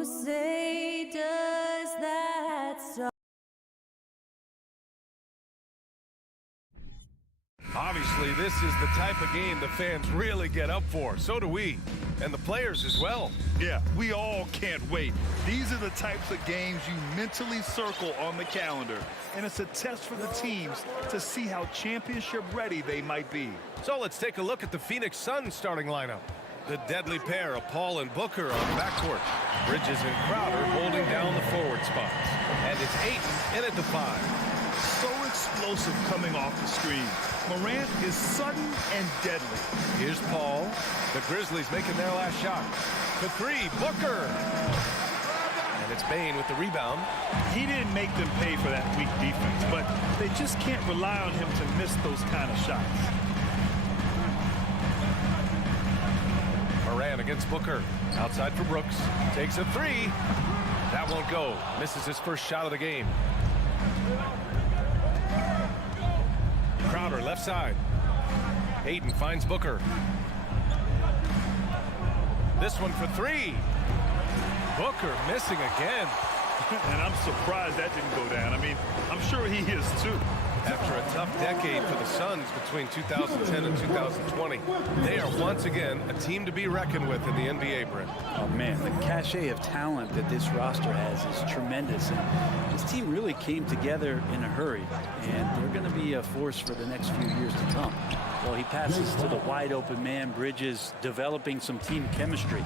Who say does that song? Obviously, this is the type of game the fans really get up for. So do we, and the players as well. Yeah, we all can't wait. These are the types of games you mentally circle on the calendar. And it's a test for the teams to see how championship ready they might be. So let's take a look at the Phoenix Suns starting lineup. The deadly pair of Paul and Booker on the backcourt. Bridges and Crowder holding down the forward spots. And it's Ayton in at the 5. So explosive coming off the screen. Morant is sudden and deadly. Here's Paul. The Grizzlies making their last shot. The 3, Booker. And it's Bane with the rebound. He didn't make them pay for that weak defense, but they just can't rely on him to miss those kind of shots. Morant against Booker. Outside for Brooks. Takes a 3. That won't go. Misses his first shot of the game. Crowder left side. Ayton finds Booker. This one for 3. Booker missing again. And I'm surprised that didn't go down. I mean, I'm sure he is too. After a tough decade for the Suns between 2010 and 2020, they are once again a team to be reckoned with in the NBA, Brent. Oh, man, the cachet of talent that this roster has is tremendous. And this team really came together in a hurry, and they're going to be a force for the next few years to come. Well, he passes to the wide-open man. Bridges developing some team chemistry.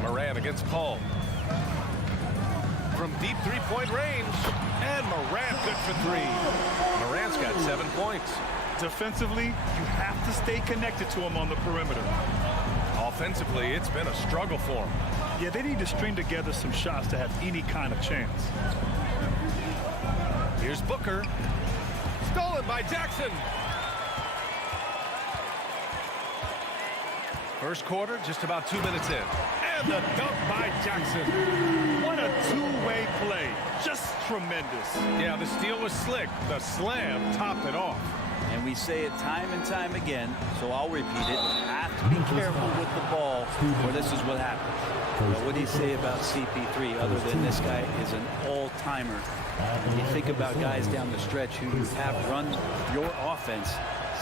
Morant against Paul. From deep three-point range, and Morant good for 3. Morant's got 7 points. Defensively, you have to stay connected to him on the perimeter. Offensively, it's been a struggle for him. Yeah, they need to string together some shots to have any kind of chance. Here's Booker. Stolen by Jackson. First quarter, just about 2 minutes in. And the dunk by Jackson. What a two-way play. Just tremendous. Yeah, the steal was slick. The slam topped it off. And we say it time and time again, so I'll repeat it. Have to be careful with the ball, or this is what happens. Well, what do you say about CP3 other than this guy is an all-timer? When you think about guys down the stretch who have run your offense,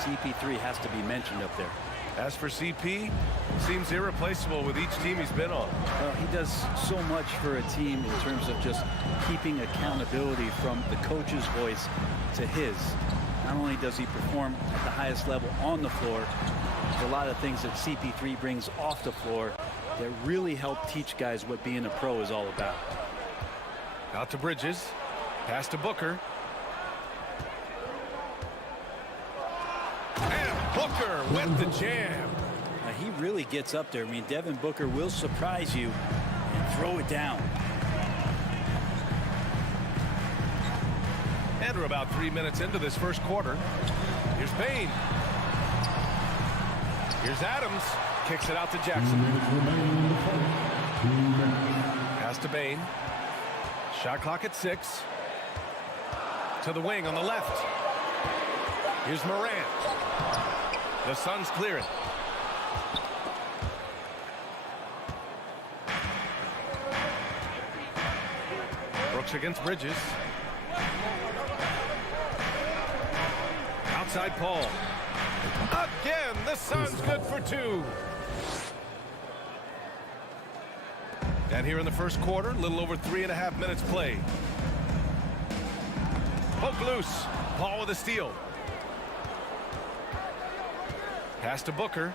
CP3 has to be mentioned up there. As for CP, seems irreplaceable with each team he's been on. Well, he does so much for a team in terms of just keeping accountability from the coach's voice to his. Not only does he perform at the highest level on the floor, there's a lot of things that CP3 brings off the floor that really help teach guys what being a pro is all about. Out to Bridges. Pass to Booker. And Booker with the jam. Now, he really gets up there. I mean, Devin Booker will surprise you and throw it down. And we're about 3 minutes into this first quarter. Here's Bane. Here's Adams. Kicks it out to Jackson. Pass to Bane. Shot clock at 6. To the wing on the left. Here's Morant. The Suns clear it. Brooks against Bridges. Outside Paul. Again, the Suns good for 2. And here in the first quarter, a little over 3.5 minutes played. Poke loose. Paul with a steal. Pass to Booker.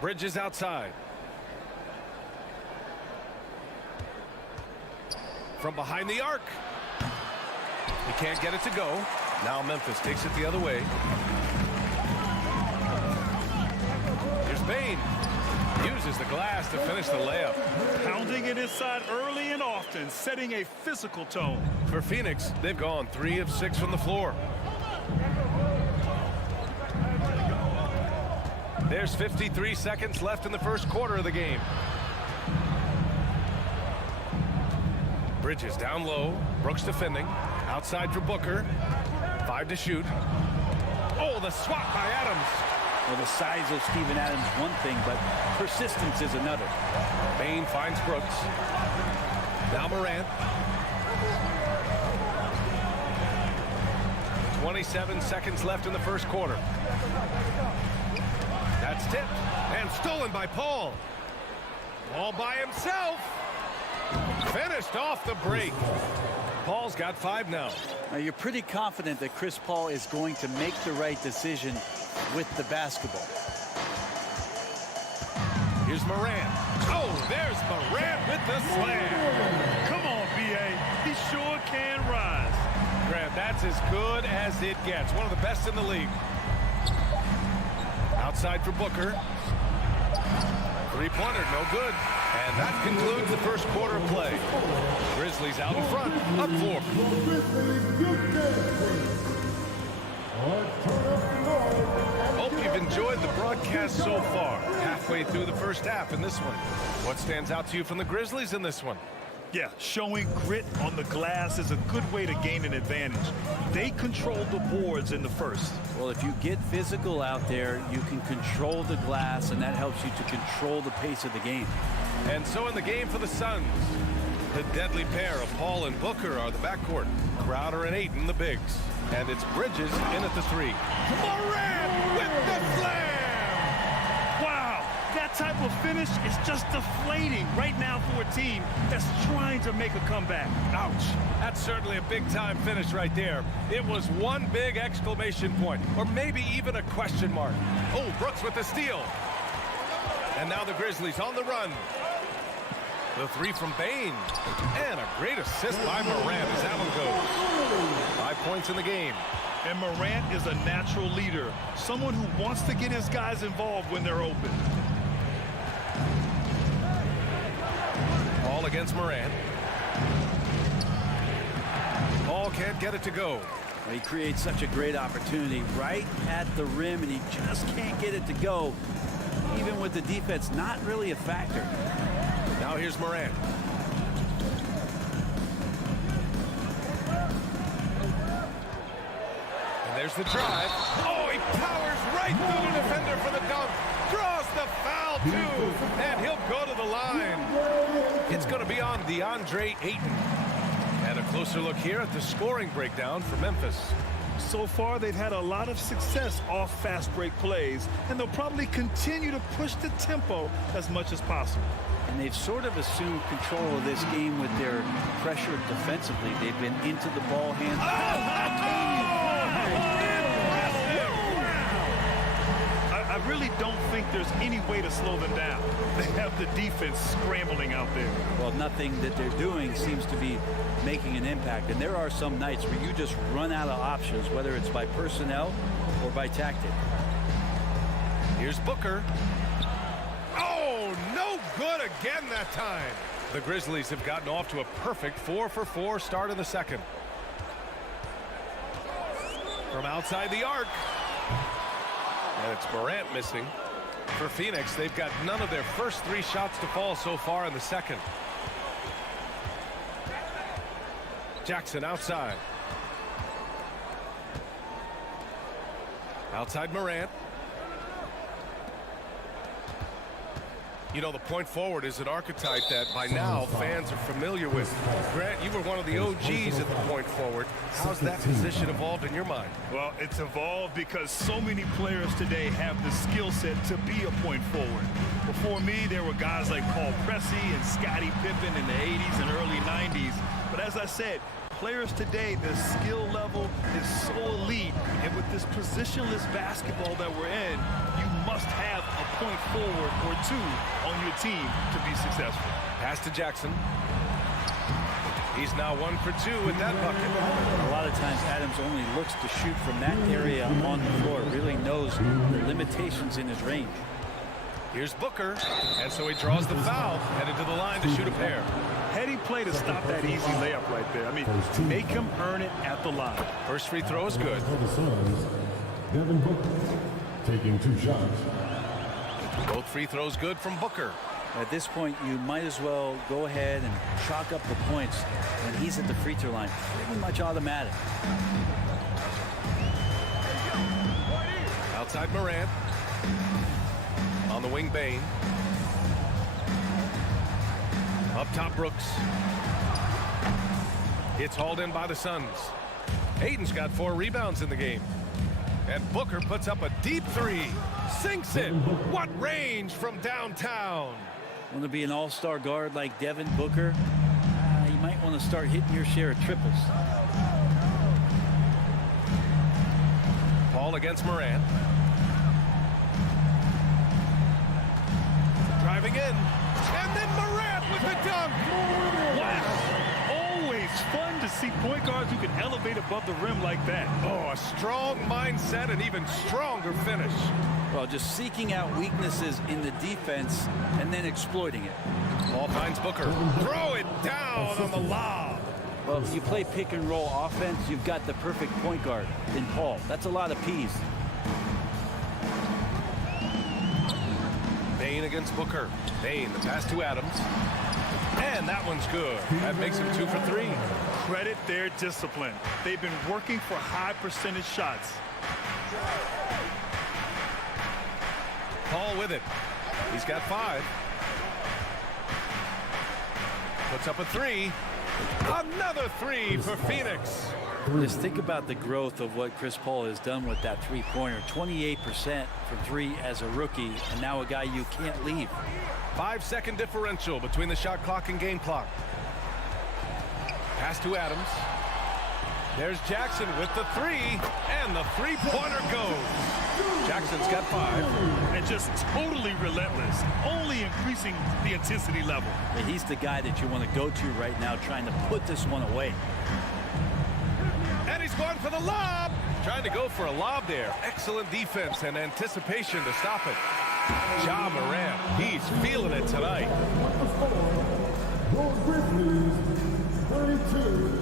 Bridges outside. From behind the arc. He can't get it to go. Now Memphis takes it the other way. Here's Bane. Uses the glass to finish the layup. Pounding it inside early and often, setting a physical tone. For Phoenix, they've gone 3 of 6 from the floor. There's 53 seconds left in the first quarter of the game. Bridges down low. Brooks defending. Outside for Booker. 5 to shoot. Oh, the swat by Adams. Well, the size of Steven Adams is one thing, but persistence is another. Bain finds Brooks. Now Morant. 27 seconds left in the first quarter. That's tipped and stolen by Paul. All by himself. Finished off the break. Paul's got 5 now. Now, you're pretty confident that Chris Paul is going to make the right decision with the basketball. Here's Morant. Oh, there's Morant with the slam. Come on, B.A. He sure can rise. Grant, that's as good as it gets. One of the best in the league. Outside for Booker. Three-pointer, no good. And that concludes the first quarter of play. Grizzlies out in front, up 4. Hope you've enjoyed the broadcast so far. Halfway through the first half in this one. What stands out to you from the Grizzlies in this one? Yeah, showing grit on the glass is a good way to gain an advantage. They controlled the boards in the first. Well, if you get physical out there, you can control the glass, and that helps you to control the pace of the game. And so in the game for the Suns, the deadly pair of Paul and Booker are the backcourt. Crowder and Ayton, the bigs. And it's Bridges in at the 3. Morant with the slam! Wow, that type of finish is just deflating right now for a team that's trying to make a comeback. Ouch. That's certainly a big-time finish right there. It was one big exclamation point, or maybe even a question mark. Oh, Brooks with the steal. And now the Grizzlies on the run. The 3 from Bain. And a great assist by Morant as that one goes. 5 points in the game. And Morant is a natural leader, someone who wants to get his guys involved when they're open. Paul against Morant. Paul can't get it to go. He creates such a great opportunity right at the rim, and he just can't get it to go. Even with the defense not really a factor. Now here's Morant. And there's the drive. Oh, he powers right through the defender for the dunk. Draws the foul, too. And he'll go to the line. It's going to be on DeAndre Ayton. And a closer look here at the scoring breakdown for Memphis. So far, they've had a lot of success off fast break plays, and they'll probably continue to push the tempo as much as possible. And they've sort of assumed control of this game with their pressure defensively. They've been into the ball hands. I really don't think there's any way to slow them down. They have the defense scrambling out there. Well, nothing that they're doing seems to be making an impact. And there are some nights where you just run out of options, whether it's by personnel or by tactic. Here's Booker. Oh, no good again that time. The Grizzlies have gotten off to a perfect 4-for-4 start in the second. From outside the arc. And it's Morant missing. For Phoenix, they've got none of their first 3 shots to fall so far in the second. Jackson outside. Outside Morant. You know, the point forward is an archetype that by now fans are familiar with. Grant, you were one of the OGs at the point forward. How's that position evolved in your mind? Well, it's evolved because so many players today have the skill set to be a point forward. Before me, there were guys like Paul Pressey and Scottie Pippen in the 80s and early 90s. But as I said, players today, the skill level is so elite. And with this positionless basketball that we're in, you must have a point forward or 2 on your team to be successful. Pass to Jackson. He's now 1 for 2 with that bucket. A lot of times Adams only looks to shoot from that area on the floor, really knows the limitations in his range. Here's Booker, and so he draws the foul, headed to the line to shoot a pair. Heady play to stop that easy layup right there. I mean, make him earn it at the line. First free throw is good. For the Suns, Devin Booker taking 2 shots. Both free throws good from Booker. At this point, you might as well go ahead and chalk up the points when he's at the free throw line. Pretty much automatic. Outside Morant. On the wing, Bain. Up top, Brooks. It's hauled in by the Suns. Hayden's got 4 rebounds in the game. And Booker puts up a deep 3. Sinks it. What range from downtown. Want to be an all-star guard like Devin Booker? You might want to start hitting your share of triples. Paul against Morant. Driving in. And then Morant with the dunk. Wow. Always fun to see point guards who can elevate above the rim like that. Oh, a strong mindset and even stronger finish. Well, just seeking out weaknesses in the defense and then exploiting it. Ball finds Booker. Throw it down on the lob. Well, if you play pick and roll offense, you've got the perfect point guard in Paul. That's a lot of P's. Bain against Booker. Bain, the pass to Adams. And that one's good. That makes him 2 for 3. Credit their discipline. They've been working for high percentage shots. Paul with it. He's got 5. Puts up a 3. Another 3 for Phoenix. Just think about the growth of what Chris Paul has done with that three-pointer. 28% from 3 as a rookie, and now a guy you can't leave. 5-second differential between the shot clock and game clock. Pass to Adams. There's Jackson with the 3, and the three-pointer goes. Jackson's got 5. And just totally relentless, only increasing the intensity level. And he's the guy that you want to go to right now, trying to put this one away. And he's going for the lob. Trying to go for a lob there. Excellent defense and anticipation to stop it. Ja Morant, he's feeling it tonight. The Grizzlies, 32.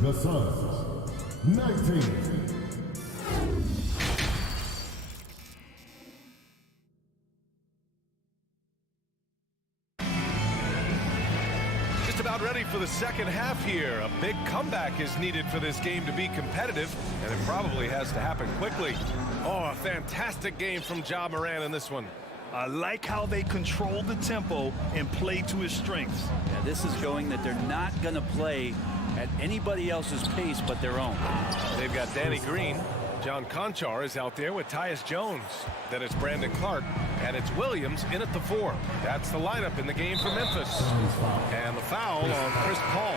The Suns, 19. About ready for the second half here. A big comeback is needed for this game to be competitive, and it probably has to happen quickly. Oh, a fantastic game from Ja Morant in this one. I like how they control the tempo and play to his strengths. Yeah, this is showing that they're not going to play at anybody else's pace but their own. They've got Danny Green. John Conchar is out there with Tyus Jones. Then it's Brandon Clark, and it's Williams in at the 4. That's the lineup in the game for Memphis. And the foul on Chris Paul.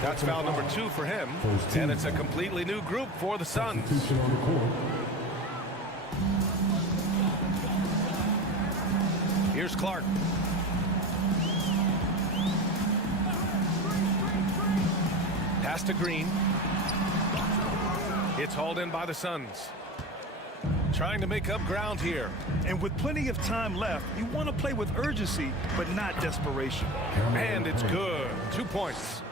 That's foul number 2 for him, and it's a completely new group for the Suns. Here's Clark. Pass to Green. It's hauled in by the Suns. Trying to make up ground here. And with plenty of time left, you want to play with urgency, but not desperation. And it's good. 2 points.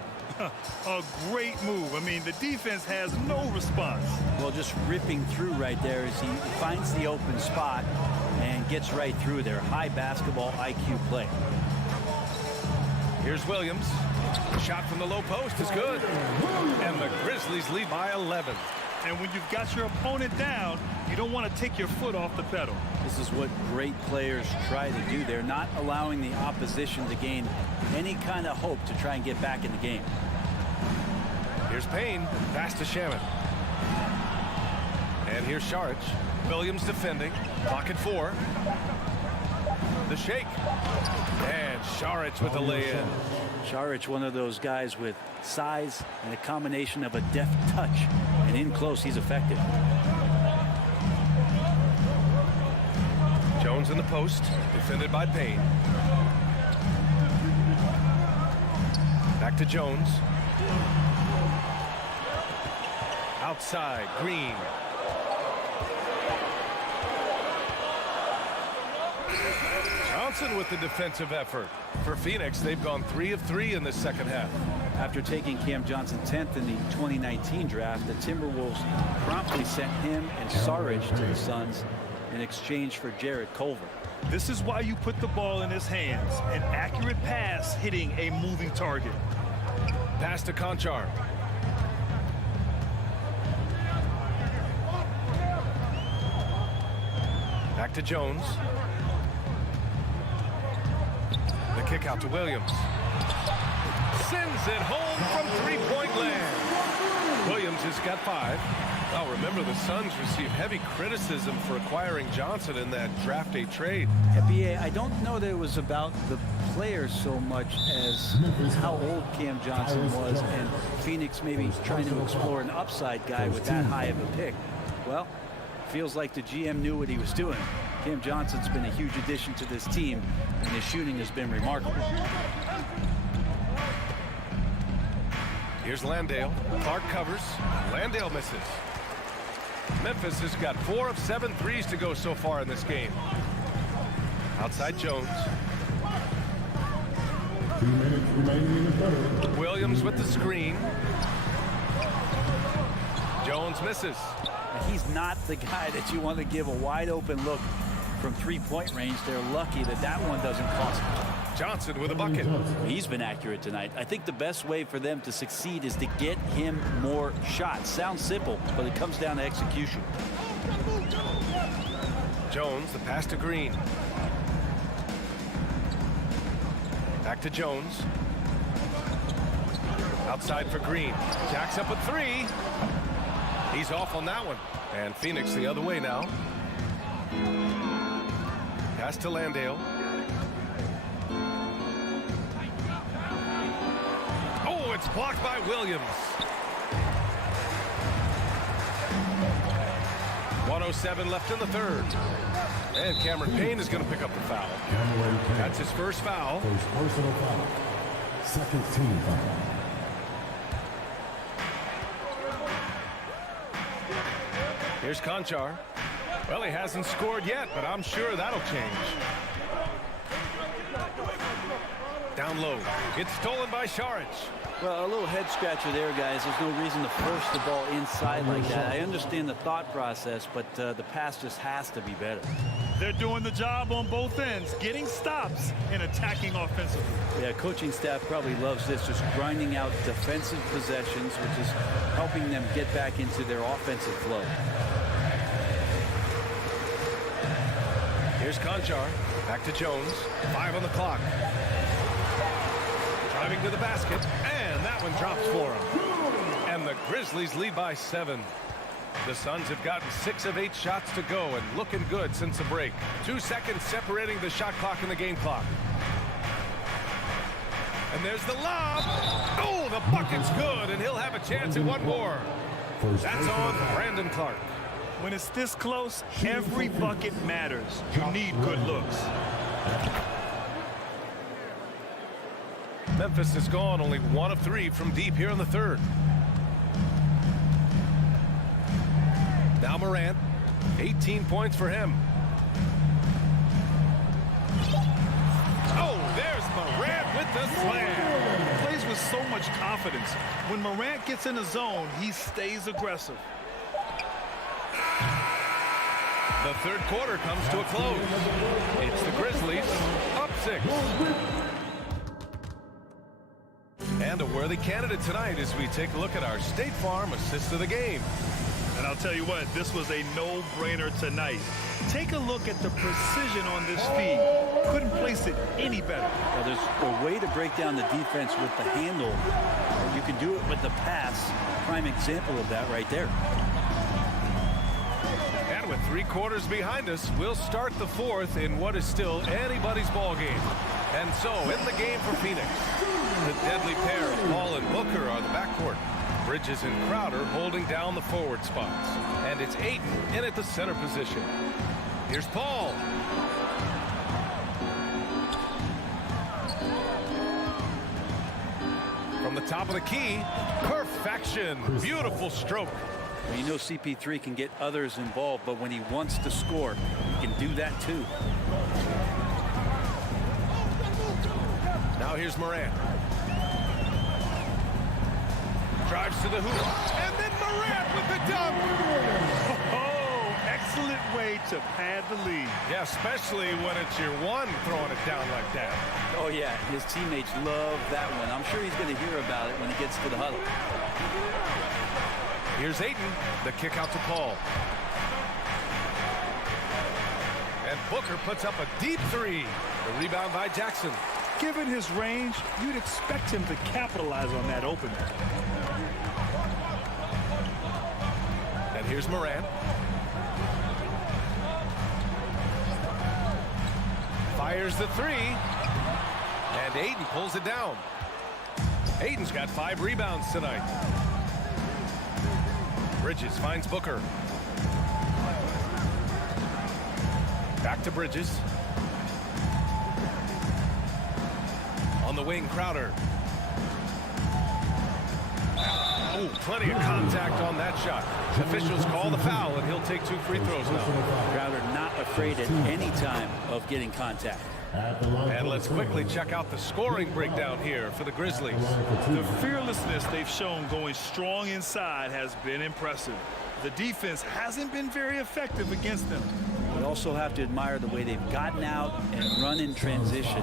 A great move. I mean, the defense has no response. Well, just ripping through right there as he finds the open spot and gets right through there. High basketball IQ play. Here's Williams. The shot from the low post is good. And the Grizzlies lead by 11. And when you've got your opponent down, you don't want to take your foot off the pedal. This is what great players try to do. They're not allowing the opposition to gain any kind of hope to try and get back in the game. Here's Payne. Pass to Shaman. And here's Saric. Williams defending. Clock at 4. The shake. And Saric with the lay-in. Saric, one of those guys with size and a combination of a deft touch. And in close, he's effective. Jones in the post. Defended by Payne. Back to Jones. Outside, Green. Johnson with the defensive effort. For Phoenix, they've gone 3 of 3 in this second half. After taking Cam Johnson 10th in the 2019 draft, the Timberwolves promptly sent him and Saric to the Suns in exchange for Jarrett Culver. This is why you put the ball in his hands. An accurate pass hitting a moving target. Pass to Conchar. Back to Jones. The kick out to Williams. Sends it home from three-point land. Williams has got 5. Now remember, the Suns received heavy criticism for acquiring Johnson in that draft day trade. BA, I don't know that it was about the players so much as how old Cam Johnson was, and Phoenix maybe trying to explore an upside guy with that high of a pick. Well, feels like the GM knew what he was doing. Cam Johnson's been a huge addition to this team, and his shooting has been remarkable. Here's Landale. Clark covers. Landale misses. Memphis has got 4 of 7 threes to go so far in this game. Outside Jones. 2 minutes remaining in the third. Williams with the screen. Jones misses. He's not the guy that you want to give a wide open look from three-point range. They're lucky that that one doesn't cost them. Johnson with a bucket. He's been accurate tonight. I think the best way for them to succeed is to get him more shots. Sounds simple, but it comes down to execution. Jones, the pass to Green. Back to Jones. Outside for Green. Jacks up a 3. He's off on that one. And Phoenix the other way now. Pass to Landale. Oh, it's blocked by Williams. 1:07 left in the third. And Cameron Payne is going to pick up the foul. That's his first foul. First personal foul. Second team foul. Here's Conchar. Well, he hasn't scored yet, but I'm sure that'll change. Down low. It's stolen by Sharic. Well, a little head scratcher there, guys. There's no reason to force the ball inside like that. I understand the thought process, but the pass just has to be better. They're doing the job on both ends, getting stops and attacking offensively. Yeah, coaching staff probably loves this, just grinding out defensive possessions, which is helping them get back into their offensive flow. Here's Conchar. Back to Jones. 5 on the clock. Driving to the basket, and that one drops for him. And the Grizzlies lead by 7. The Suns have gotten 6 of 8 shots to go and looking good since the break. 2 seconds separating the shot clock and the game clock. And there's the lob. Oh, the bucket's good, and he'll have a chance at one more. That's on Brandon Clark. When it's this close, every bucket matters. You need good looks. Memphis has gone only 1 of 3 from deep here in the third. Now Morant, 18 points for him. Oh, there's Morant with the slam. Plays with so much confidence. When Morant gets in the zone, he stays aggressive. The third quarter comes to a close. It's the Grizzlies up 6. And a worthy candidate tonight as we take a look at our State Farm assist of the game. And I'll tell you what, this was a no-brainer tonight. Take a look at the precision on this feed. Couldn't place it any better. Well, there's a way to break down the defense with the handle. You can do it with the pass. Prime example of that right there. And with 3 quarters behind us, we'll start the fourth in what is still anybody's ball game. And so, in the game for Phoenix, the deadly pair of Paul and Booker are the backcourt. Bridges and Crowder holding down the forward spots. And it's Ayton in at the center position. Here's Paul. From the top of the key, perfection. Beautiful stroke. Well, you know CP3 can get others involved, but when he wants to score, he can do that too. Now here's Morant. Drives to the hoop. And then Morant with the dunk. Oh, excellent way to pad the lead. Yeah, especially when it's your one throwing it down like that. Oh, yeah, his teammates love that one. I'm sure he's going to hear about it when he gets to the huddle. Here's Ayton. The kick out to Paul. Booker puts up a deep three. The rebound by Jackson. Given his range, you'd expect him to capitalize on that opening. And here's Morant. Fires the three. And Ayton pulls it down. Ayton's got 5 rebounds tonight. Bridges finds Booker. Back to Bridges. On the wing, Crowder. Oh, plenty of contact on that shot. Officials call the foul, and he'll take 2 free throws now. Crowder not afraid at any time of getting contact. And let's quickly check out the scoring breakdown here for the Grizzlies. The fearlessness they've shown going strong inside has been impressive. The defense hasn't been very effective against them. We also have to admire the way they've gotten out and run in transition.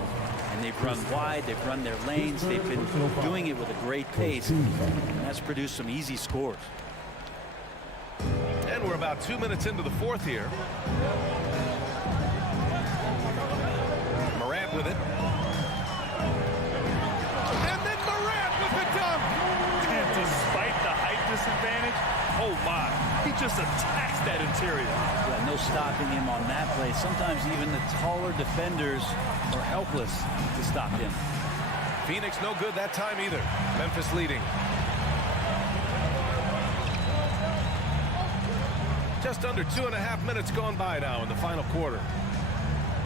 And they've run wide, they've run their lanes, they've been doing it with a great pace. And that's produced some easy scores. And we're about 2 minutes into the fourth here. Morant with it. And then Morant with the dunk. And despite the height disadvantage, oh my, he just attacks that interior. Yeah, no stopping him on that play. Sometimes even the taller defenders are helpless to stop him. Phoenix no good that time either. Memphis leading. Just under 2.5 minutes gone by now in the final quarter.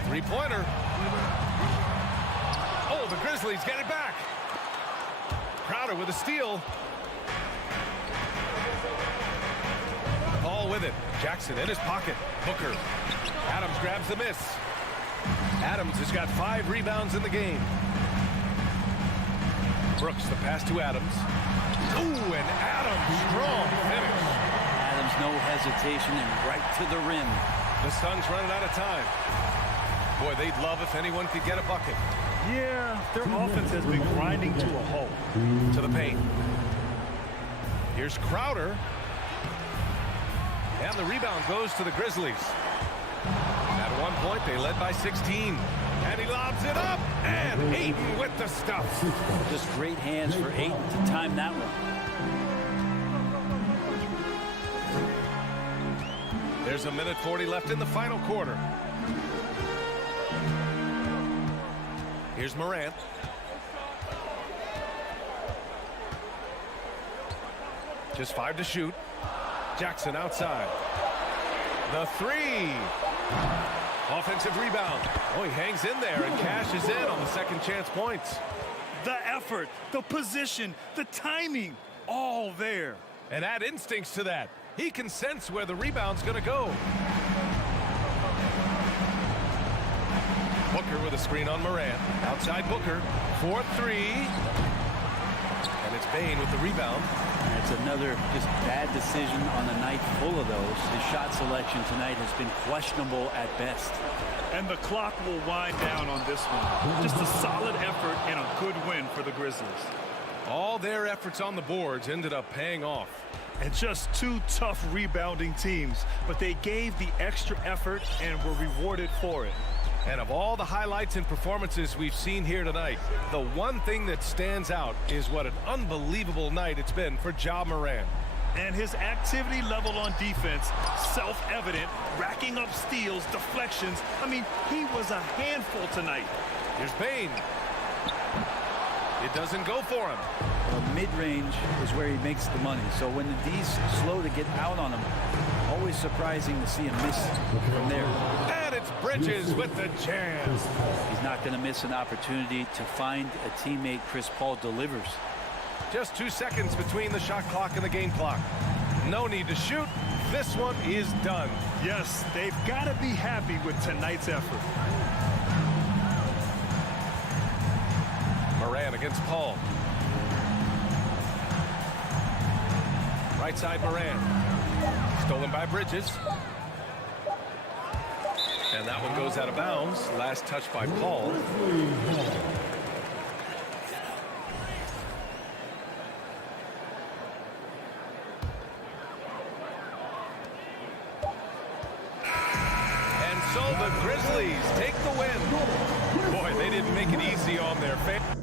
Three-pointer. Oh, the Grizzlies get it back. Crowder with a steal. Ball with it. Jackson in his pocket. Booker. Adams grabs the miss. Adams has got 5 rebounds in the game. Brooks, the pass to Adams. Ooh, and Adams, strong finish. Adams, no hesitation, and right to the rim. The Suns running out of time. Boy, they'd love if anyone could get a bucket. Yeah, their offense has been grinding to a halt. To the paint. Here's Crowder. And the rebound goes to the Grizzlies. At one point, they led by 16. And he lobs it up. And Ayton with the stuff. Just great hands for Ayton to time that one. There's 1:40 left in the final quarter. Here's Morant. Just 5 to shoot. Jackson outside. The three. Offensive rebound. Oh, he hangs in there and cashes in on the second chance points. The effort, the position, the timing, all there. And add instincts to that. He can sense where the rebound's going to go. Booker with a screen on Morant. Outside Booker. 4-3. And it's Bane with the rebound. It's another just bad decision on a night full of those. His shot selection tonight has been questionable at best. And the clock will wind down on this one. Just a solid effort and a good win for the Grizzlies. All their efforts on the boards ended up paying off. And just 2 tough rebounding teams, but they gave the extra effort and were rewarded for it. And of all the highlights and performances we've seen here tonight, the one thing that stands out is what an unbelievable night it's been for Ja Morant. And his activity level on defense, self-evident, racking up steals, deflections. I mean, he was a handful tonight. Here's Bane. It doesn't go for him. Well, mid-range is where he makes the money. So when the D's slow to get out on him, always surprising to see him miss from there. And it's Bridges with the jam. He's not going to miss an opportunity to find a teammate. Chris Paul delivers. Just 2 seconds between the shot clock and the game clock. No need to shoot. This one is done. Yes, they've got to be happy with tonight's effort. Morant against Paul. Right side Morant. Stolen by Bridges. And that one goes out of bounds. Last touch by Paul. And so the Grizzlies take it easy on their fans.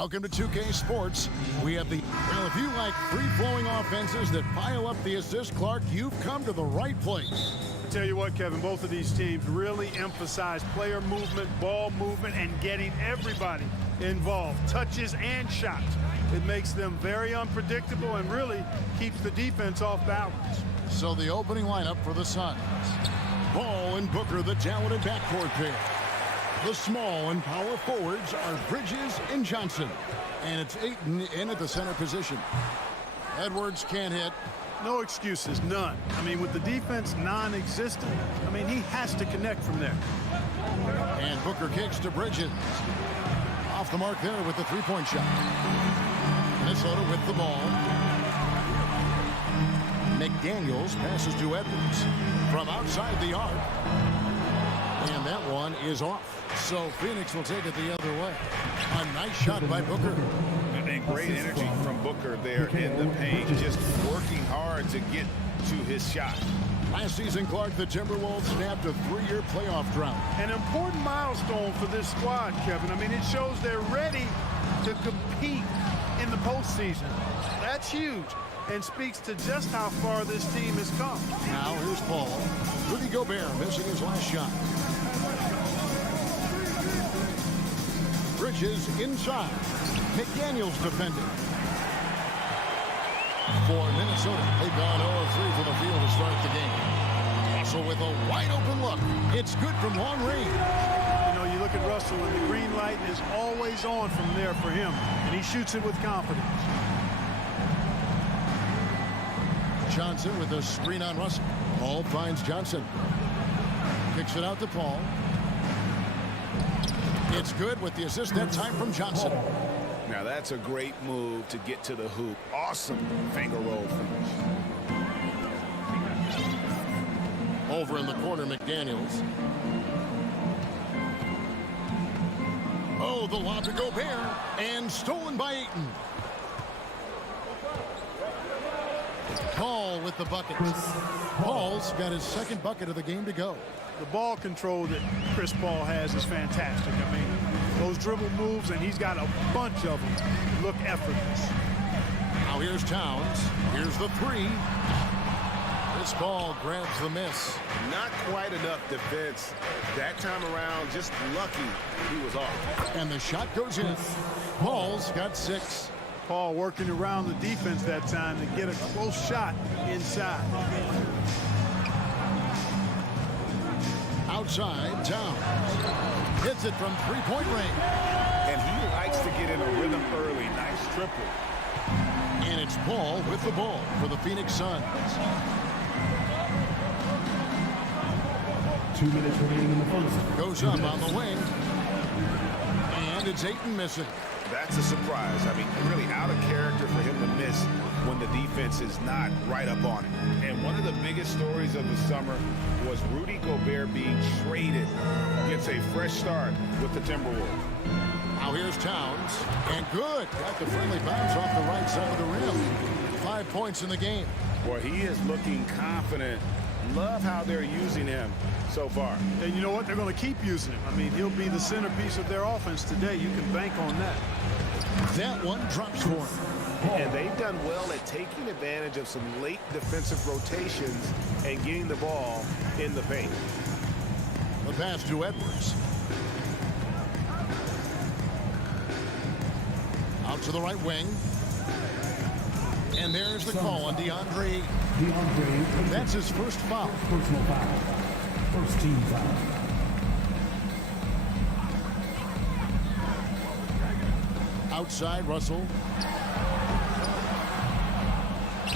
Welcome to 2K Sports. We have well, if you like free-flowing offenses that pile up the assist, Clark, you've come to the right place. Tell you what, Kevin, both of these teams really emphasize player movement, ball movement, and getting everybody involved, touches and shots. It makes them very unpredictable and really keeps the defense off balance. So the opening lineup for the Suns. Ball and Booker, the talented backcourt pair. The small and power forwards are Bridges and Johnson. And it's Ayton in at the center position. Edwards can't hit. No excuses, none. I mean, with the defense non-existent, I mean, he has to connect from there. And Booker kicks to Bridges. Off the mark there with the three-point shot. Minnesota with the ball. McDaniels passes to Edwards from outside the arc. And that one is off. So Phoenix will take it the other way. A nice shot by Booker. And great energy from Booker there in the paint, just working hard to get to his shot. Last season, Clark, the Timberwolves snapped a 3-year playoff drought. An important milestone for this squad, Kevin. I mean, it shows they're ready to compete in the postseason. That's huge and speaks to just how far this team has come. Now here's Paul. Rudy Gobert missing his last shot. Bridges inside. McDaniels defending. For Minnesota, they've gone 0-3 for the field to start the game. Russell with a wide open look. It's good from long range. You know, you look at Russell and the green light is always on from there for him. And he shoots it with confidence. Johnson with a screen on Russell. Paul finds Johnson. Kicks it out to Paul. It's good with the assist that time from Johnson. Now that's a great move to get to the hoop. Awesome finger roll finish. Over in the corner, McDaniels. Oh, the lob to Gobert. And stolen by Ayton. Paul with the bucket. Paul's got his second bucket of the game to go. The ball control that Chris Paul has is fantastic. I mean, those dribble moves, and he's got a bunch of them, look effortless. Now here's Towns. Here's the three. This ball grabs the miss. Not quite enough defense that time around. Just lucky he was off. And the shot goes in. Paul's got 6. Paul working around the defense that time to get a close shot inside. Outside, Towns hits it from three-point range. And he likes to get in a rhythm early. Nice triple. And it's Paul with the ball for the Phoenix Suns. 2 minutes remaining in the first. Goes up on the wing. And it's Ayton missing. That's a surprise. I mean, really out of character for him to miss when the defense is not right up on it. And one of the biggest stories of the summer was Rudy Gobert being traded. Gets a fresh start with the Timberwolves. Now here's Towns. And good. Got the friendly bounce off the right side of the rim. 5 points in the game. Boy, he is looking confident. Love how they're using him so far. And you know what? They're going to keep using him. I mean, he'll be the centerpiece of their offense today. You can bank on that. That one drops for him. And they've done well at taking advantage of some late defensive rotations and getting the ball in the paint. The pass to Edwards. Out to the right wing. And there's the call on DeAndre. That's his first foul. Personal foul. First team foul. Outside, Russell.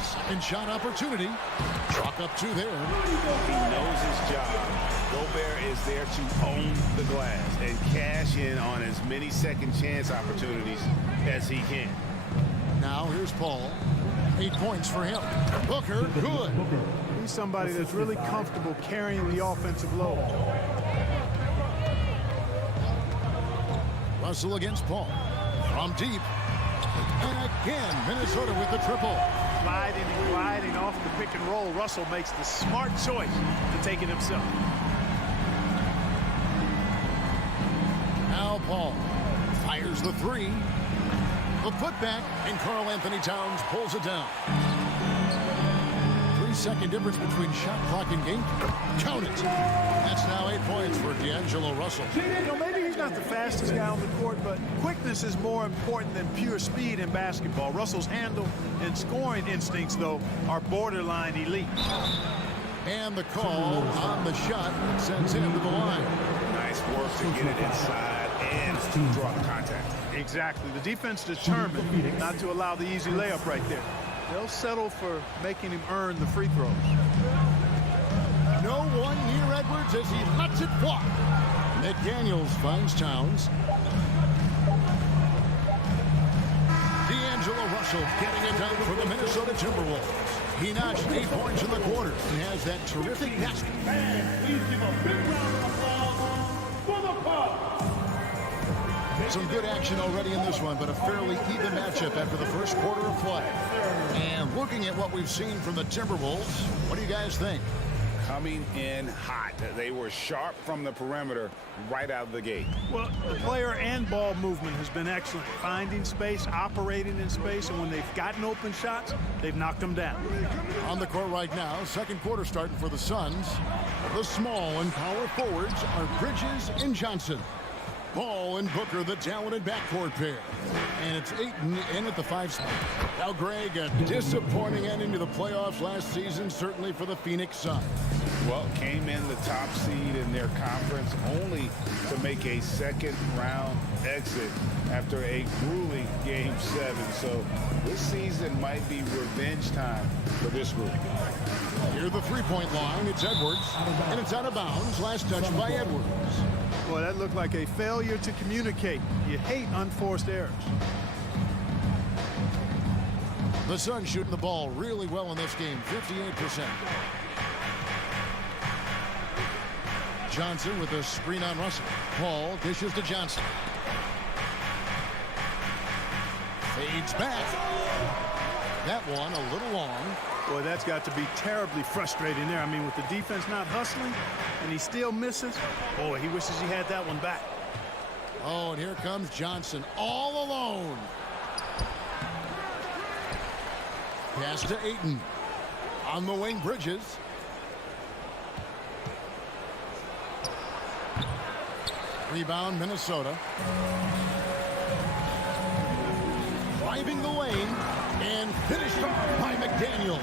Second shot opportunity. Chalk up 2 there. He knows his job. Gobert is there to own the glass and cash in on as many second chance opportunities as he can. Now here's Paul. 8 points for him. Booker, good. He's somebody that's really comfortable carrying the offensive load. Russell against Paul. From deep. And again, Minnesota with the triple. Gliding off the pick and roll. Russell makes the smart choice to take it himself. Now Paul fires the 3. The putback, and Karl Anthony Towns pulls it down. 3-second difference between shot clock and game. Count it. That's now 8 points for D'Angelo Russell. You know, maybe he's not the fastest guy on the court, but quickness is more important than pure speed in basketball. Russell's handle and scoring instincts, though, are borderline elite. And the call on the shot that sends him to the line. Nice work to get it inside and draw the contact. Exactly. The defense determined not to allow the easy layup right there. They'll settle for making him earn the free throws. No one near Edwards as he lets it fly. McDaniels finds Towns. D'Angelo Russell getting it done for the Minnesota Timberwolves. He notched 8 points in the quarter and has that terrific basket. Please give a big round of applause for the Bucks. Some good action already in this one, but a fairly even matchup after the first quarter of play. And looking at what we've seen from the Timberwolves, what do you guys think? Coming in hot. They were sharp from the perimeter right out of the gate. Well, the player and ball movement has been excellent. Finding space, operating in space, and when they've gotten open shots, they've knocked them down. On the court right now, second quarter starting for the Suns. The small and power forwards are Bridges and Johnson. Ball and Booker, the talented backcourt pair. And it's Ayton in at the 5 spot. Now, Greg, a disappointing ending to the playoffs last season, certainly for the Phoenix Suns. Well, came in the top seed in their conference only to make a second-round exit after a grueling Game 7. So this season might be revenge time for this group. Near the three-point line, it's Edwards, and it's out of bounds. Last touch by Edwards. Boy, that looked like a failure to communicate. You hate unforced errors. The Suns shooting the ball really well in this game, 58%. Johnson with a screen on Russell. Paul dishes to Johnson. Fades back. That one a little long. Boy, that's got to be terribly frustrating there. I mean, with the defense not hustling and he still misses, boy, he wishes he had that one back. Oh, and here comes Johnson all alone. Pass to Ayton. On the wing, Bridges. Rebound, Minnesota. Driving the lane and finished off by McDaniel.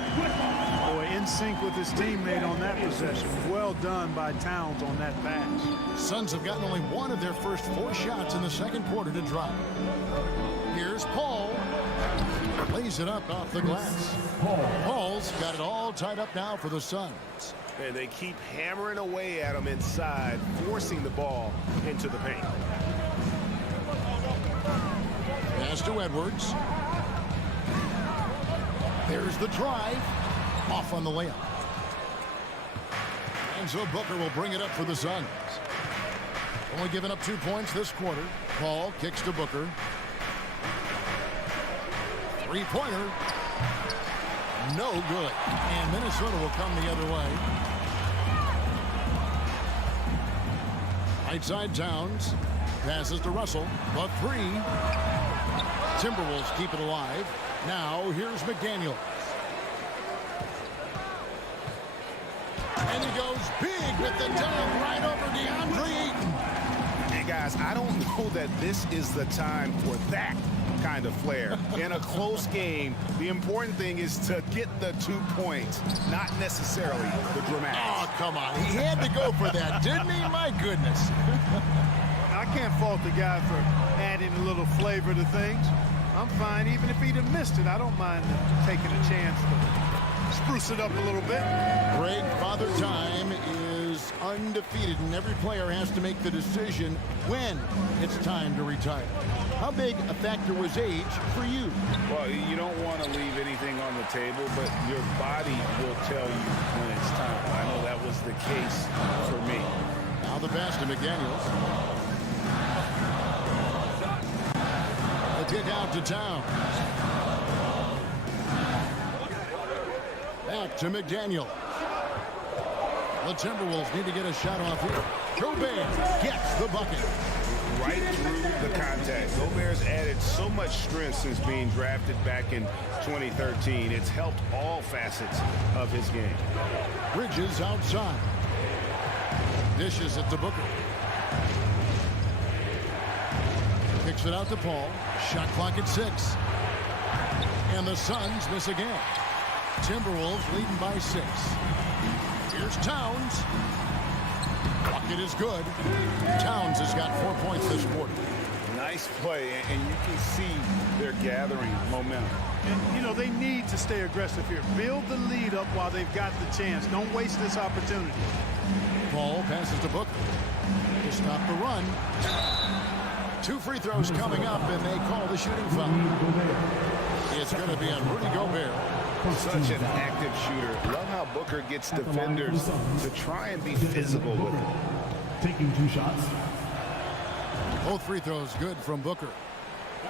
Boy, in sync with his teammate on that possession. Well done by Towns on that pass. Suns have gotten only one of their first 4 shots in the second quarter to drop. Here's Paul. Lays it up off the glass. Paul's got it all tied up now for the Suns. And they keep hammering away at him inside, forcing the ball into the paint. Pass to Edwards. There's the drive. Off on the layup. And so Booker will bring it up for the Suns. Only giving up 2 points this quarter. Paul kicks to Booker. Three-pointer. No good. And Minnesota will come the other way. Right side Towns. Passes to Russell. The 3. Timberwolves keep it alive. Now here's McDaniel. And he goes big with the dunk right over DeAndre Ayton. Hey, guys, I don't know that this is the time for that kind of flair. In a close game, the important thing is to get the 2 points, not necessarily the dramatics. Oh, come on. He had to go for that, didn't he? My goodness. I can't fault the guy for adding a little flavor to things. I'm fine. Even if he'd have missed it, I don't mind taking a chance to spruce it up a little bit. Greg, Father Time is undefeated, and every player has to make the decision when it's time to retire. How big a factor was age for you? Well, you don't want to leave anything on the table, but your body will tell you when it's time. I know that was the case for me. Now the pass to McDaniels. The kick out to Towns. Back to McDaniel. The Timberwolves need to get a shot off here. Gobert gets the bucket. right through the contact. Gobert's added so much strength since being drafted back in 2013. It's helped all facets of his game. Bridges outside. Dishes it to Booker. Kicks it out to Paul. Shot clock at 6. And the Suns miss again. Timberwolves leading by 6. Here's Towns. Bucket is good. Towns has got 4 points this quarter. Nice play, and you can see they're gathering momentum. And, you know, they need to stay aggressive here. Build the lead up while they've got the chance. Don't waste this opportunity. Paul passes to Booker to stop the run. 2 free throws coming up, and they call the shooting foul. It's going to be on Rudy Gobert. Such an active shooter. Love how Booker gets defenders to try and be physical with him. Taking 2 shots. Both free throws good from Booker.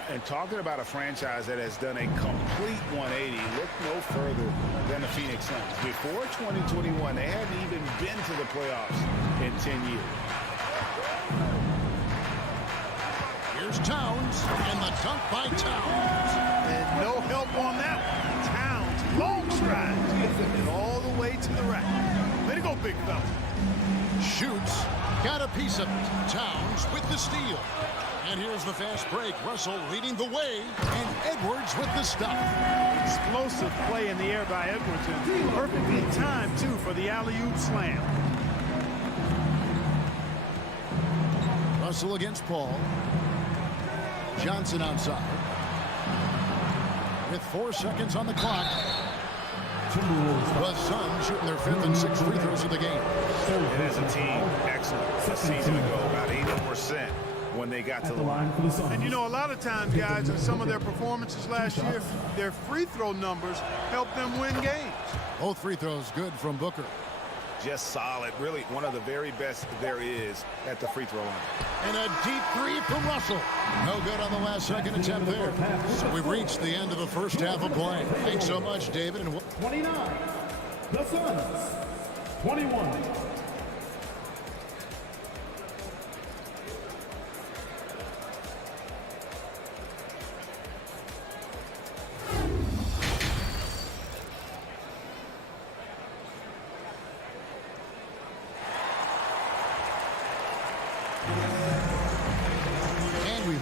And talking about a franchise that has done a complete 180, look no further than the Phoenix Suns. Before 2021, they hadn't even been to the playoffs in 10 years. Here's Towns, and the dunk by Towns. And no help on that one. Towns, long strides, and all the way to the rack. Way to go, big fella. Shoots, got a piece of it. Towns with the steal. And here's the fast break. Russell leading the way, and Edwards with the stop. Explosive play in the air by Edwards, and perfectly timed, too, for the alley-oop slam. Russell against Paul. Johnson outside. With 4 seconds on the clock. The Suns shooting their 5th and 6th free throws of the game. And as a team, excellent. A season ago, about 80% when they got to the line. And you know, a lot of times, guys, in some of their performances last year, their free throw numbers helped them win games. Both free throws good from Booker. Just solid. Really one of the very best there is at the free throw line. And a deep 3 from Russell. No good on the last second attempt there. So we've reached the end of the first half of play. Thanks so much, David. And 29. The Suns. 21.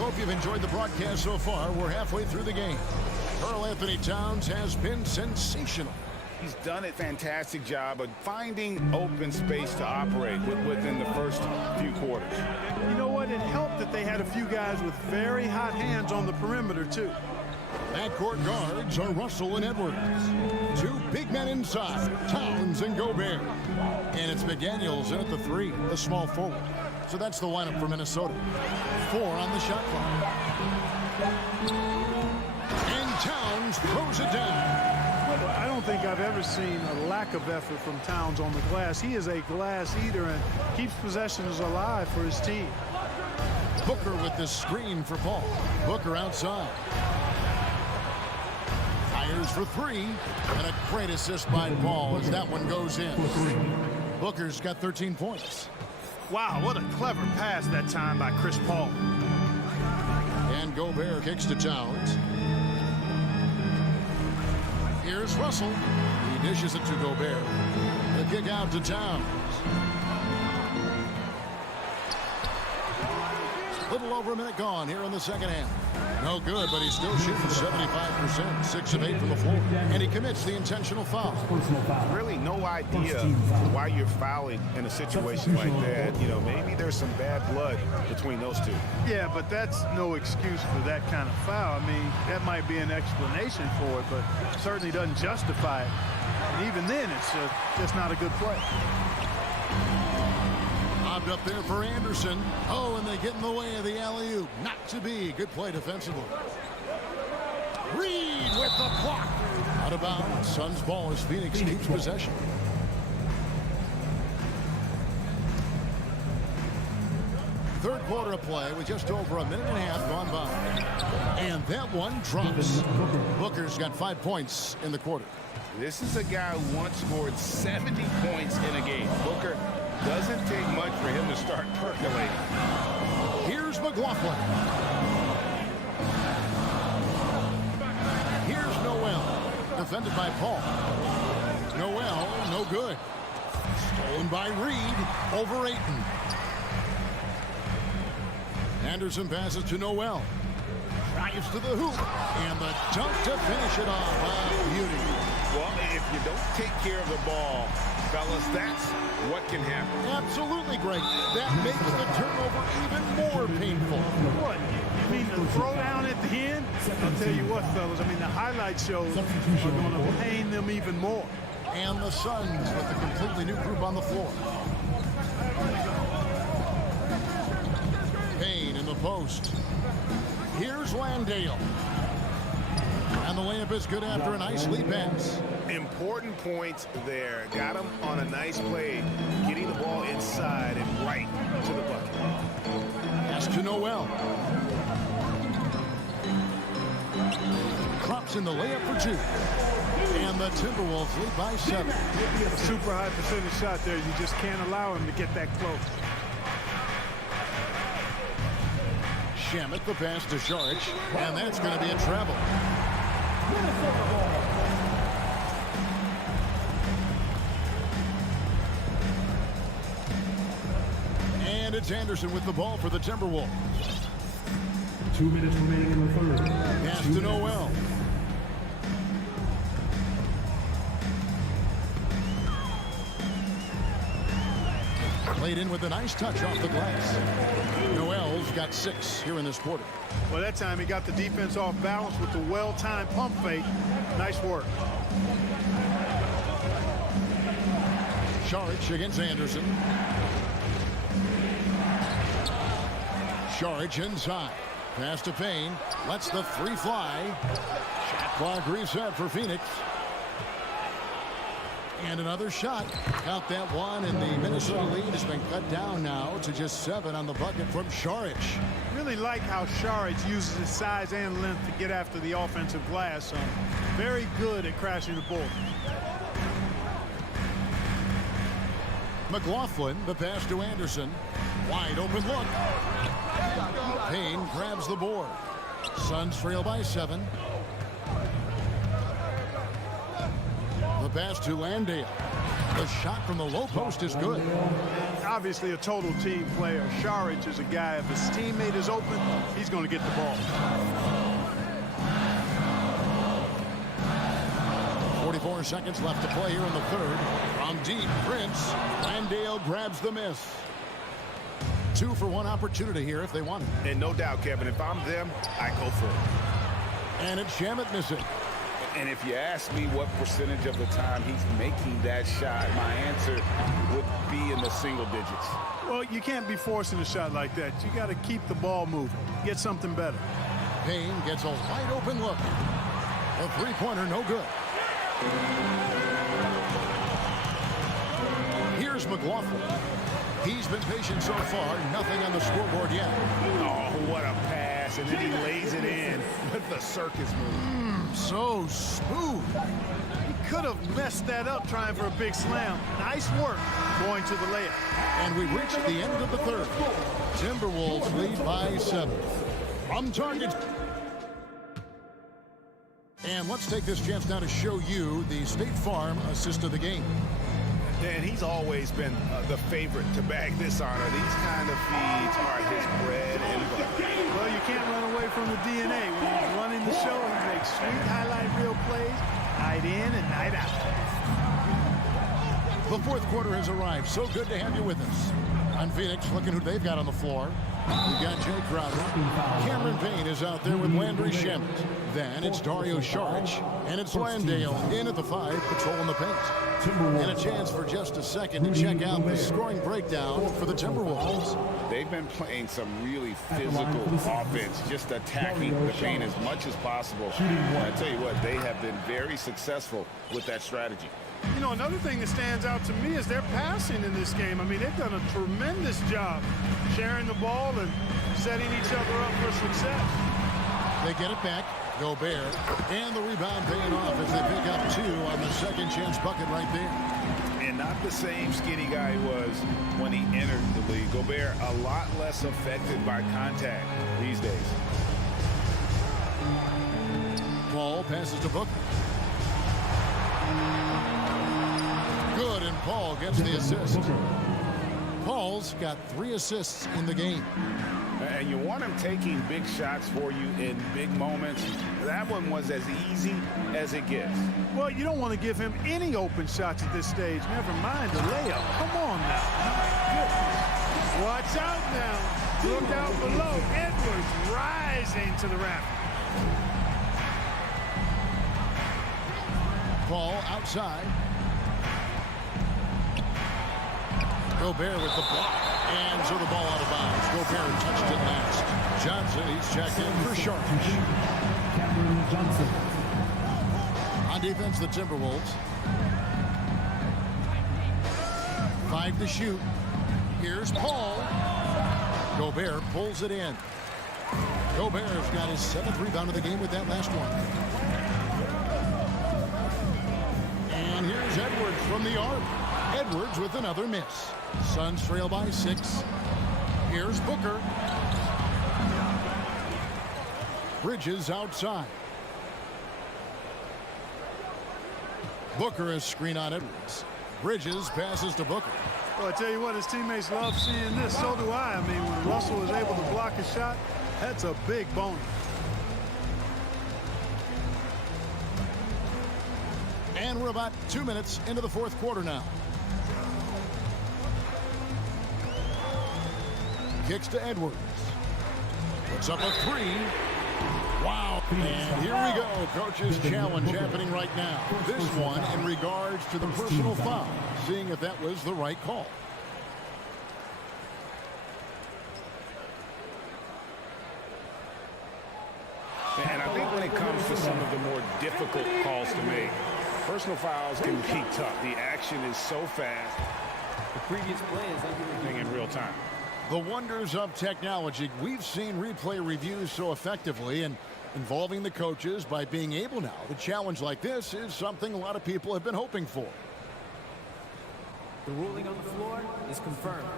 hope you've enjoyed the broadcast so far. We're halfway through the game. Karl Anthony Towns has been sensational. He's done a fantastic job of finding open space to operate within the first few quarters. You know what? It helped that they had a few guys with very hot hands on the perimeter, too. Backcourt guards are Russell and Edwards. Two big men inside, Towns and Gobert. And it's McDaniels in at the three, the small forward. So that's the lineup for Minnesota. 4 on the shot clock. And Towns throws it down. I don't think I've ever seen a lack of effort from Towns on the glass. He is a glass eater and keeps possessions alive for his team. Booker with the screen for Paul. Booker outside. Fires for 3. And a great assist by Paul as that one goes in. Booker's got 13 points. Wow, what a clever pass that time by Chris Paul. And Gobert kicks to Towns. Here's Russell. He dishes it to Gobert. The kick out to Towns. Little over a minute gone here in the second half. No good, but he's still shooting 75%, 6 of 8 from the floor. And he commits the intentional foul. Really no idea why you're fouling in a situation like that. You know, maybe there's some bad blood between those two. Yeah, but that's no excuse for that kind of foul. I mean, that might be an explanation for it, but it certainly doesn't justify it. And even then, it's just not a good play. Lobbed up there for Anderson. Oh, and they get in the way of the alley-oop. Not to be. Good play defensively. Reed with the block. Out of bounds. Suns ball as Phoenix keeps possession. Third quarter of play with just over a minute and a half gone by. And that one drops. Booker's got 5 points in the quarter. This is a guy who once scored 70 points in a game. Booker doesn't take much for him to start percolating. Here's McLaughlin. Here's Noel. Defended by Paul. Noel, no good. Stolen by Reed. Over Ayton. Anderson passes to Noel. Drives to the hoop. And the dunk to finish it off. Beauty. Well, if you don't take care of the ball, fellas, that's what can happen. Absolutely great. That makes the turnover even more painful. What? You mean the throw down at the end? I'll tell you what, fellas. I mean, the highlight shows are going to pain them even more. And the Suns with a completely new group on the floor. Payne in the post. Here's Landale. And the layup is good after a nice lead pass. Important points there. Got him on a nice play, getting the ball inside and right to the bucket. Pass to Noel. Drops in the layup for two. And the Timberwolves lead by 7. A super high percentage shot there. You just can't allow him to get that close. Shamet the pass to Šarić, and that's going to be a travel. And it's Anderson with the ball for the Timberwolves. 2 minutes remaining in the third. Pass to Noel. Played in with a nice touch off the glass. Noel's got 6 here in this quarter. Well, that time he got the defense off balance with the well-timed pump fake. Nice work. Šarić against Anderson. Šarić inside. Pass to Payne. Lets the 3 fly. Shot clock reset for Phoenix. And another shot. Count that one, and the Minnesota lead has been cut down now to just 7 on the bucket from Šarić. Really like how Šarić uses his size and length to get after the offensive glass. Very good at crashing the ball. McLaughlin, the pass to Anderson. Wide open look. Payne grabs the board. Suns trail by 7. The pass to Landale. The shot from the low post is good. Obviously a total team player. Šarić is a guy, if his teammate is open, he's going to get the ball. 44 seconds left to play here in the third. From deep, Prince. Landale grabs the miss. 2 for 1 opportunity here if they want it. And no doubt, Kevin, if I'm them, I go for it. And it's Shamet missing. And if you ask me what percentage of the time he's making that shot, my answer would be in the single digits. Well, you can't be forcing a shot like that. You got to keep the ball moving. Get something better. Payne gets a wide open look. A 3-pointer, no good. Here's McLaughlin. He's been patient so far. Nothing on the scoreboard yet. Oh, what a pass. And then he lays it in with the circus move. So smooth. He could have messed that up trying for a big slam. Nice work going to the layup. And we've reached the end of the third. Timberwolves lead by 7. From target. And let's take this chance now to show you the State Farm assist of the game. Dan, he's always been the favorite to bag this honor. These kind of feeds are his bread and butter. Well, you can't run away from the DNA. When he's running the show, he makes sweet highlight reel plays, night in and night out. The fourth quarter has arrived. So good to have you with us. On Phoenix, looking who they've got on the floor. We've got Jay Crowder. Cameron Payne is out there with Landry Shamet. Then it's Dario Šarić. And it's Landale in at the 5, patrolling the paint. And a chance for just a second to check out the scoring breakdown for the Timberwolves. They've been playing some really physical offense, just attacking the paint as much as possible. I tell you what, they have been very successful with that strategy. You know, another thing that stands out to me is their passing in this game. I mean, they've done a tremendous job sharing the ball and setting each other up for success. They get it back. Gobert. And the rebound paying off as they pick up 2 on the second chance bucket right there. and not the same skinny guy he was when he entered the league. Gobert a lot less affected by contact these days. Paul passes to Booker. Good, and Paul gets the assist. Paul's got 3 assists in the game. And you want him taking big shots for you in big moments. That one was as easy as it gets. Well, you don't want to give him any open shots at this stage. Never mind the layup. Come on now. My goodness. Watch out now. Look out below. Edwards rising to the rafters. Paul outside. Gobert with the block. And so the ball out of bounds. Gobert touched it last. Johnson, he's checked in for Sharp. On defense, the Timberwolves. 5 to shoot. Here's Paul. Gobert pulls it in. Gobert's got his 7th rebound of the game with that last one. And here's Edwards from the arc. Edwards with another miss. Suns trail by 6. Here's Booker. Bridges outside. Booker is screen on Edwards. Bridges passes to Booker. Well, I tell you what, his teammates love seeing this. So do I. I mean, when Russell is able to block a shot, that's a big bonus. And we're about 2 minutes into the 4th quarter now. Kicks to Edwards. Puts up a 3. Wow. And here we go. Coach's challenge happening right now. This one in regards to the personal foul. Seeing if that was the right call. And I think when it comes to some of the more difficult calls to make, personal fouls can be tough. The action is so fast. The previous play is under in real time. The wonders of technology. We've seen replay reviews so effectively, and involving the coaches by being able now to challenge like this is something a lot of people have been hoping for. The ruling on the floor is confirmed.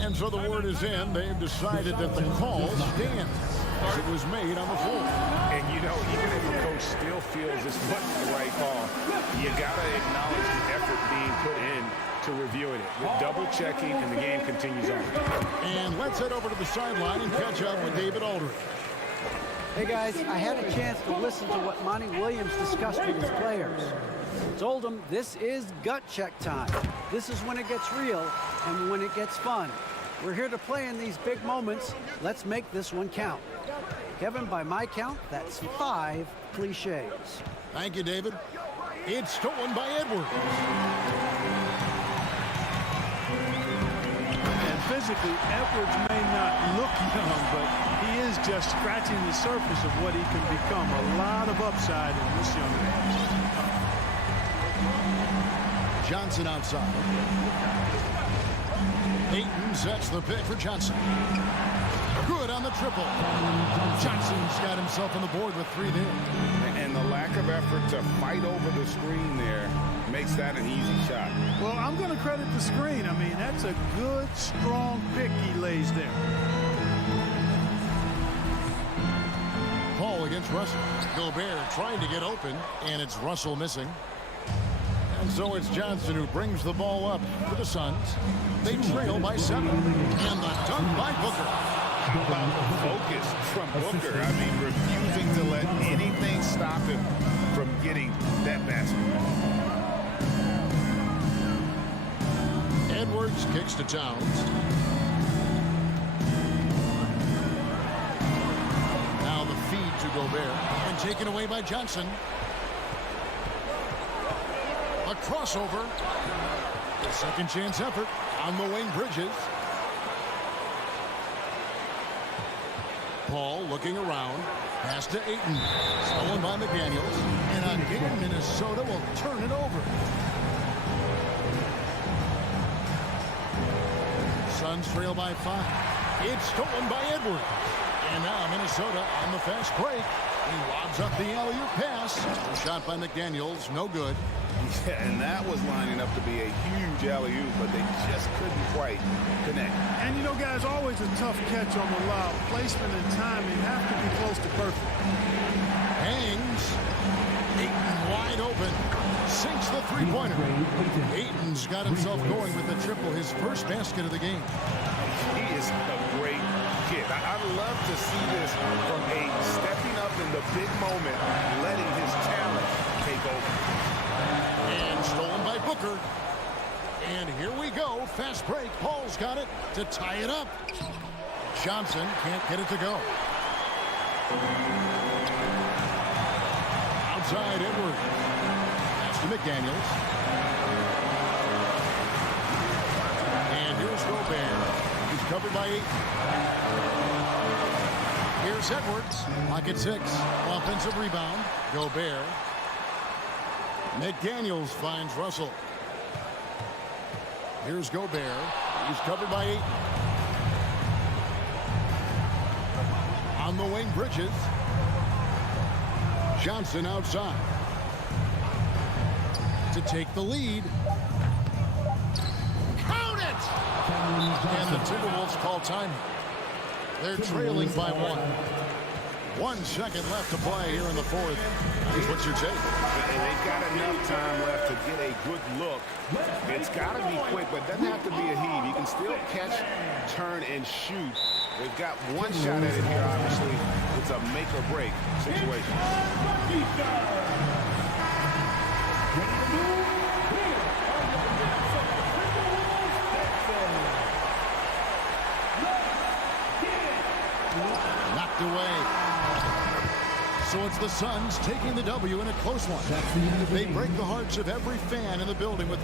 And so the word is in. They've decided that the call stands as it was made on the floor. And you know, even if the coach still feels this wasn't the right call, you gotta acknowledge the effort being put in to reviewing it. With double checking, and the game continues on. And let's head over to the sideline and catch up with David Aldridge. Hey guys, I had a chance to listen to what Monty Williams discussed with his players. Told them this is gut check time. This is when it gets real and when it gets fun. We're here to play in these big moments. Let's make this one count. Kevin, by my count, that's 5 cliches. Thank you, David. It's stolen by Edwards. And physically, Edwards may not look young, but he is just scratching the surface of what he can become. A lot of upside in this young man. Johnson outside. Ayton sets the pick for Johnson. Good on the triple. Johnson's got himself on the board with 3 there. And the lack of effort to fight over the screen there makes that an easy shot. Well, I'm going to credit the screen. I mean, that's a good, strong pick he lays there. Paul against Russell. Gobert trying to get open, and it's Russell missing. And so it's Johnson who brings the ball up for the Suns. They trail by 7. And the dunk by Booker. How about the focus from Booker? I mean, refusing to let anything stop him from getting that basket. Edwards kicks to Towns. Now the feed to Gobert. And taken away by Johnson. A crossover. A second chance effort on the wing. Bridges. Paul looking around. Pass to Ayton. Stolen by McDaniels. And again, Minnesota will turn it over. Suns trail by 5. It's stolen by Edwards. And now Minnesota on the fast break. He lobs up the alley-oop pass. Shot by McDaniels, no good. Yeah, and that was lining up to be a huge alley-oop, but they just couldn't quite connect. And you know, guys, always a tough catch on the lob. Placement and timing have to be close to perfect. Hangs. Ayton wide open. Sinks the three-pointer. Ayton's got himself going with the triple, his first basket of the game. He is a great kid. I love to see this from Ayton, stepping up in the big moment, letting his talent take over. And stolen by Booker. And here we go. Fast break. Paul's got it to tie it up. Johnson can't get it to go. Outside Edwards. Pass to McDaniels. And here's Gobert. He's covered by 8. Here's Edwards. Pocket 6. Offensive rebound. Gobert. McDaniels finds Russell. Here's Gobert. He's covered by 8. On the wing, Bridges. Johnson outside. To take the lead. Count it! And the Timberwolves call time. They're trailing by 1. 1 second left to play here in the fourth. Here's what you take. And they've got enough time left to get a good look. It's got to be quick, but it doesn't have to be a heave. You can still catch, turn, and shoot. They've got 1 shot at it here, obviously. It's a make-or-break situation. Knocked away. So it's the Suns taking the W in a close one. They break the hearts of every fan in the building with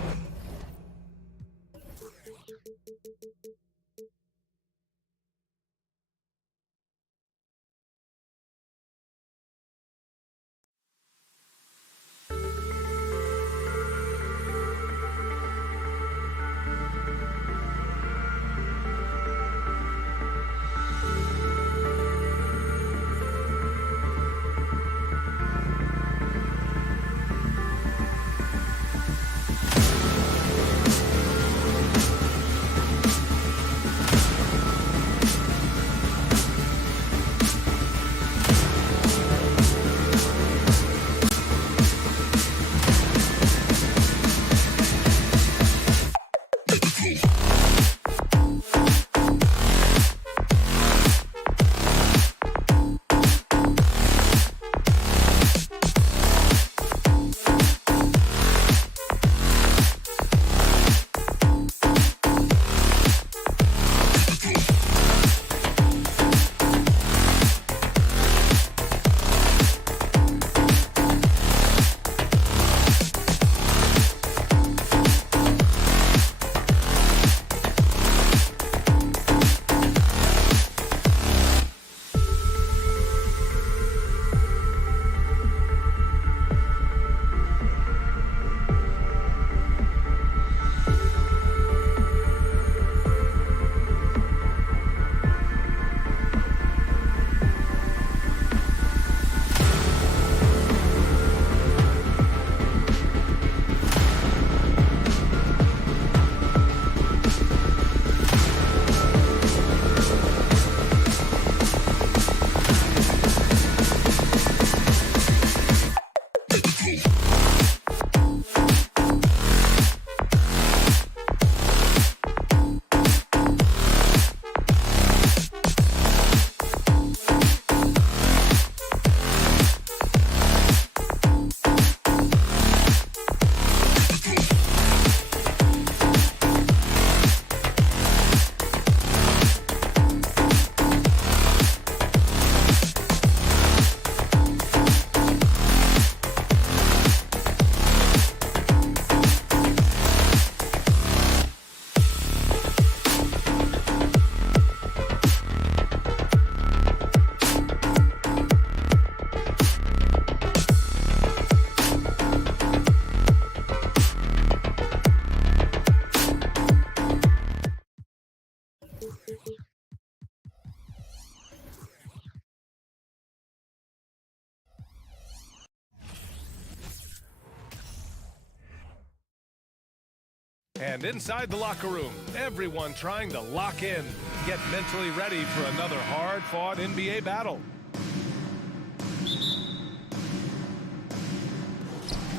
And inside the locker room, everyone trying to lock in, get mentally ready for another hard-fought NBA battle.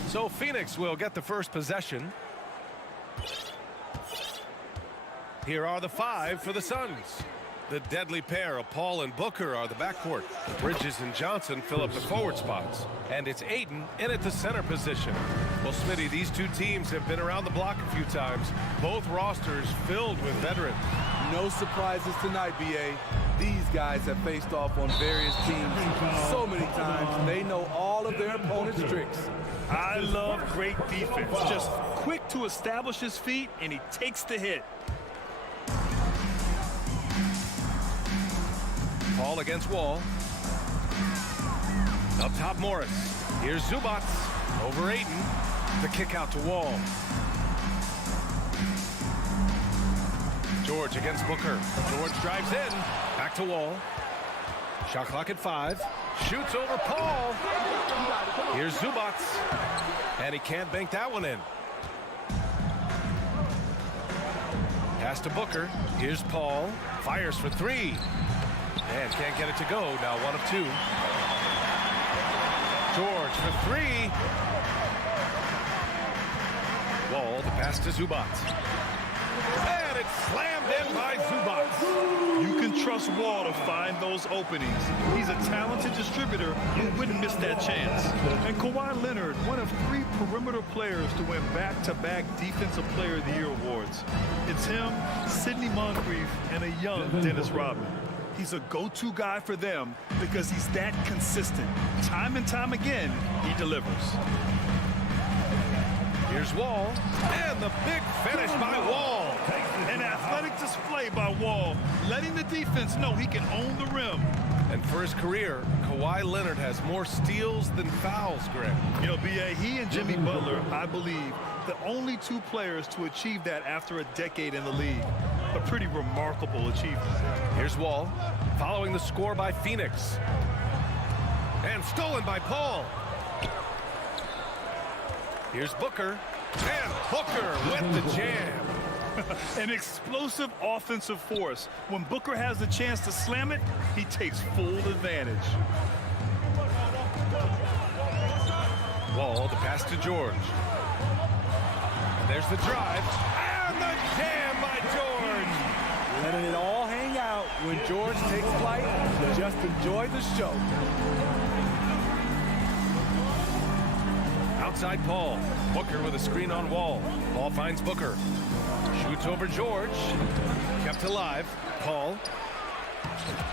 So Phoenix will get the first possession. Here are the 5 for the Suns. The deadly pair of Paul and Booker are the backcourt. Bridges and Johnson fill up the forward spots. And it's Ayton in at the center position. Well, Smitty, these two teams have been around the block a few times. Both rosters filled with veterans. No surprises tonight, B.A. These guys have faced off on various teams so many times. They know all of their opponent's tricks. I love great defense. Just quick to establish his feet, and he takes the hit. Paul against Wall. Up top, Morris. Here's Zubats. Over Ayton. The kick out to Wall. George against Booker. George drives in. Back to Wall. Shot clock at 5. Shoots over Paul. Here's Zubats. And he can't bank that one in. Pass to Booker. Here's Paul. Fires for 3. And can't get it to go. Now 1 of 2. George for 3. Wall, the pass to Zubats. And it's slammed in by Zubats. You can trust Wall to find those openings. He's a talented distributor who wouldn't miss that chance. And Kawhi Leonard, one of 3 perimeter players to win back-to-back Defensive Player of the Year awards. It's him, Sidney Moncrief, and a young Dennis Rodman. He's a go-to guy for them because he's that consistent. Time and time again, he delivers. Here's Wall, and the big finish by Wall. An athletic display by Wall, letting the defense know he can own the rim. And for his career, Kawhi Leonard has more steals than fouls, Greg. You know, B.A., he and Jimmy Butler, I believe, the only 2 players to achieve that after a decade in the league. A pretty remarkable achievement. Here's Wall, following the score by Phoenix. And stolen by Paul. Here's Booker. And Booker with the jam. An explosive offensive force. When Booker has the chance to slam it, he takes full advantage. Wall, the pass to George. And there's the drive. And the jam by George. Letting it all hang out when George takes flight. Just enjoy the show. Outside Paul. Booker with a screen on Wall. Paul finds Booker. Shoots over George. Kept alive. Paul.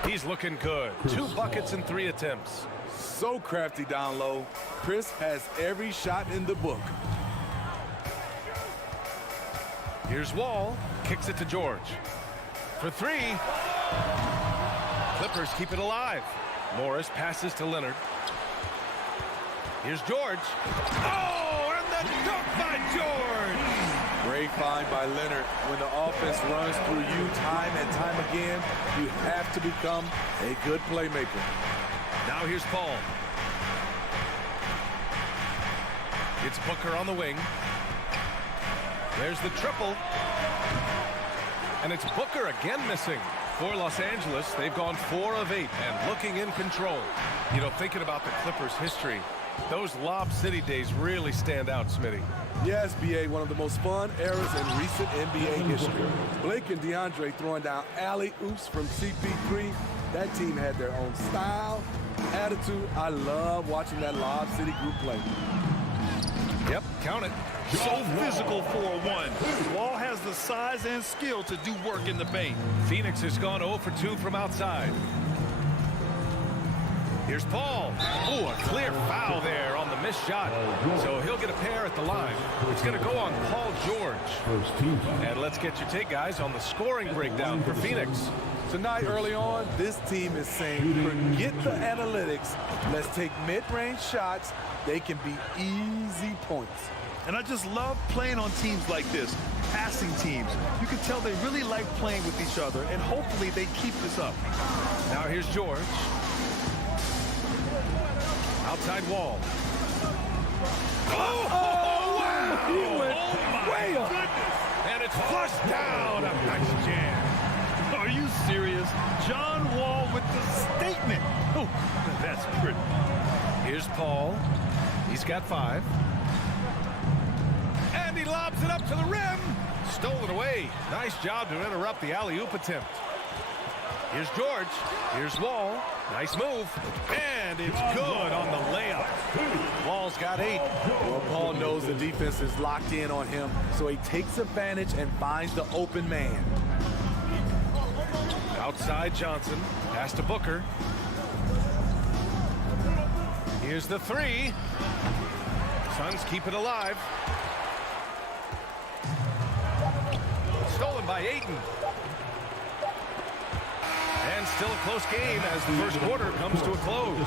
He's looking good. 2 buckets in 3 attempts. So crafty down low. Chris has every shot in the book. Here's Wall. Kicks it to George. For 3. Clippers keep it alive. Morris passes to Leonard. Here's George. Oh, and the dunk by George. Great find by Leonard. When the offense runs through you time and time again, you have to become a good playmaker. Now here's Paul. It's Booker on the wing. There's the triple. And it's Booker again missing. For Los Angeles, they've gone 4 of 8 and looking in control. You know, thinking about the Clippers' history, those Lob City days really stand out, Smitty. Yes, B.A., one of the most fun eras in recent NBA history. Blake and DeAndre throwing down alley-oops from CP3. That team had their own style, attitude. I love watching that Lob City group play. Yep, count it. So physical for a 1. Wall has the size and skill to do work in the paint. Phoenix has gone 0 for 2 from outside. Here's Paul. Oh, a clear foul there on the missed shot. So he'll get a pair at the line. It's going to go on Paul George. And let's get your take, guys, on the scoring breakdown for Phoenix. Tonight, early on, this team is saying, forget the analytics. Let's take mid-range shots. They can be easy points. And I just love playing on teams like this, passing teams. You can tell they really like playing with each other, and hopefully they keep this up. Now here's George. Outside Wall. Oh, wow! He went way up. it's flushed down. A nice jam. Are you serious? John Wall with the statement. Oh, that's pretty. Here's Paul. He's got 5. And he lobs it up to the rim. Stolen away. Nice job to interrupt the alley-oop attempt. Here's George. Here's Wall. Nice move. And it's good on the layup. Wall's got 8. Well, Paul knows the defense is locked in on him, so he takes advantage and finds the open man. Outside Johnson. Pass to Booker. Here's the 3. Suns keep it alive. Stolen by Ayton. And still a close game as the first quarter comes to a close.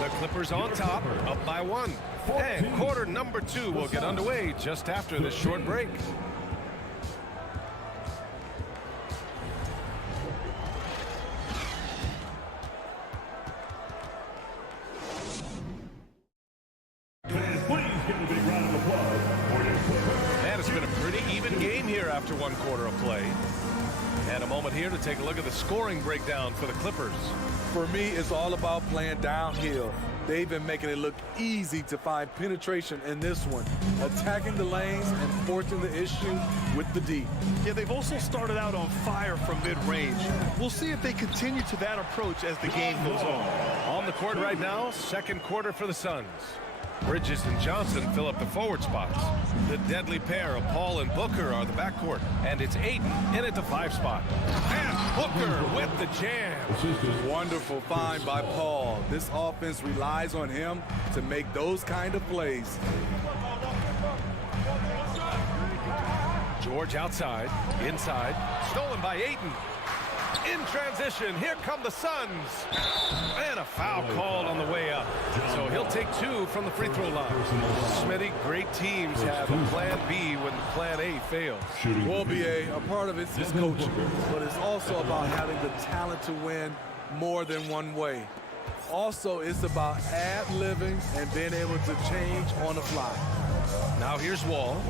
The Clippers on top, up by 1. And quarter number 2 will get underway just after this short break. And it's been a pretty even game here after 1 quarter of play. And a moment here to take a look at the scoring breakdown for the Clippers. For me, it's all about playing downhill. They've been making it look easy to find penetration in this one, attacking the lanes and forcing the issue with the D. Yeah, they've also started out on fire from mid-range. We'll see if they continue to that approach as the game goes on. On the court right now, second quarter for the Suns. Bridges and Johnson fill up the forward spots. The deadly pair of Paul and Booker are the backcourt. And it's Ayton in at the 5 spot. And Booker with the jam. Wonderful find by Paul. This offense relies on him to make those kind of plays. George outside, inside, stolen by Ayton. In transition, here come the Suns. And a foul called on the way up. So he'll take 2 from the free throw line. Smitty, great teams have a plan B when plan A fails. Well, BA, a part of it is coaching, but it's also about having the talent to win more than one way. Also, it's about ad-libbing and being able to change on the fly. Now here's Wall.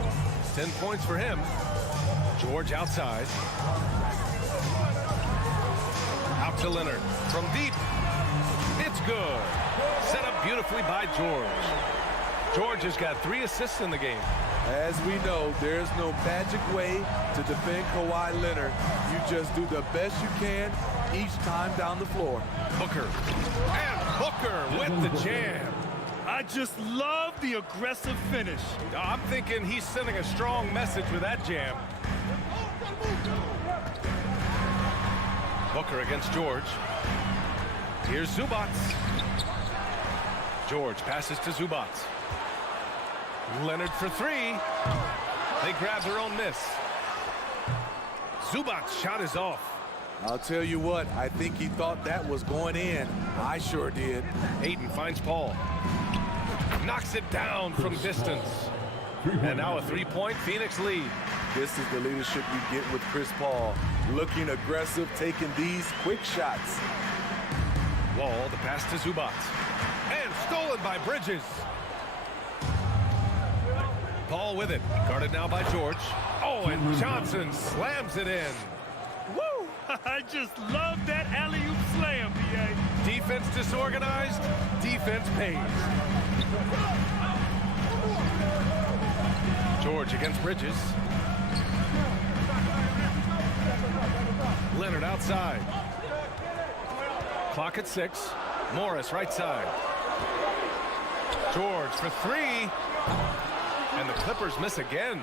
10 points for him. George outside. Out to Leonard from deep. It's good. Set up beautifully by George. George has got 3 assists in the game. As we know, there's no magic way to defend Kawhi Leonard. You just do the best you can each time down the floor. Booker. And Booker with the jam. I just love the aggressive finish. I'm thinking he's sending a strong message with that jam. Booker against George. Here's Zubac. George passes to Zubac. Leonard for 3. They grab their own miss. Zubac's shot is off. I'll tell you what, I think he thought that was going in. I sure did. Ayton finds Paul. Knocks it down from distance. And now a 3-point Phoenix lead. This is the leadership you get with Chris Paul. Looking aggressive, taking these quick shots. Wall, the pass to Zubac. And stolen by Bridges. Paul with it. Guarded now by George. Oh, and Johnson slams it in. Woo! I just love that alley-oop slam, BA. Defense disorganized. Defense pays. George against Bridges. Leonard outside. Clock at 6. Morris right side. George for 3. And the Clippers miss again.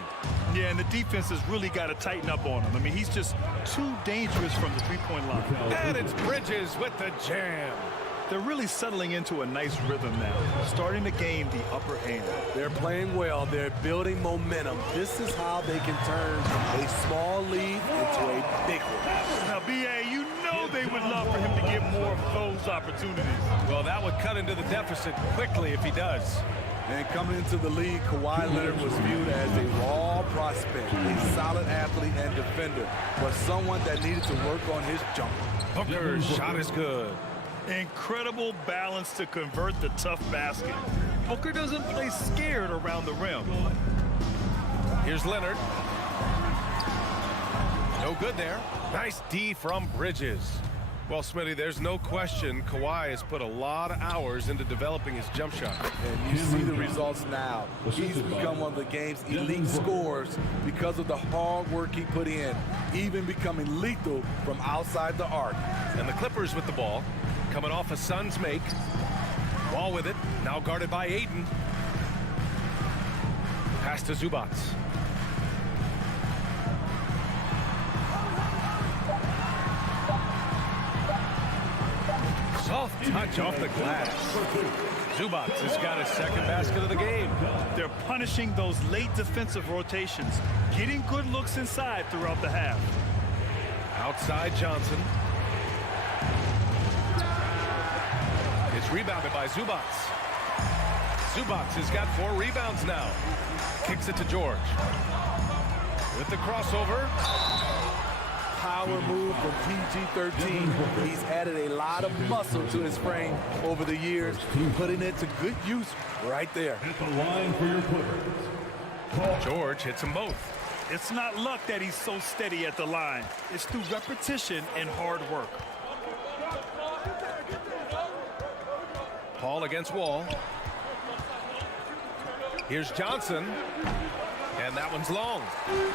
Yeah, and the defense has really got to tighten up on him. I mean, he's just too dangerous from the three-point line. And it's Bridges with the jam. They're really settling into a nice rhythm now, starting to gain the upper hand. They're playing well. They're building momentum. This is how they can turn a small lead into a big one. Now, BA, you know they would love for him to get more of those opportunities. Well, that would cut into the deficit quickly if he does. And coming into the league, Kawhi Leonard was viewed as a raw prospect, a solid athlete and defender, but someone that needed to work on his jumper. Booker's shot is good. Incredible balance to convert the tough basket. Booker doesn't play scared around the rim. Here's Leonard. No good there. Nice D from Bridges. Well, Smitty, there's no question Kawhi has put a lot of hours into developing his jump shot. And you see the results now. He's become one of the game's elite scorers because of the hard work he put in, even becoming lethal from outside the arc. And the Clippers with the ball, coming off a Suns make. Ball with it, now guarded by Ayton. Pass to Zubac. Soft touch off the glass. Zubac has got his second basket of the game. They're punishing those late defensive rotations, getting good looks inside throughout the half. Outside Johnson. It's rebounded by Zubac. Zubac has got 4 rebounds now. Kicks it to George. With the crossover. Power move from PG-13. He's added a lot of muscle to his frame over the years, putting it to good use right there. At the line for your Clippers. George hits them both. It's not luck that he's so steady at the line. It's through repetition and hard work. Paul against Wall. Here's Johnson. And that one's long.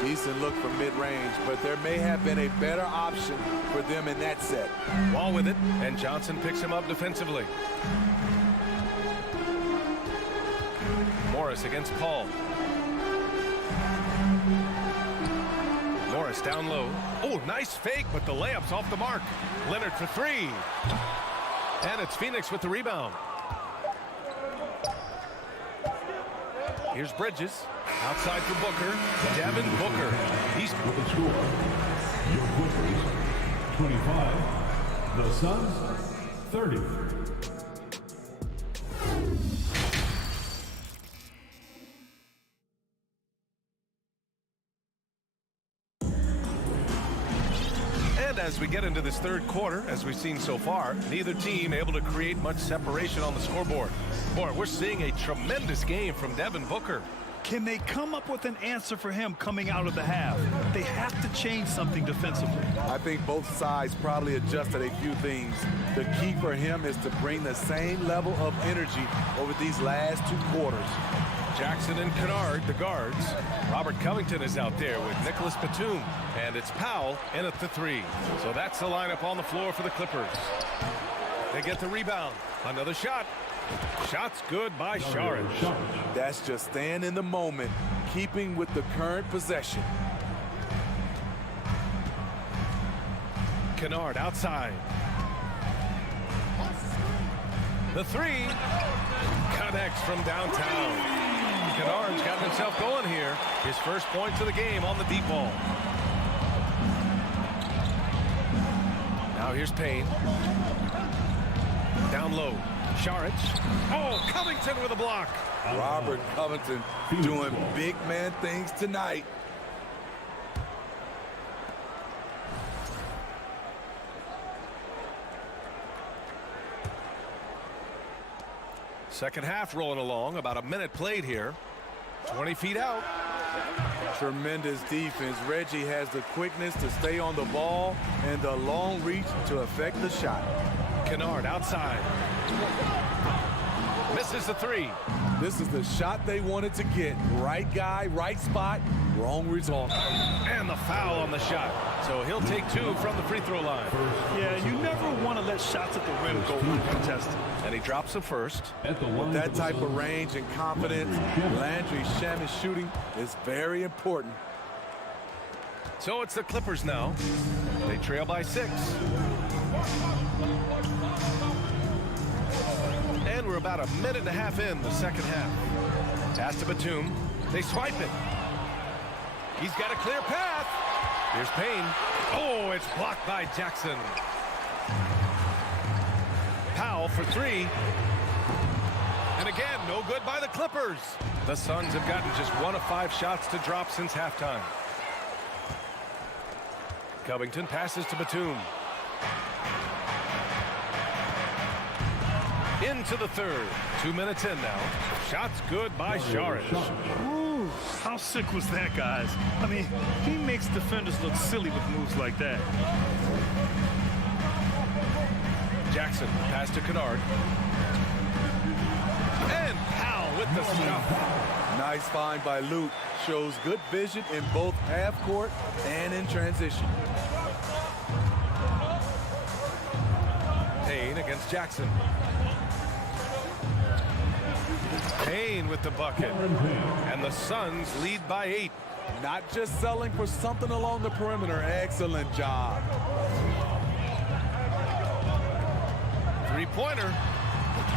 Decent look from mid-range, but there may have been a better option for them in that set. Wall with it, and Johnson picks him up defensively. Morris against Paul. Morris down low. Oh, nice fake, but the layup's off the mark. Leonard for 3. And it's Phoenix with the rebound. Here's Bridges. Outside for Booker. Devin Booker. He's With the score, your Clippers 25, the Suns 30. And as we get into this third quarter, as we've seen so far, neither team able to create much separation on the scoreboard. Boy, we're seeing a tremendous game from Devin Booker. Can they come up with an answer for him coming out of the half? They have to change something defensively. I think both sides probably adjusted a few things. The key for him is to bring the same level of energy over these last 2 quarters. Jackson and Kennard, the guards. Robert Covington is out there with Nicholas Batum. And it's Powell in at the 3. So that's the lineup on the floor for the Clippers. They get the rebound. Another shot. Shot's good by Horens. That's just staying in the moment, keeping with the current possession. Kennard outside. The 3 connects from downtown. Kennard's got himself going here. His first points of the game on the deep ball. Now here's Payne. Down low. Saric. Oh, Covington with a block. Robert Covington doing big man things tonight. Second half rolling along. About a minute played here. 20 feet out. Tremendous defense. Reggie has the quickness to stay on the ball and the long reach to affect the shot. Kennard outside. Misses the 3. This is the shot they wanted to get. Right guy, right spot, wrong result. And the foul on the shot. So he'll take 2 from the free throw line. Yeah, you never want to let shots at the rim go uncontested. And he drops the first. With that type of range and confidence, Landry Shamet's shooting is very important. So it's the Clippers now. They trail by 6. And we're about a minute and a half in the second half. Pass to Batum. They swipe it. He's got a clear path. Here's Payne. Oh, it's blocked by Jackson. Powell for 3. And again, no good by the Clippers. The Suns have gotten just 1 of 5 shots to drop since halftime. Covington passes to Batum. Into the third. 2 minutes in now. Shots good by Horens. How sick was that, guys? I mean, he makes defenders look silly with moves like that. Jackson, pass to Kennard. And Powell with the stuff. Nice find by Luke. Shows good vision in both half court and in transition. Payne against Jackson. Payne with the bucket. And the Suns lead by 8. Not just selling for something along the perimeter. Excellent job. Three-pointer.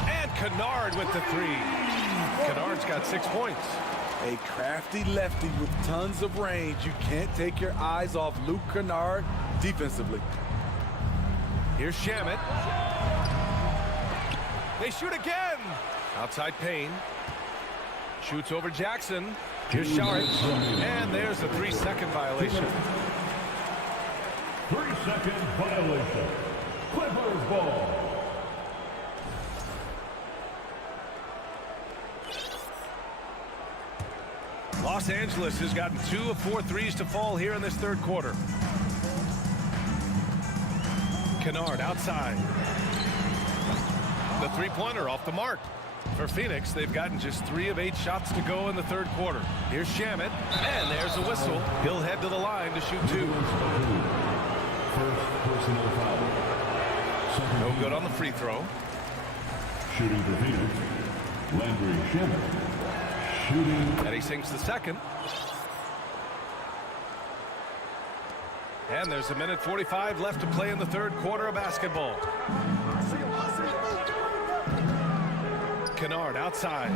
And Kennard with the 3. Kennard's got 6 points. A crafty lefty with tons of range. You can't take your eyes off Luke Kennard defensively. Here's Shamet. They shoot again. Outside Payne. Shoots over Jackson. Here's Shag. And there's a 3-second violation. 3-second violation. Clippers ball. Los Angeles has gotten 2 of 4 threes to fall here in this third quarter. Kennard outside. The three-pointer off the mark. For Phoenix, they've gotten just 3 of 8 shots to go in the third quarter. Here's Shamet, and there's a whistle. He'll head to the line to shoot 2. First personal foul. No good on the free throw. Shooting for Phoenix, Landry Shamet. Shooting. And he sinks the second. And there's a minute 45 left to play in the third quarter of basketball. Kennard outside.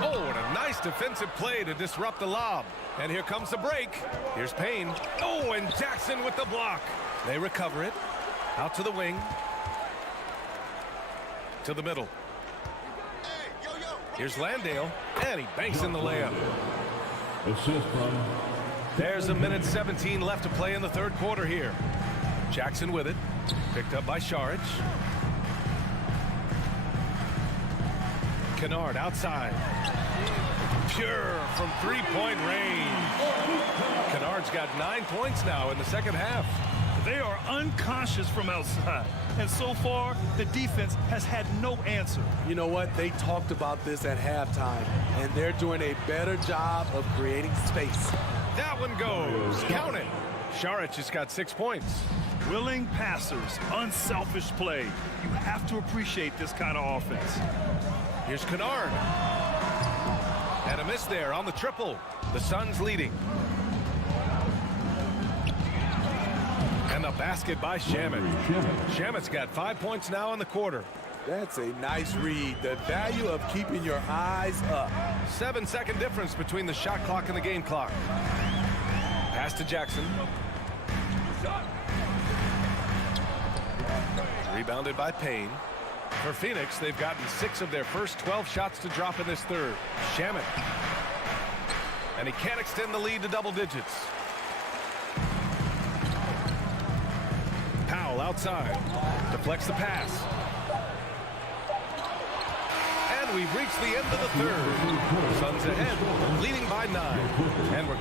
Oh, and a nice defensive play to disrupt the lob. And here comes the break. Here's Payne. Oh, and Jackson with the block. They recover it. Out to the wing. To the middle. Here's Landale. And he banks in the layup. Assist from. There's a minute 17 left to play in the third quarter here. Jackson with it. Picked up by Sharic. Kennard outside. Pure from three-point range. Kennard's got 9 points now in the second half. They are unconscious from outside. And so far, the defense has had no answer. You know what? They talked about this at halftime, and they're doing a better job of creating space. That one goes. Count it. Sharic has got 6 points. Willing passers, unselfish play. You have to appreciate this kind of offense. Here's Kennard. And a miss there on the triple. The Suns leading. And the basket by Shamet. Shamet's got 5 points now in the quarter. That's a nice read. The value of keeping your eyes up. 7-second difference between the shot clock and the game clock. Pass to Jackson. Rebounded by Payne. For Phoenix, they've gotten 6 of their first 12 shots to drop in this third. Shamet. And he can't extend the lead to double digits. Powell outside. Deflects the pass. And we've reached the end of the third. Suns ahead, leading by 9. And we're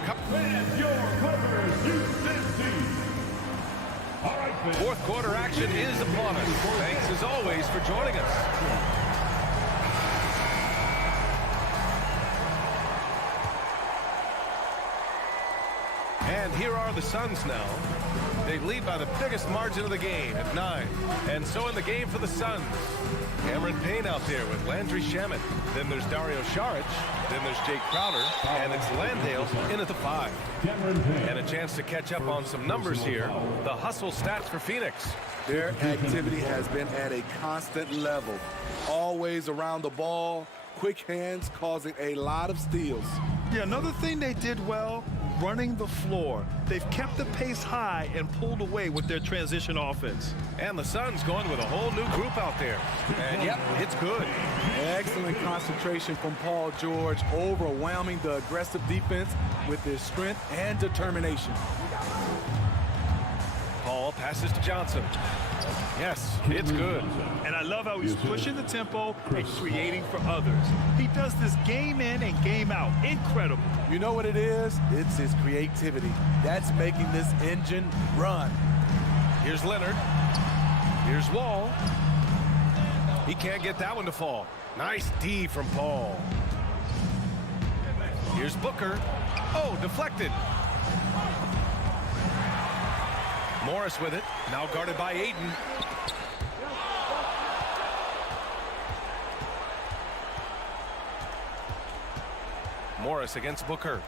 fourth quarter action is upon us. Thanks as always for joining us. And here are the Suns now. They lead by the biggest margin of the game at 9. And so in the game for the Suns, Cameron Payne out there with Landry Shamet. Then there's Dario Saric. Then there's Jake Crowder. And it's Landale in at the 5. And a chance to catch up on some numbers here. The hustle stats for Phoenix. Their activity has been at a constant level. Always around the ball. Quick hands causing a lot of steals. Yeah, another thing they did well, running the floor. They've kept the pace high and pulled away with their transition offense. And the Suns going with a whole new group out there. And yep, it's good. Excellent concentration from Paul George, overwhelming the aggressive defense with his strength and determination. Paul passes to Johnson. Yes, it's good. And I love how he's pushing the tempo and creating for others. He does this game in and game out. Incredible. You know what it is? It's his creativity. That's making this engine run. Here's Leonard. Here's Wall. He can't get that one to fall. Nice D from Paul. Here's Booker. Oh, deflected. Morris with it. Now guarded by Ayton. Morris against Booker.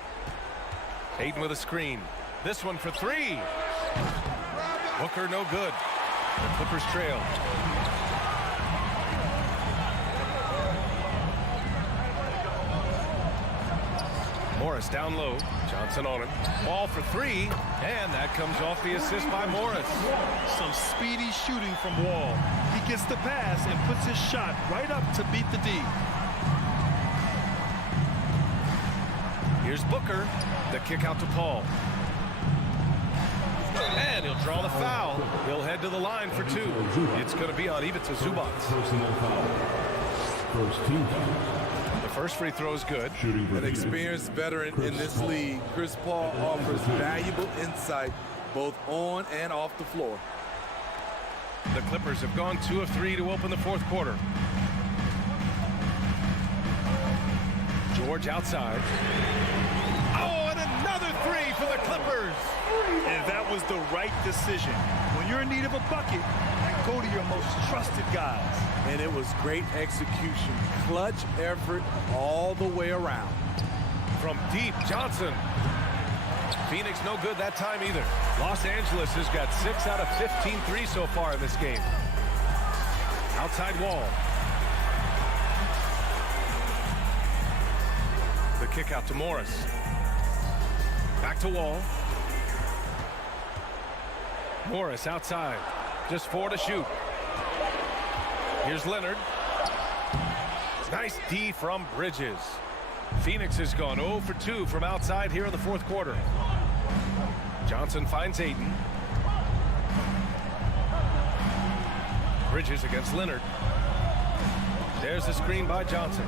Ayton with a screen. This one for three. Booker no good. The Clippers trail. Morris down low. Johnson on him. Ball for three. And that comes off the assist by Morris. Some speedy shooting from Wall. He gets the pass and puts his shot right up to beat the D. Here's Booker. The kick out to Paul. And he'll draw the foul. He'll head to the line for two. It's going to be on Ivica Zubac. Personal foul. First team foul. The first free throw is good. An experienced veteran in this league, Chris Paul offers valuable insight both on and off the floor. The Clippers have gone 2 of 3 to open the fourth quarter. George outside. Oh, and another three for the Clippers. And that was the right decision. When you're in need of a bucket, go to your most trusted guys. And it was great execution. Clutch effort all the way around. From deep, Johnson. Phoenix no good that time either. Los Angeles has got 6 out of 15 threes so far in this game. Outside Wall. The kick out to Morris. Back to Wall. Morris outside. Just 4 to shoot. Here's Leonard. Nice D from Bridges. Phoenix has gone 0 for 2 from outside here in the fourth quarter. Johnson finds Ayton. Bridges against Leonard. There's the screen by Johnson.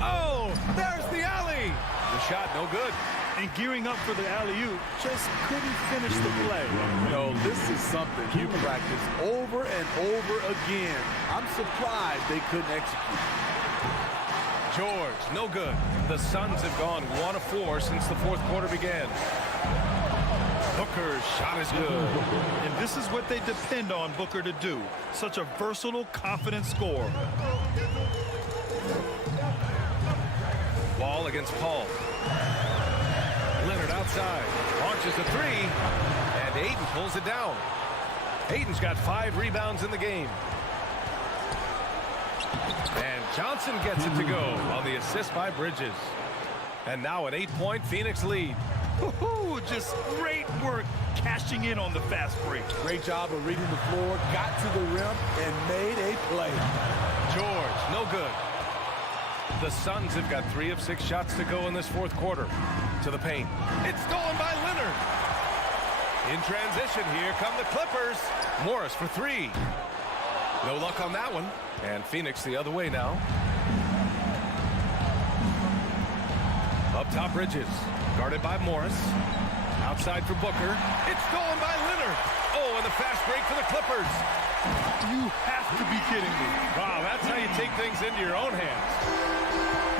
Oh, there's the alley. The shot no good. And gearing up for the alley-oop, just couldn't finish the play. No, this is something you practice over and over again. I'm surprised they couldn't execute. George, no good. The Suns have gone 1 of 4 since the fourth quarter began. Booker's shot is good. And this is what they depend on Booker to do. Such a versatile, confident scorer. Wall against Paul. Leonard outside. Launches a three. And Ayton pulls it down. Ayton's got 5 rebounds in the game. And Johnson gets it to go on the assist by Bridges. And now an 8-point Phoenix lead. Just great work cashing in on the fast break. Great job of reading the floor, got to the rim, and made a play. George, no good. The Suns have got 3 of 6 shots to go in this fourth quarter. To the paint. It's stolen by Leonard. In transition, here come the Clippers. Morris for 3. No luck on that one. And Phoenix the other way now. Up top, Bridges. Guarded by Morris. Outside for Booker. It's stolen by Leonard. Oh, and the fast break for the Clippers. You have to be kidding me. Wow, that's how you take things into your own hands.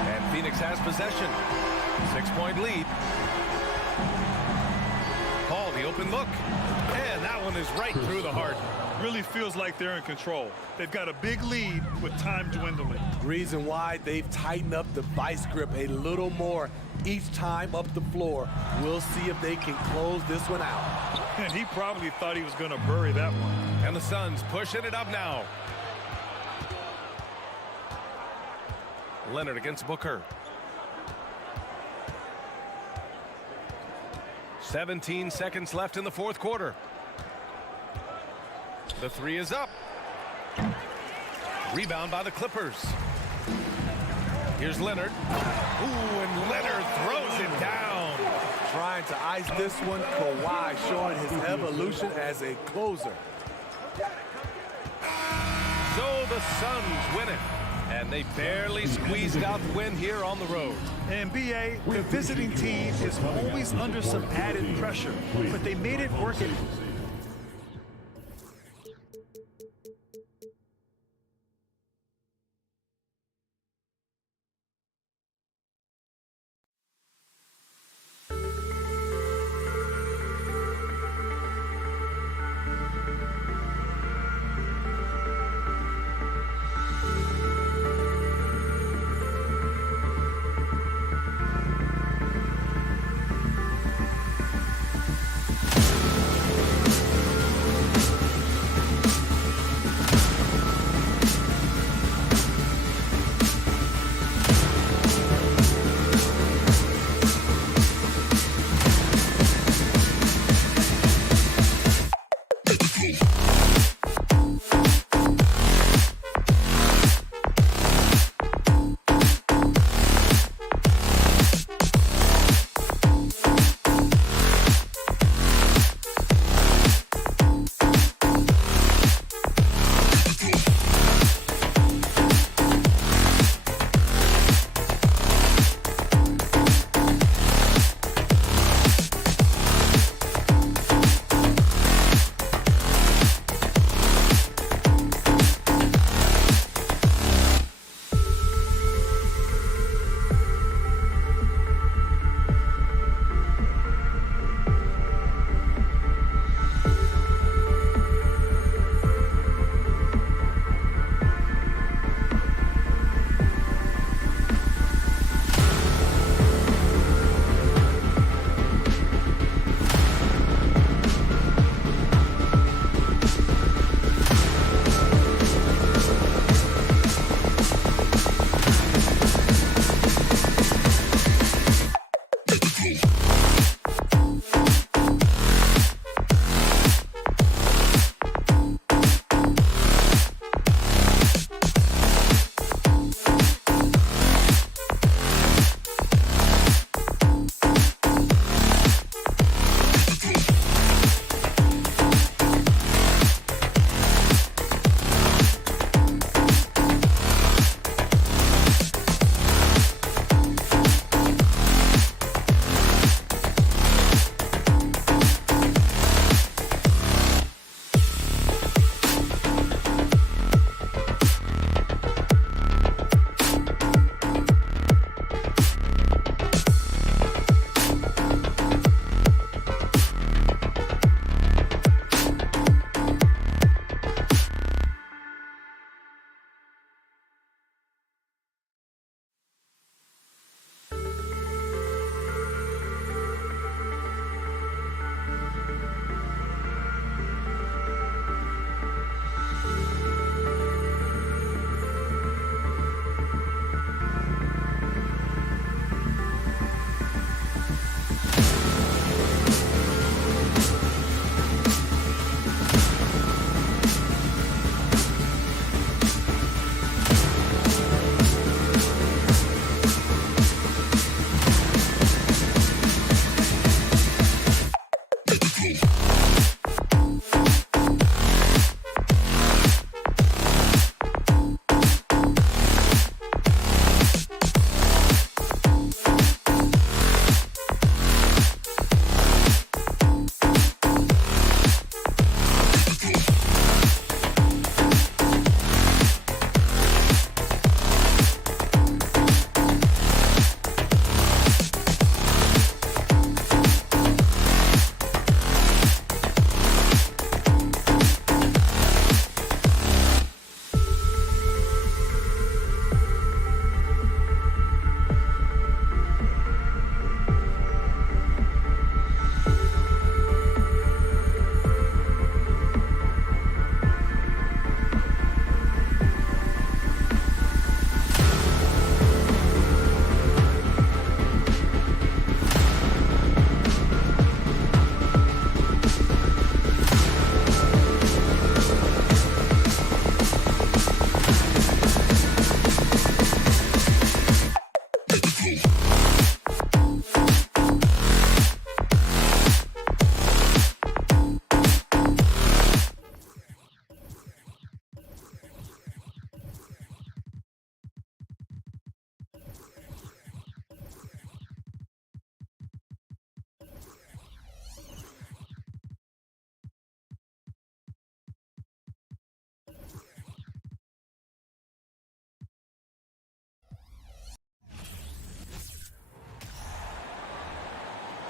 And Phoenix has possession. 6-point lead. Paul, the open look. And that one is right through the heart. Really feels like they're in control. They've got a big lead with time dwindling. Reason why they've tightened up the vice grip a little more each time up the floor. We'll see if they can close this one out. And he probably thought he was going to bury that one. And the Suns pushing it up now. Leonard against Booker. 17 seconds left in the fourth quarter. The 3 is up. Rebound by the Clippers. Here's Leonard. Ooh, and Leonard throws it down. Trying to ice this one. Kawhi showing his evolution as a closer. So the Suns win it. And they barely squeezed out the win here on the road. And BA, the visiting team is always under some added pressure, but they made it work.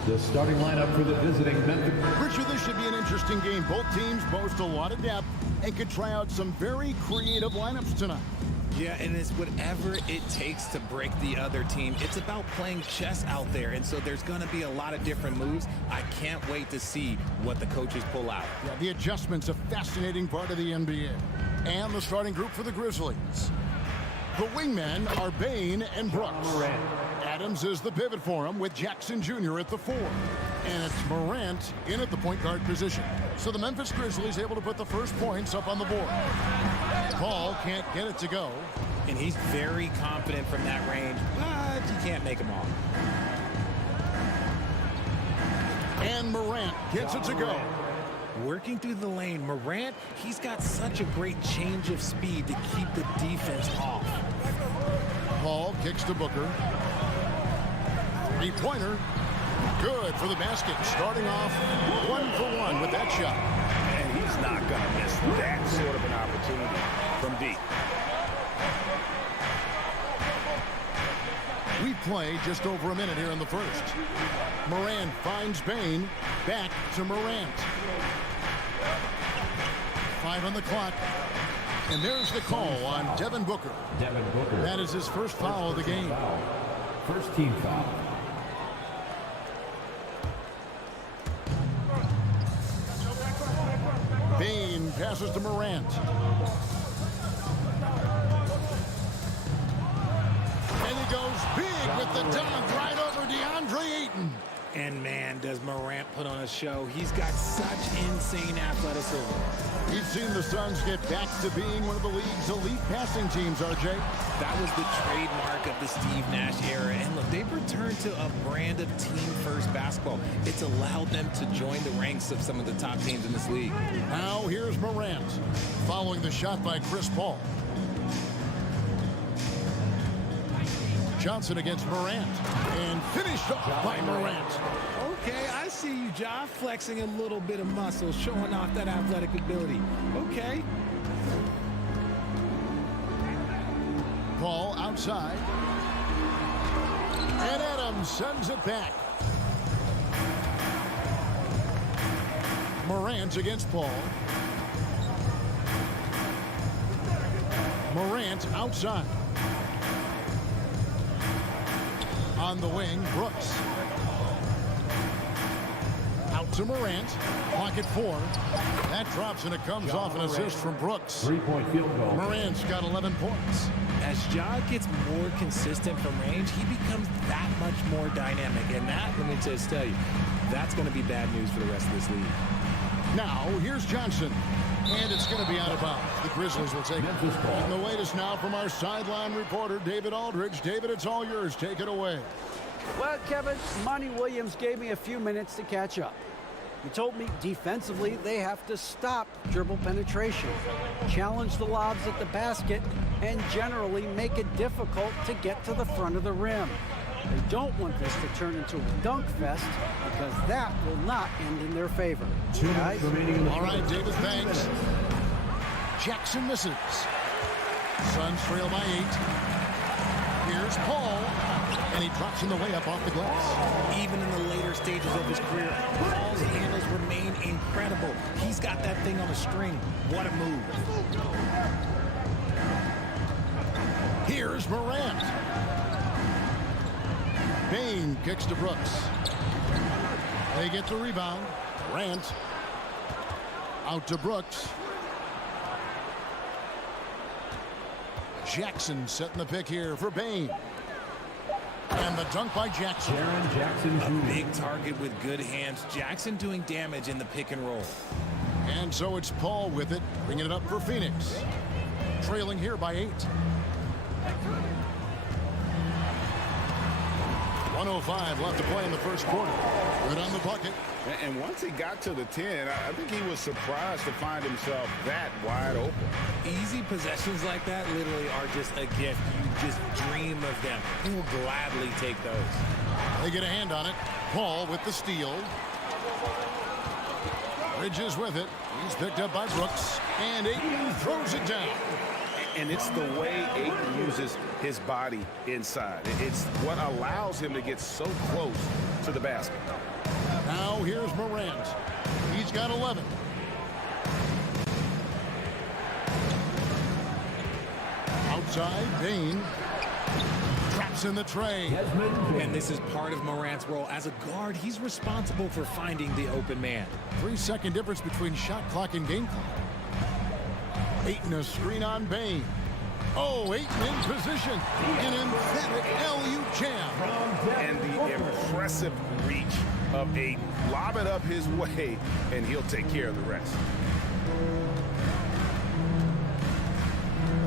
The starting lineup for the visiting Memphis. Richard, this should be an interesting game. Both teams boast a lot of depth and could try out some very creative lineups tonight. Yeah, and it's whatever it takes to break the other team. It's about playing chess out there, and so there's going to be a lot of different moves. I can't wait to see what the coaches pull out. Yeah, the adjustment's a fascinating part of the NBA. And the starting group for the Grizzlies. The wingmen are Bain and Brooks. Adams is the pivot for him with Jackson Jr. at the 4. And it's Morant in at the point guard position. So the Memphis Grizzlies able to put the first points up on the board. Paul can't get it to go. And he's very confident from that range, but you can't make him all. And Morant gets it to go. Working through the lane, Morant, he's got such a great change of speed to keep the defense off. Paul kicks to Booker. Three-pointer. Good for the basket. Starting off 1 for 1 with that shot. And he's not going to miss that sort of an opportunity from deep. We play just over a minute here in the first. Morant finds Bain. Back to Morant. 5 on the clock. And there's the call on Devin Booker. Devin Booker. That is his first foul of the game. First team foul. Bain passes to Morant. And he goes big with the dunk right over DeAndre Ayton. And man, does Morant put on a show. He's got such insane athleticism. We've seen the Suns get back to being one of the league's elite passing teams, RJ. That was the trademark of the Steve Nash era. And look, they've returned to a brand of team-first basketball. It's allowed them to join the ranks of some of the top teams in this league. Now here's Morant, following the shot by Chris Paul. Johnson against Morant, and finished off by Morant. Okay, I see you, Ja, flexing a little bit of muscle, showing off that athletic ability. Okay. Paul outside. And Adams sends it back. Morant against Paul. Morant outside. On the wing, Brooks. Out to Morant. Pocket 4. That drops and it comes off an assist from Brooks. 3-point field goal. Morant's got 11 points. As Ja gets more consistent from range, he becomes that much more dynamic. And that, let me just tell you, that's going to be bad news for the rest of this league. Now, here's Johnson. And it's going to be out of bounds. The Grizzlies will take it. And the latest now from our sideline reporter, David Aldridge. David, it's all yours. Take it away. Well, Kevin, Monty Williams gave me a few minutes to catch up. He told me defensively they have to stop dribble penetration, challenge the lobs at the basket, and generally make it difficult to get to the front of the rim. They don't want this to turn into a dunk fest because that will not end in their favor. Guys? All right, David, thanks. Jackson misses. Suns trail by 8. Here's Paul. And he drops in the way up off the glass. Even in the later stages of his career, Paul's handles remain incredible. He's got that thing on a string. What a move. Here's Morant. Bain kicks to Brooks. They get the rebound. Morant out to Brooks. Jackson setting the pick here for Bain. And the dunk by Jackson. A big target with good hands. Jackson doing damage in the pick and roll. And so it's Paul with it, bringing it up for Phoenix. Trailing here by 8. 1:05 left to play in the first quarter. Good on the bucket. And once he got to the 10, I think he was surprised to find himself that wide open. Easy possessions like that literally are just a gift. You just dream of them. He will gladly take those. They get a hand on it. Paul with the steal. Bridges with it. He's picked up by Brooks. And Ayton throws it down. And it's the way Ayton uses his body inside. It's what allows him to get so close to the basket. Now here's Morant. He's got 11. Outside, Bain traps in the tray. And this is part of Morant's role. As a guard, he's responsible for finding the open man. 3-second difference between shot clock and game clock. Ayton a screen on Bain. Oh, Ayton in position. An emphatic LU jam. And the impressive reach of Ayton. Lob it up his way, and he'll take care of the rest.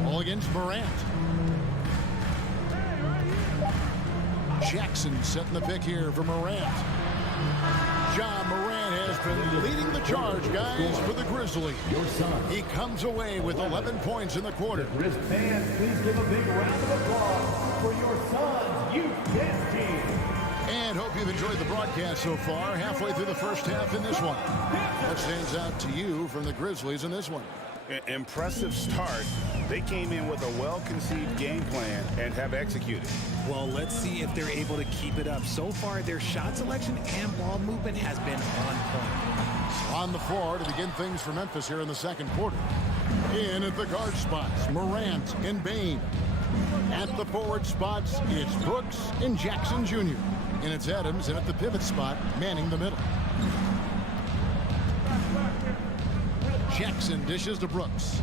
All against Morant. Jackson setting the pick here for Morant. John Morant has been leading the charge, guys, for the Grizzlies. He comes away with 11 points in the quarter. Fans, please give a big round of applause for your son's youth dance team. And hope you've enjoyed the broadcast so far. Halfway through the first half in this one. What stands out to you from the Grizzlies in this one? Impressive start. They came in with a well-conceived game plan and have executed. Well, let's see if they're able to keep it up. So far, their shot selection and ball movement has been on point. On the floor to begin things for Memphis here in the second quarter. In at the guard spots, Morant and Bain. At the forward spots, it's Brooks and Jackson Jr. And it's Adams, and at the pivot spot, manning the middle. Jackson dishes to Brooks.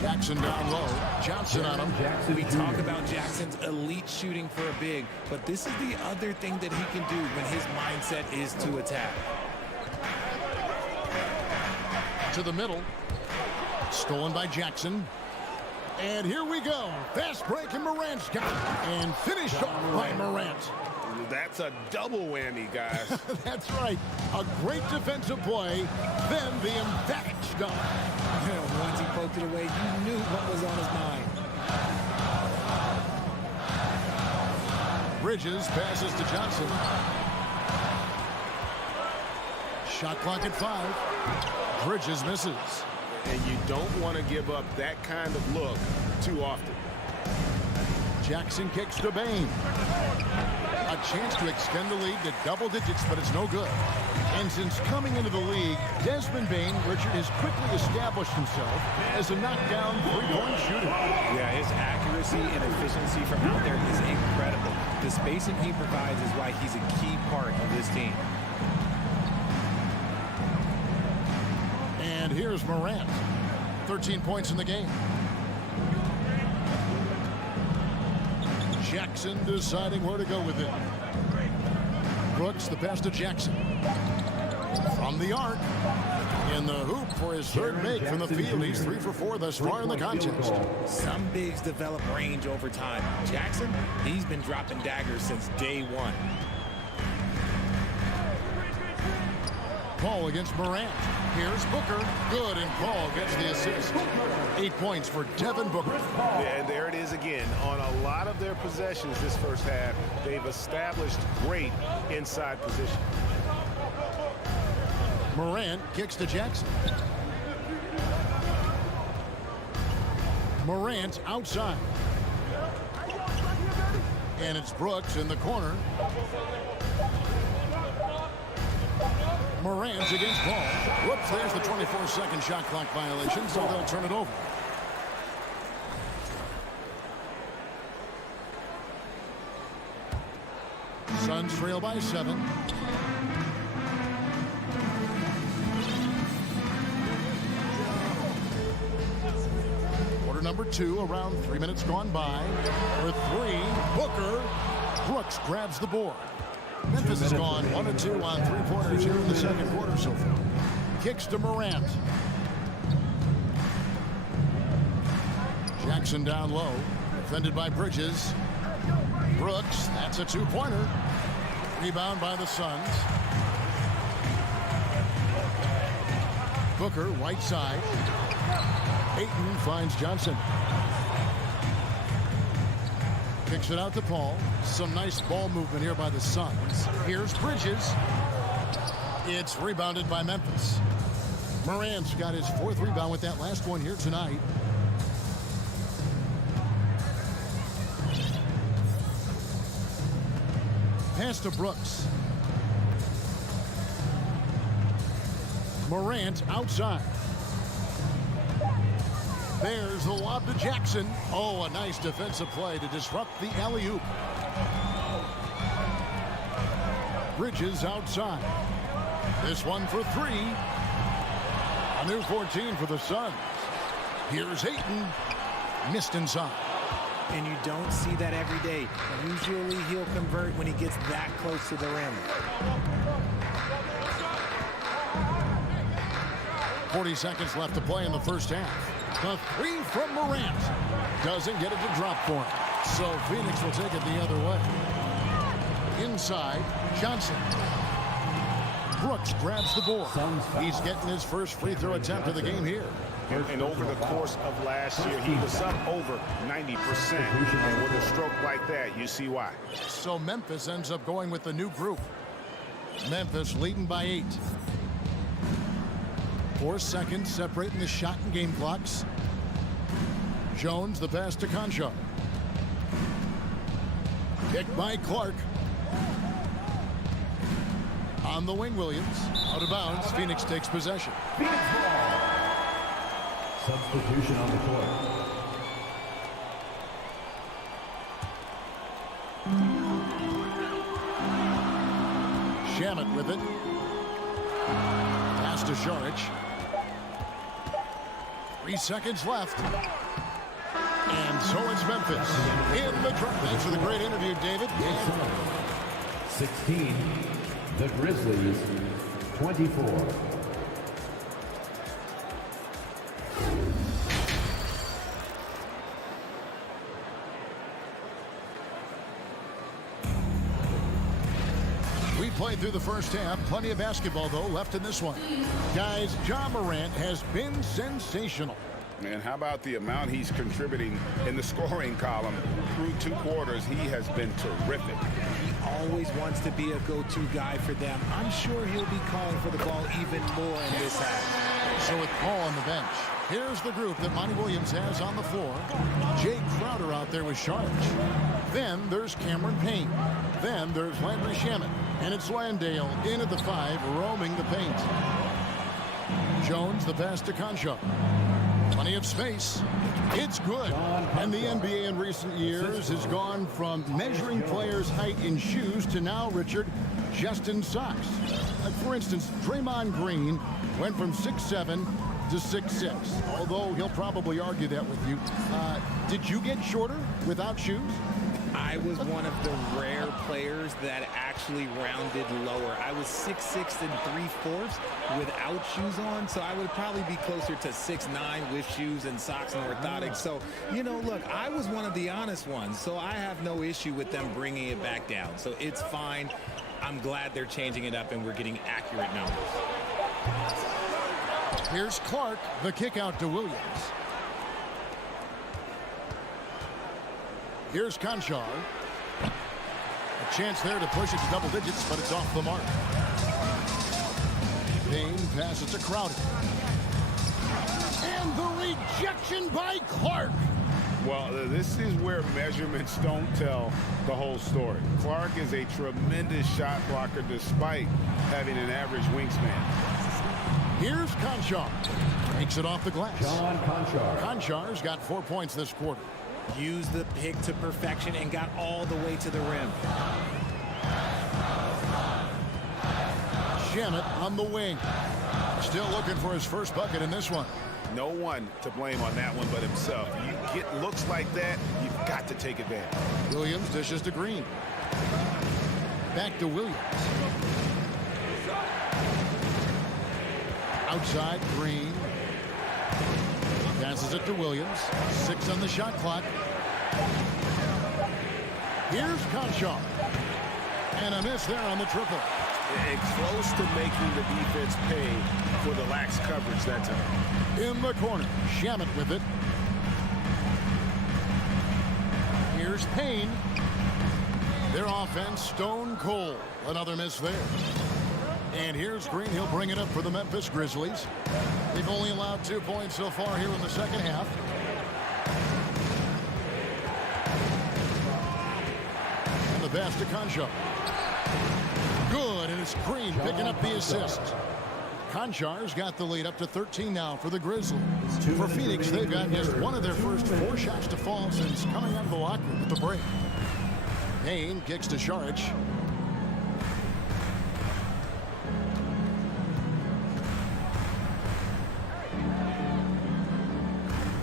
Jackson down low. Johnson on him. We talk about Jackson's elite shooting for a big, but this is the other thing that he can do when his mindset is to attack. To the middle. Stolen by Jackson. And here we go. Fast break, and Morant's got it. And finished off by Morant. That's a double whammy, guys. That's right. A great defensive play, then the emphatic shot. Once he poked it away, you knew what was on his mind. Bridges passes to Johnson. Shot clock at 5. Bridges misses. And you don't want to give up that kind of look too often. Jackson kicks to Bain. A chance to extend the lead to double digits, but it's no good. And since coming into the league, Desmond Bain, Richard, has quickly established himself as a knockdown three-point shooter. Yeah, his accuracy and efficiency from out there is incredible. The spacing he provides is why he's a key part of this team. And here's Morant. 13 points in the game. Jackson deciding where to go with it. Brooks, the pass to Jackson. From the arc. In the hoop for his third make from the field. He's 3 for 4 thus far in the contest. Some bigs develop range over time. Jackson, he's been dropping daggers since day one. Paul against Morant. Here's Booker. Good, and Paul gets the assist. 8 points for Devin Booker. And there it is again. On a lot of their possessions this first half, they've established great inside position. Morant kicks to Jackson. Morant outside. And it's Brooks in the corner. Morant's against Paul. Whoops, there's the 24-second shot clock violation, so they'll turn it over. Suns trail by 7. Quarter number 2, around 3 minutes gone by. For 3, Booker. Brooks grabs the board. Memphis has gone 1 of 2 on three-pointers here in the second quarter so far. Kicks to Morant. Jackson down low. Defended by Bridges. Brooks, that's a 2-pointer. Rebound by the Suns. Booker, right side. Ayton finds Johnson. Kicks it out to Paul. Some nice ball movement here by the Suns. Here's Bridges. It's rebounded by Memphis. Morant's got his 4th rebound with that last one here tonight. Pass to Brooks. Morant outside. There's the lob to Jackson. Oh, a nice defensive play to disrupt the alley-oop. Bridges outside. This one for 3. A new 14 for the Suns. Here's Ayton. Missed inside. And you don't see that every day. Usually he'll convert when he gets that close to the rim. 40 seconds left to play in the first half. The 3 from Morant. Doesn't get it to drop for him. So Phoenix will take it the other way. Inside, Johnson. Brooks grabs the board. He's getting his first free throw attempt of the game here. And over the course of last year, he was up over 90%. And with a stroke like that, you see why. So Memphis ends up going with the new group. Memphis leading by 8. 4 seconds separating the shot and game clocks. Jones, the pass to Concho. Kicked by Clark. On the wing, Williams. Out of bounds. Phoenix takes possession. Phoenix ball. Substitution on the court. Shamet with it. Pass to Šarić. 3 seconds left. And so it's Memphis in the drum. Thanks for the great interview, David. 16, the Grizzlies, 24. We played through the first half. Plenty of basketball, though, left in this one. Guys, Ja Morant has been sensational. And how about the amount he's contributing in the scoring column through 2 quarters? He has been terrific. He always wants to be a go-to guy for them. I'm sure he'll be calling for the ball even more in this half. So with Paul on the bench, here's the group that Monty Williams has on the floor. Jay Crowder out there with Šarić. Then there's Cameron Payne. Then there's Landry Shamet. And it's Landale in at the 5, roaming the paint. Jones, the pass to Concho. Plenty of space. It's good. And the NBA in recent years has gone from measuring players' height in shoes to now, Richard, just in socks. For instance, Draymond Green went from 6'7" to 6'6", although he'll probably argue that with you. Did you get shorter without shoes? I was one of the rare players that actually rounded lower. I was 6'6" and 3/4 without shoes on, so I would probably be closer to 6'9" with shoes and socks and orthotics. So, you know, look, I was one of the honest ones, so I have no issue with them bringing it back down. So it's fine. I'm glad they're changing it up and we're getting accurate numbers. Here's Clark, the kick out to Williams. Here's Conchar. A chance there to push it to double digits, but it's off the mark. Payne passes to Crowder. And the rejection by Clark. Well, this is where measurements don't tell the whole story. Clark is a tremendous shot blocker despite having an average wingspan. Here's Conchar. Takes it off the glass. John Conchar. Conchar's got 4 points this quarter. Used the pick to perfection and got all the way to the rim. Shamet on the wing. Still looking for his first bucket in this one. No one to blame on that one but himself. You get looks like that, you've got to take advantage. Williams dishes to Green. Back to Williams. Outside, Green. Passes it to Williams. 6 on the shot clock. Here's Conchar. And a miss there on the triple. And close to making the defense pay for the lax coverage that time. In the corner, Shamet with it. Here's Payne. Their offense stone cold. Another miss there. And here's Green. He'll bring it up for the Memphis Grizzlies. They've only allowed 2 points so far here in the second half. And the pass to Conchar. Good, and it's Green picking up the assist. Conchar's got the lead up to 13 now for the Grizzlies. For Phoenix, they've got just one of their first 4 shots to fall since coming out of the locker room at the break. Payne kicks to Shag.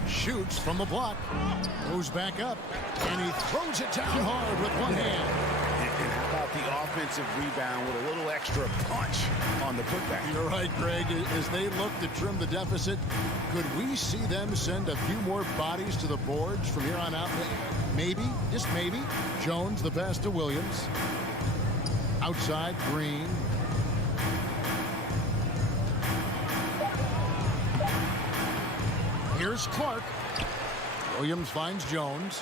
Shoots from the block. Moves back up. And he throws it down hard with one hand. And how about the offensive rebound with a little extra punch on the putback? You're right, Greg. As they look to trim the deficit, could we see them send a few more bodies to the boards from here on out? Maybe, just maybe. Jones, the pass to Williams. Outside, Green. Here's Clark. Williams finds Jones.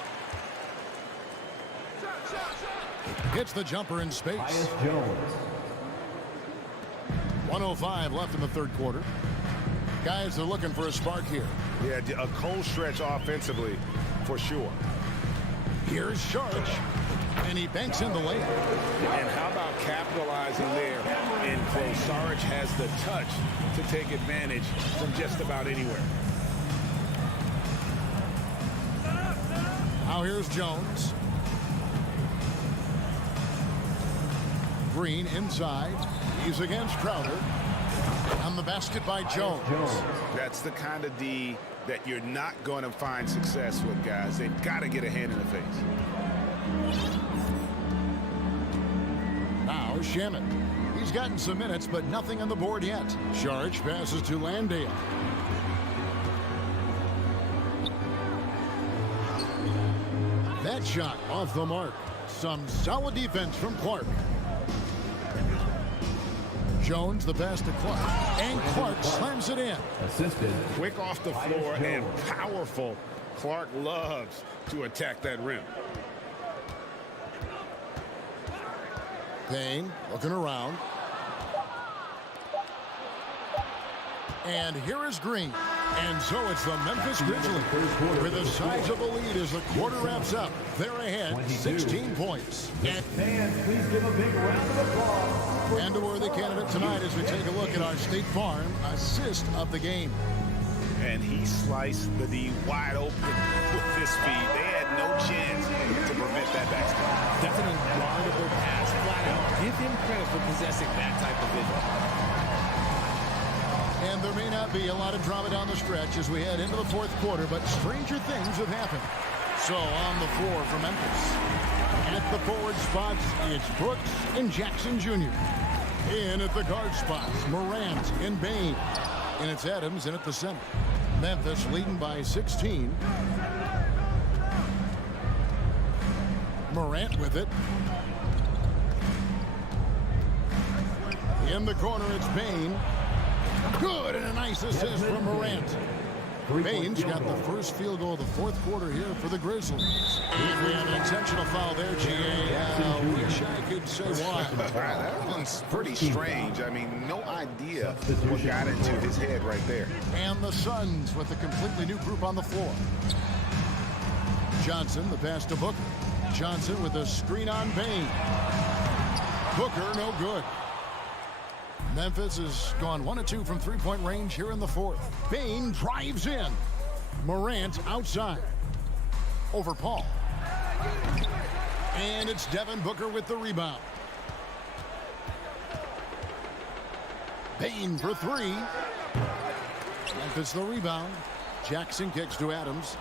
Hits the jumper in space. 1:05 left in the third quarter. Guys are looking for a spark here. Yeah, a cold stretch offensively for sure. Here's Shag, and he banks in the layup. And how about capitalizing there in close? Sarge has the touch to take advantage from just about anywhere. Now here's Jones. Green inside. He's against Crowder. On the basket by Jones. That's the kind of D that you're not going to find success with, guys. They've got to get a hand in the face. Now Shaman. He's gotten some minutes, but nothing on the board yet. Shag passes to Landale. That shot off the mark. Some solid defense from Clark. Jones, the pass to Clark. And Clark slams it in. Assisted. Quick off the floor and powerful. Clark loves to attack that rim. Payne looking around. And here is Green. And so it's the Memphis Grizzlies with a sizable lead as the quarter wraps up. They're ahead 16 points. Fans, please give a big round of applause. And a worthy candidate tonight as we take a look at our State Farm assist of the game. And he sliced the D wide open with this speed. They had no chance to prevent that basket. That's an unguardable pass, flat out. Give him credit for possessing that type of vision. And there may not be a lot of drama down the stretch as we head into the fourth quarter, but stranger things have happened. So on the floor for Memphis. At the forward spots, it's Brooks and Jackson Jr. In at the guard spots, Morant and Bain. And it's Adams in at the center. Memphis leading by 16. Morant with it. In the corner, it's Bain. Good, and a nice assist from Morant. Bain's got the first field goal of the fourth quarter here for the Grizzlies. And we have an intentional foul there, G.A. Wish I could say why. That one's pretty strange. I mean, no idea what got into his head right there. And the Suns with a completely new group on the floor. Johnson, the pass to Booker. Johnson with a screen on Bain. Booker, no good. Memphis has gone 1 of 2 from three-point range here in the fourth. Bain drives in. Morant outside. Over Paul. And it's Devin Booker with the rebound. Bain for 3. Memphis the rebound. Jackson kicks to Adams.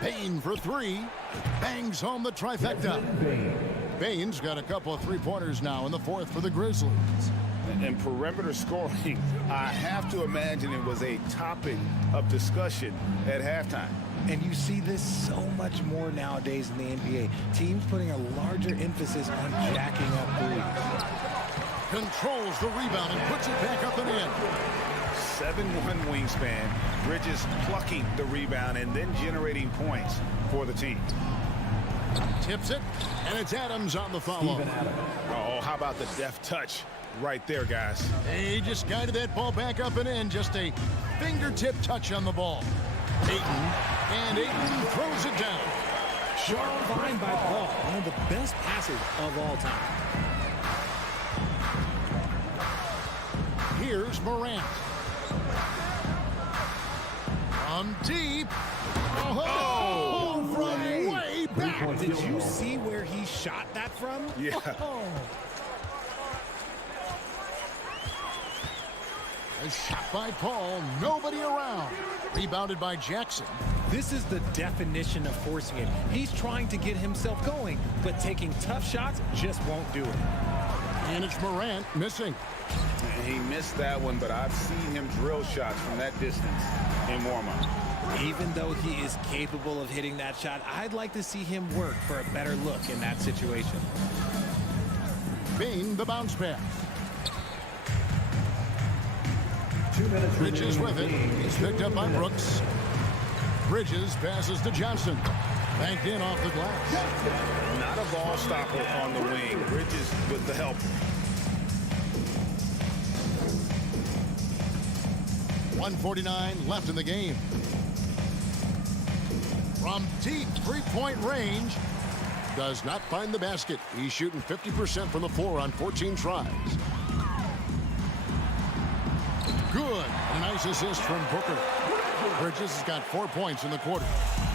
Bain for 3. Bangs home the trifecta. Bain's got a couple of three-pointers now in the fourth for the Grizzlies. And perimeter scoring, I have to imagine it was a topic of discussion at halftime. And you see this so much more nowadays in the NBA. Teams putting a larger emphasis on jacking up threes. Controls the rebound and puts it back up and in. 7-1 wingspan. Bridges plucking the rebound and then generating points for the team. Tips it, and it's Adams on the follow. Oh, how about the deft touch right there, guys? He just guided that ball back up and in. Just a fingertip touch on the ball. Ayton throws it down. Sharp find by Paul. One of the best passes of all time. Here's Morant. From deep. Oh, from way back. Did you see where he shot that from? Yeah. A shot by Paul. Nobody around. Rebounded by Jackson. This is the definition of forcing it. He's trying to get himself going, but taking tough shots just won't do it. And it's Morant missing. He missed that one, but I've seen him drill shots from that distance in warm-up. Even though he is capable of hitting that shot, I'd like to see him work for a better look in that situation. Bane the bounce pass. 2 minutes. Bridges with it. He's picked up by Brooks. Bridges passes to Johnson. Banked in off the glass. Not a ball stopper on the wing. Bridges with the help. 1:49 left in the game. From deep three-point range. Does not find the basket. He's shooting 50% from the floor on 14 tries. Good. A nice assist from Booker. Bridges has got 4 points in the quarter.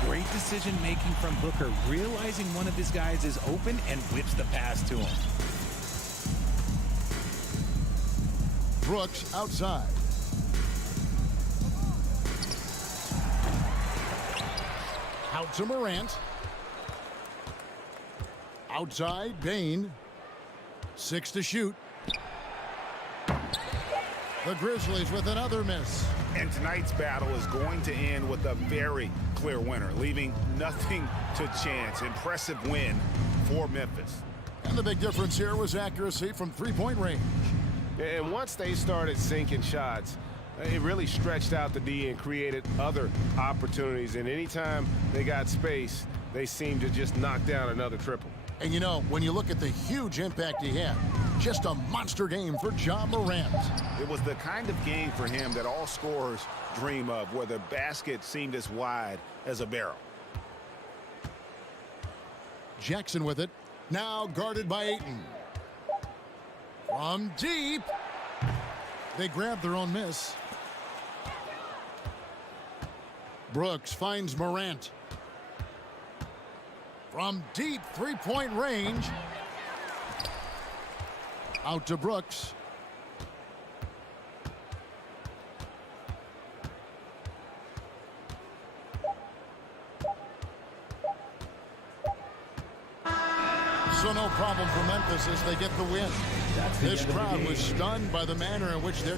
Great decision-making from Booker, realizing one of his guys is open and whips the pass to him. Brooks outside. Out to Morant. Outside, Bane. 6 to shoot. The Grizzlies with another miss. And tonight's battle is going to end with a very clear winner, leaving nothing to chance. Impressive win for Memphis. And the big difference here was accuracy from three-point range. And once they started sinking shots, it really stretched out the D and created other opportunities. And anytime they got space, they seemed to just knock down another triple. And you know, when you look at the huge impact he had, just a monster game for Ja Morant. It was the kind of game for him that all scorers dream of, where the basket seemed as wide as a barrel. Jackson with it. Now guarded by Ayton. From deep. They grabbed their own miss. Brooks finds Morant. From deep three-point range. Out to Brooks. So no problem for Memphis as they get the win. This crowd was stunned by the manner in which they're...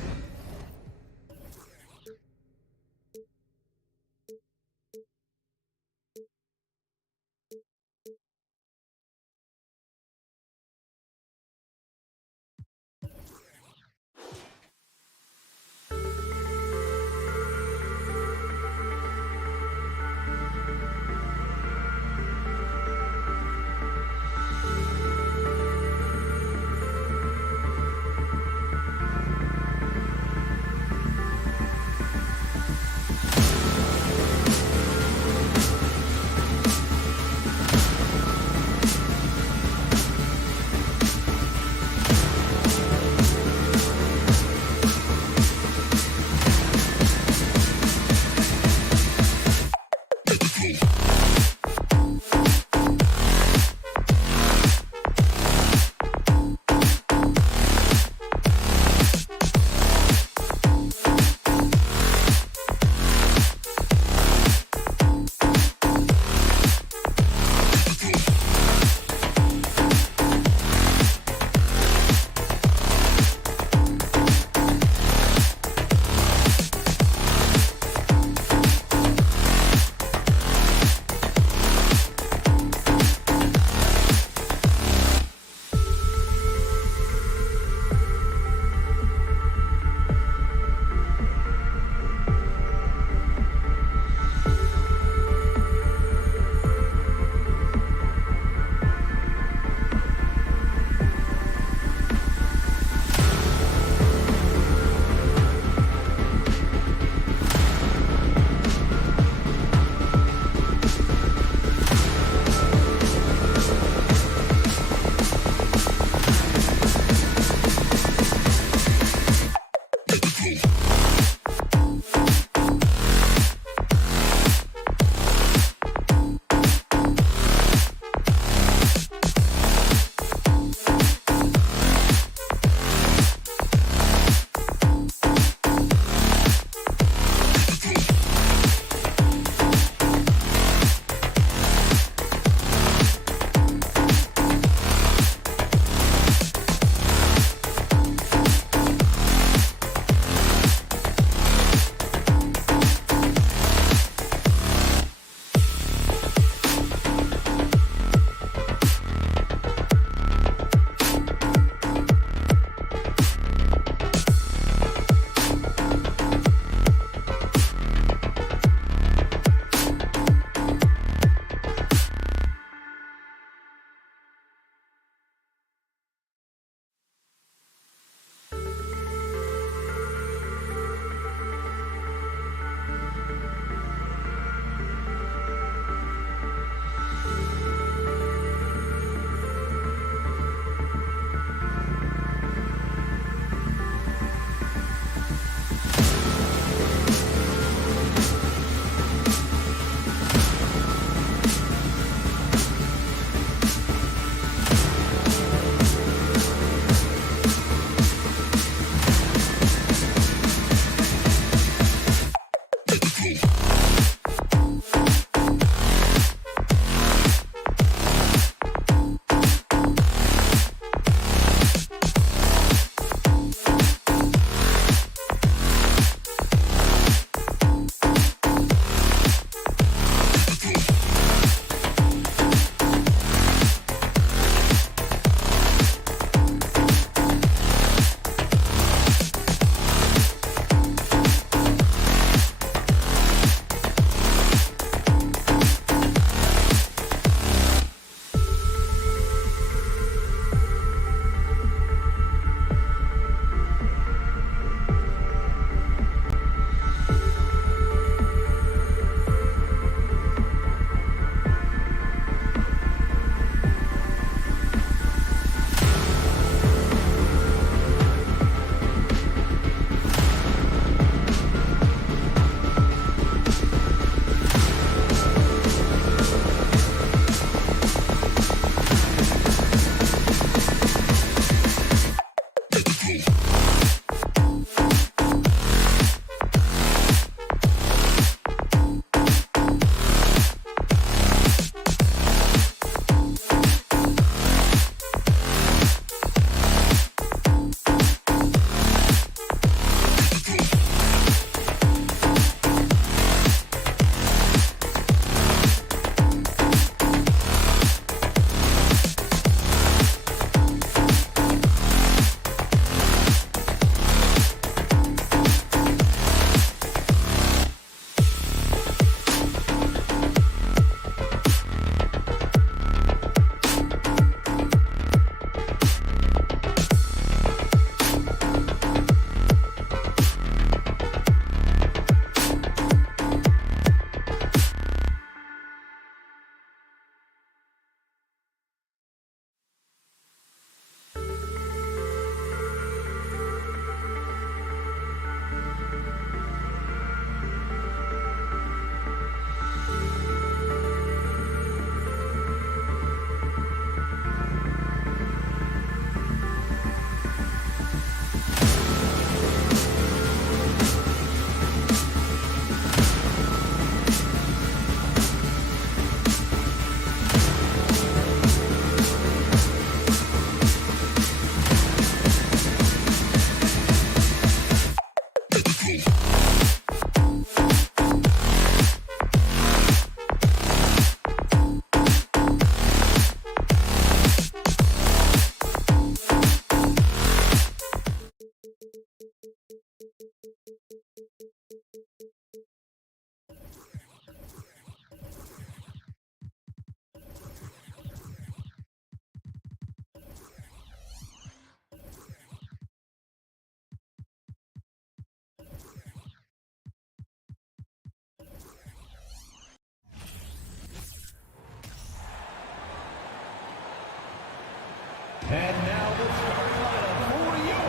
And now the starting lineup for your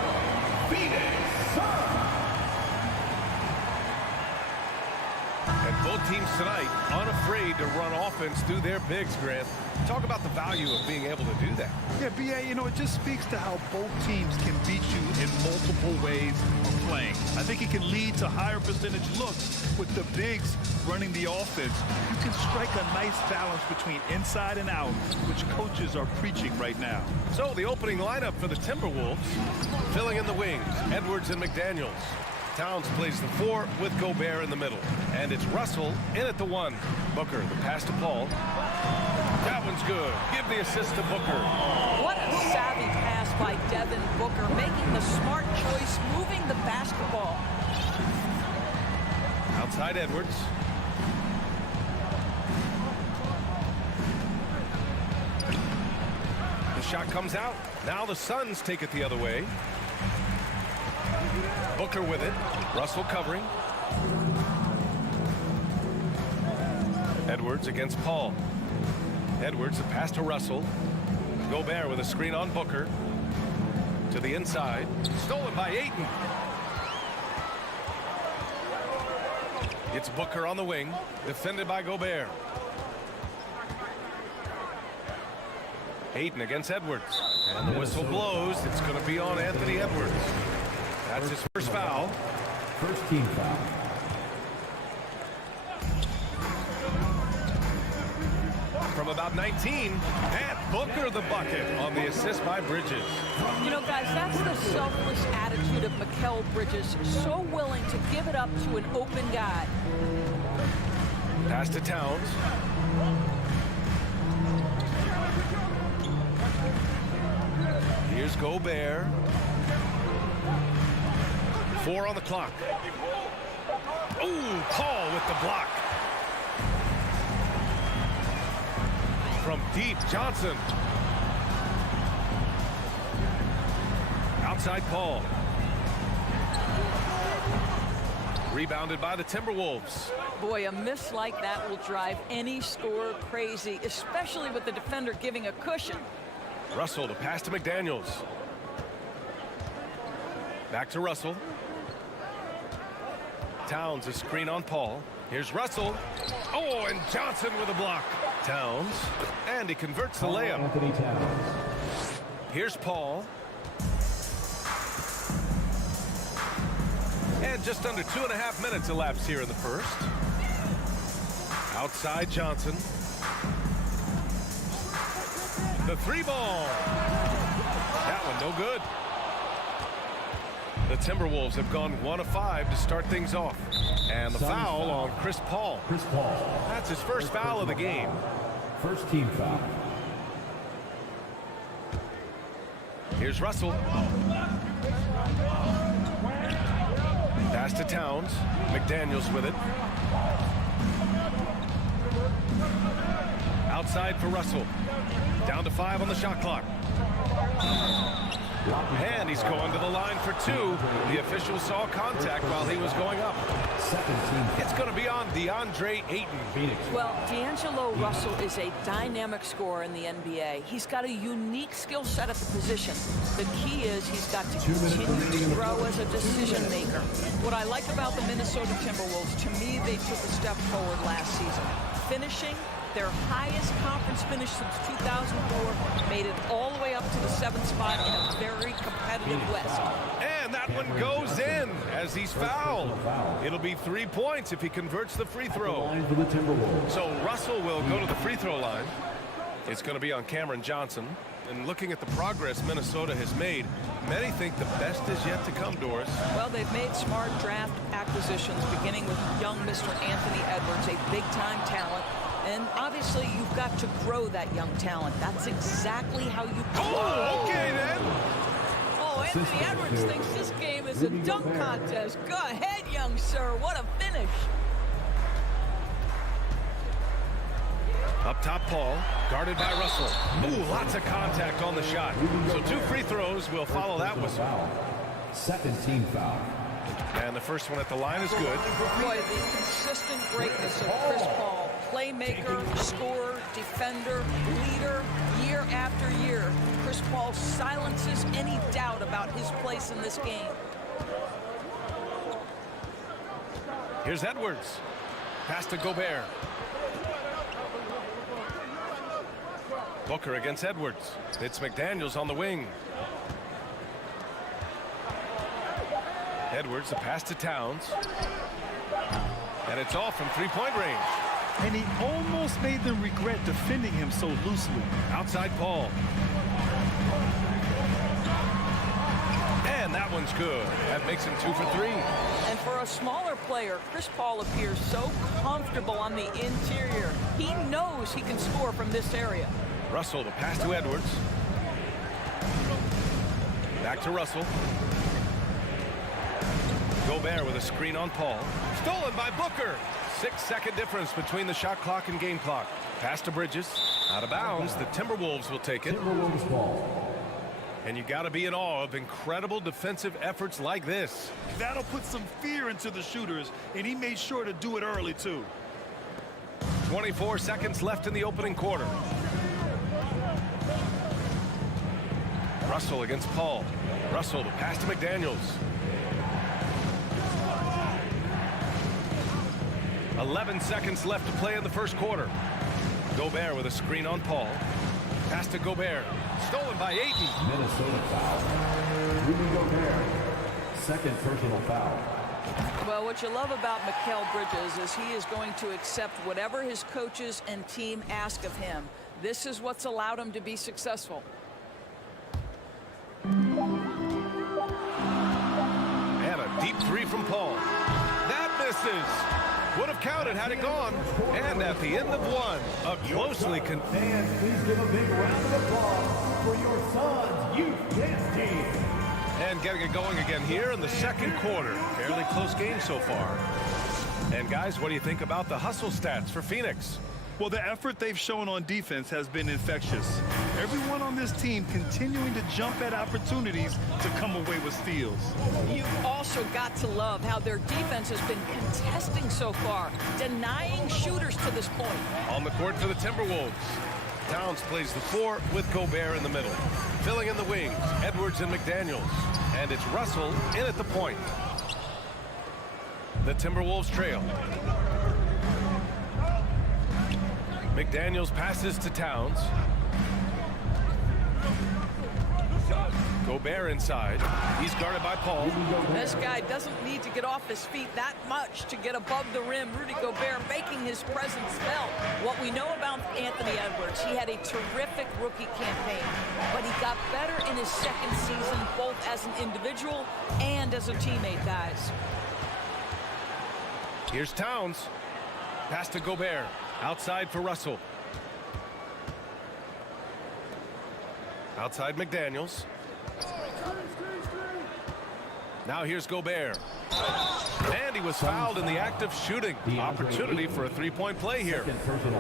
Phoenix Suns. And both teams tonight unafraid to run offense through their bigs, Grant. Talk about the value of being able to do that. Yeah, B.A., you know, it just speaks to how both teams can beat you in multiple ways of playing. I think it can lead to higher percentage looks with the bigs running the offense. You can strike a nice balance between inside and out, which coaches are preaching right now. So the opening lineup for the Timberwolves, filling in the wings, Edwards and McDaniels. Towns plays the 4 with Gobert in the middle. And it's Russell in at the 1. Booker, the pass to Paul. That one's good. Give the assist to Booker. What a savvy pass by Devin Booker, making the smart choice, moving the basketball. Outside Edwards. The shot comes out. Now the Suns take it the other way. Booker with it. Russell covering. Edwards against Paul. Edwards, a pass to Russell. Gobert with a screen on Booker. To the inside. Stolen by Ayton. It's Booker on the wing. Defended by Gobert. Ayton against Edwards. And the whistle blows. It's going to be on Anthony Edwards. That's his first foul. First team foul. From about 19, and Booker the bucket on the assist by Bridges. You know, guys, that's the selfless attitude of Mikal Bridges. So willing to give it up to an open guy. Pass to Towns. Here's Gobert. 4 on the clock. Ooh, Paul with the block. From deep, Johnson. Outside Paul. Rebounded by the Timberwolves. Boy, a miss like that will drive any scorer crazy, especially with the defender giving a cushion. Russell to pass to McDaniels. Back to Russell. Towns a screen on Paul. Here's Russell. Oh, and Johnson with a block. Towns. And he converts the layup. Anthony Towns. Here's Paul. And just under 2.5 minutes elapsed here in the first. Outside Johnson. The 3-ball. That one no good. The Timberwolves have gone 1 of 5 to start things off. And the foul on Chris Paul. Chris Paul. That's his first foul of the game. First team foul. Here's Russell. Pass to Towns. McDaniels with it. Outside for Russell. Down to 5 on the shot clock. And he's going to the line for 2. The official saw contact while he was going up. Second team. It's going to be on DeAndre Ayton. Well, D'Angelo Russell is a dynamic scorer in the NBA. He's got a unique skill set at the position. The key is he's got to continue to grow as a decision maker. What I like about the Minnesota Timberwolves, to me, they took a step forward last season. Finishing their highest conference finish since 2004, made it all the way up to the 7th spot in a very competitive West. And that one goes in as he's fouled. It'll be 3 points if he converts the free throw. For the Timberwolves. So Russell will go to the free throw line. It's going to be on Cameron Johnson. And looking at the progress Minnesota has made, many think the best is yet to come, Doris. Well, they've made smart draft acquisitions, beginning with young Mr. Anthony Edwards, a big-time talent. And obviously, you've got to grow that young talent. That's exactly how you grow. Oh, okay then. Oh, Anthony Edwards thinks this game is a dunk contest. Go ahead, young sir. What a finish. Up top, Paul, guarded by Russell. Ooh, lots of contact on the shot. So 2 free throws will follow that whistle. Second team foul. And the first one at the line is good. Boy, the consistent greatness of Chris Paul. Playmaker, scorer, defender, leader, year after year. Chris Chris Paul silences any doubt about his place in this game. Here's Edwards. Pass to Gobert. Booker against Edwards. It's McDaniels on the wing. Edwards, the pass to Towns. And it's off from three-point range. And he almost made them regret defending him so loosely. Outside Paul. And that one's good. That makes him 2 for 3. And for a smaller player, Chris Paul appears so comfortable on the interior. He knows he can score from this area. Russell, the pass to Edwards. Back to Russell. Gobert with a screen on Paul. Stolen by Booker. 6-second difference between the shot clock and game clock. Pass to Bridges. Out of bounds. The Timberwolves will take it. Timberwolves ball. And you got to be in awe of incredible defensive efforts like this. That'll put some fear into the shooters, and he made sure to do it early, too. 24 seconds left in the opening quarter. Russell against Paul. Russell, the pass to McDaniels. 11 seconds left to play in the first quarter. Gobert with a screen on Paul. Pass to Gobert. Stolen by Ayton. Minnesota foul. Rudy Gobert. Second personal foul. Well, what you love about Mikal Bridges is he is going to accept whatever his coaches and team ask of him. This is what's allowed him to be successful. And a deep three from Paul. That misses. Would have counted had it gone. And at the end of one, a closely Fans, please give a big round of applause for your son's youth dance team. And getting it going again here in the second quarter. Fairly close game so far. And guys, what do you think about the hustle stats for Phoenix? Well, the effort they've shown on defense has been infectious. Everyone on this team continuing to jump at opportunities to come away with steals. You've also got to love how their defense has been contesting so far, denying shooters to this point. On the court for the Timberwolves. Towns plays the 4 with Gobert in the middle. Filling in the wings, Edwards and McDaniels. And it's Russell in at the point. The Timberwolves trail. McDaniels passes to Towns. Gobert inside. He's guarded by Paul. This guy doesn't need to get off his feet that much to get above the rim. Rudy Gobert making his presence felt. What we know about Anthony Edwards, he had a terrific rookie campaign, but he got better in his second season, both as an individual and as a teammate, guys. Here's Towns. Pass to Gobert. Outside for Russell. Outside McDaniels. Now here's Gobert. And he was fouled in the act of shooting. Opportunity for a three-point play here.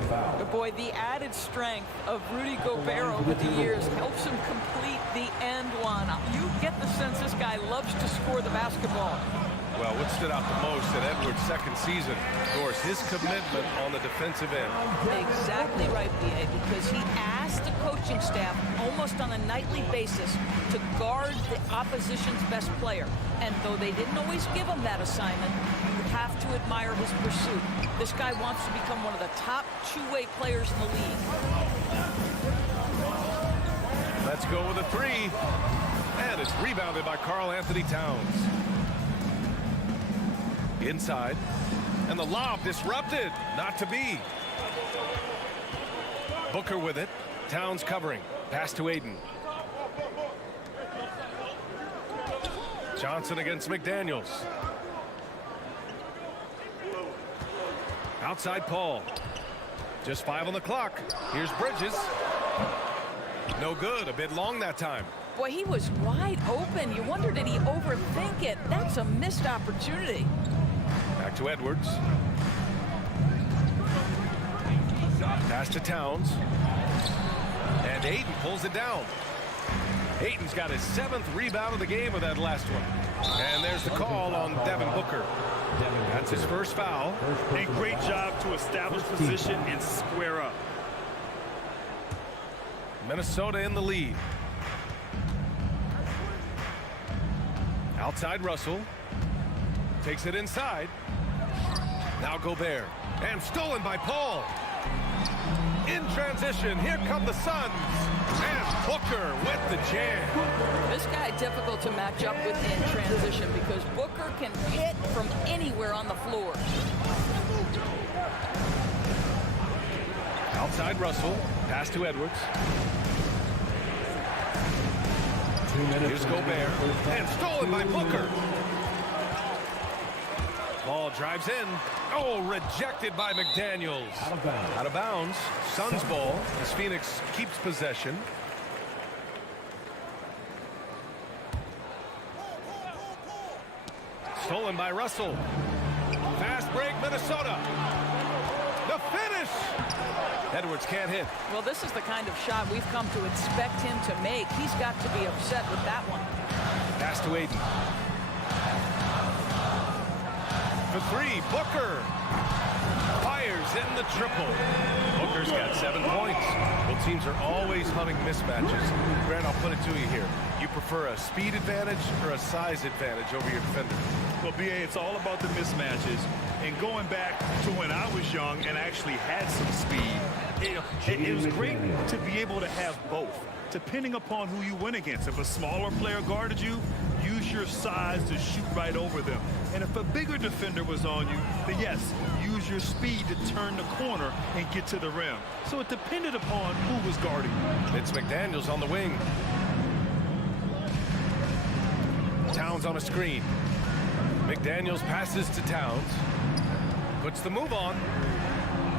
But boy, the added strength of Rudy Gobert over the years helps him complete the end one. You get the sense this guy loves to score the basketball. Well, what stood out the most in Edwards' second season, of course, his commitment on the defensive end. Exactly right, B.A., because he asked the coaching staff almost on a nightly basis to guard the opposition's best player. And though they didn't always give him that assignment, you have to admire his pursuit. This guy wants to become one of the top two-way players in the league. Let's go with a three. And it's rebounded by Karl Anthony Towns. Inside, and the lob disrupted. Not to be. Booker with it. Towns covering. Pass to Ayton. Johnson against McDaniels. Outside Paul. Just 5 on the clock. Here's Bridges. No good. A bit long that time. Boy, he was wide open. You wonder, did he overthink it? That's a missed opportunity. Back to Edwards. Pass to Towns. And Ayton pulls it down. Ayton's got his 7th rebound of the game with that last one. And there's the call on Devin Booker. That's his first foul. A great job to establish position and square up. Minnesota in the lead. Outside Russell. Takes it inside. Now Gobert. And stolen by Paul. In transition, here come the Suns. And Booker with the jam. This guy difficult to match up with in transition because Booker can hit from anywhere on the floor. Outside Russell. Pass to Edwards. 2 minutes. Here's Gobert. And stolen by Booker. Ball drives in. Oh, rejected by McDaniels. Out of bounds. Out of bounds. Suns ball as Phoenix keeps possession. Stolen by Russell. Fast break, Minnesota. The finish. Edwards can't hit. Well, this is the kind of shot we've come to expect him to make. He's got to be upset with that one. Pass to Aiden. For three, Booker fires in the triple. Booker's got 7 points. Well, teams are always hunting mismatches. Grant, I'll put it to you here. You prefer a speed advantage or a size advantage over your defender? Well, BA, it's all about the mismatches. And going back to when I was young and actually had some speed, it was great to be able to have both, depending upon who you went against. If a smaller player guarded you, use your size to shoot right over them. And if a bigger defender was on you, then yes, use your speed to turn the corner and get to the rim. So it depended upon who was guarding you. It's McDaniels on the wing. Towns on a screen. McDaniels passes to Towns. Puts the move on.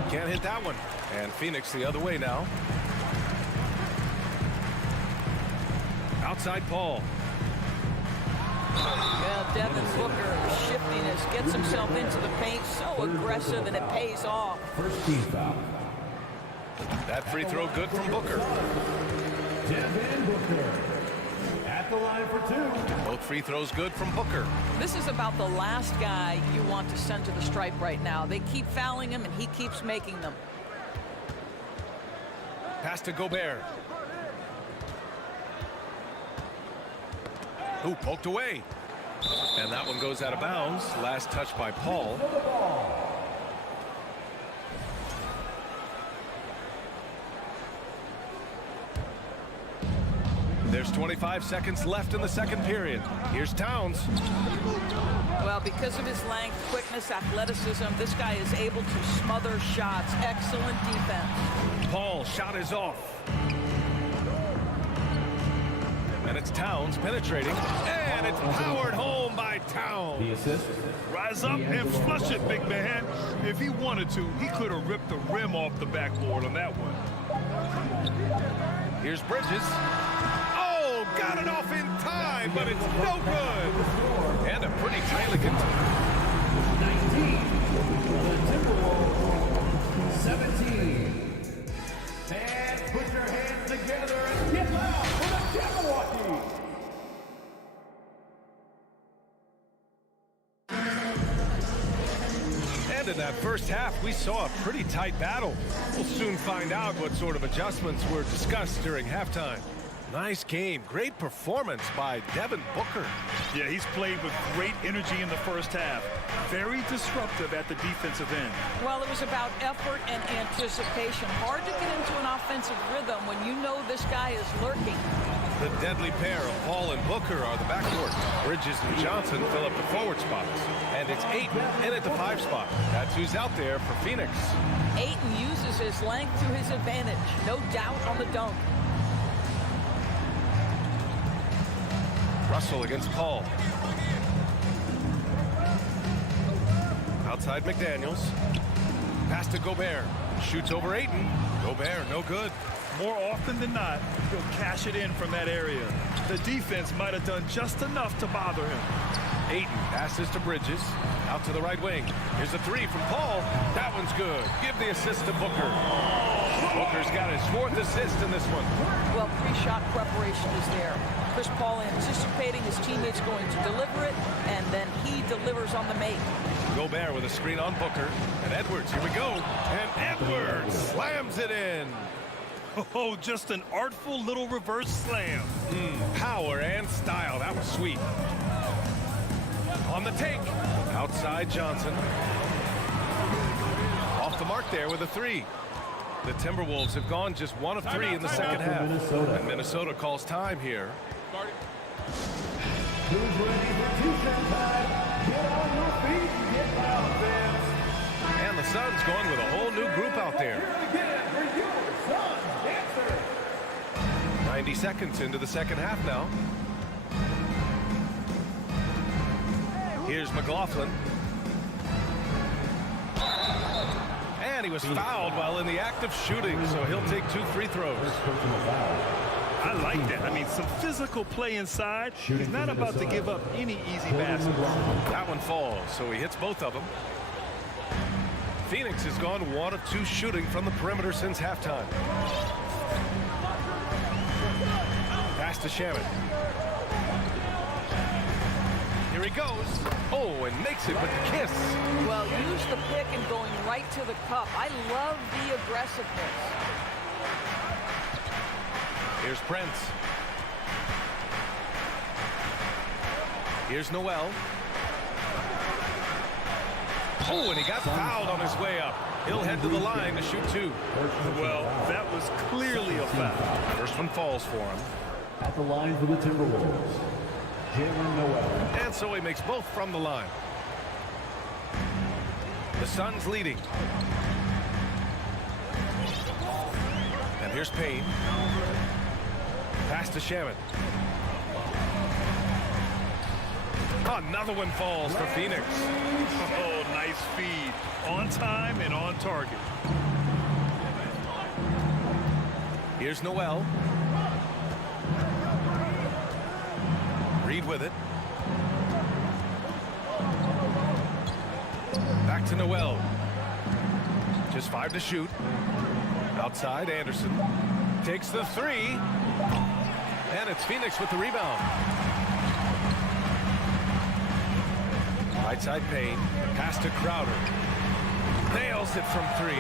Can't hit that one. And Phoenix the other way now. Outside Paul. Well, Devin Booker, shiftiness, gets himself into the paint, so aggressive, and it pays off. First team foul. That free throw good from Booker. Devin Booker at the line for 2. Both free throws good from Booker. This is about the last guy you want to send to the stripe right now. They keep fouling him, and he keeps making them. Pass to Gobert. Who poked away. And that one goes out of bounds. Last touch by Paul. There's 25 seconds left in the second period. Here's Towns. Well, because of his length, quickness, athleticism, this guy is able to smother shots. Excellent defense. Paul, shot is off. And it's Towns penetrating. And it's powered home by Towns. The assist. Rise up and flush it, big man. If he wanted to, he could have ripped the rim off the backboard on that one. Here's Bridges. Oh, got it off in time, but it's no good. And a pretty tightly contested. 19. The Timberwolves. 17. Fans, put your hands together and get loud for the Milwaukee. And in that first half, we saw a pretty tight battle. We'll soon find out what sort of adjustments were discussed during halftime. Nice game. Great performance by Devin Booker. Yeah, he's played with great energy in the first half. Very disruptive at the defensive end. Well, it was about effort and anticipation. Hard to get into an offensive rhythm when you know this guy is lurking. The deadly pair of Paul and Booker are the backcourt. Bridges and Johnson fill up the forward spots. And it's Ayton in at the 5 spot. That's who's out there for Phoenix. Ayton uses his length to his advantage. No doubt on the dunk. Russell against Paul. Outside McDaniels. Pass to Gobert. Shoots over Ayton. Gobert, no good. More often than not, he'll cash it in from that area. The defense might have done just enough to bother him. Ayton passes to Bridges. Out to the right wing. Here's a 3 from Paul. That one's good. Give the assist to Booker. Booker's got his 4th assist in this one. Well, pre-shot preparation is there. Chris Paul anticipating his teammates going to deliver it, and then he delivers on the make. Gobert with a screen on Booker. And Edwards, here we go. And Edwards slams it in. Oh, just an artful little reverse slam. Power and style. That was sweet. On the take. Outside Johnson. Off the mark there with a 3. The Timberwolves have gone just 1 of 3 in the second half. And Minnesota calls time here. Who's ready for two-shot time? Get on your feet and get loud, fans. And the Suns going with a whole new group out there. Here again for your Suns dancer. 90 seconds into the second half now. Here's McLaughlin. And he was fouled while in the act of shooting, so he'll take 2 free throws. I like that. I mean, some physical play inside. He's not about to give up any easy baskets. That one falls, so he hits both of them. Phoenix has gone 1 of 2 shooting from the perimeter since halftime. Pass to Shaman. Here he goes. Oh, and makes it with the kiss. Well, use the pick and going right to the cup. I love the aggressiveness. Here's Prince. Here's Noel. Oh, and he got fouled on his way up. He'll head to the line to shoot 2. Well, that was clearly a foul. First one falls for him. At the line for the Timberwolves, Jalen Noel. And so he makes both from the line. The Suns leading. And here's Payne. Pass to Shaman. Another one falls for Phoenix. Oh, nice feed. On time and on target. Here's Noel. Reed with it. Back to Noel. Just 5 to shoot. Outside, Anderson. Takes the 3. And it's Phoenix with the rebound. Right side Payne. Pass to Crowder. Nails it from 3.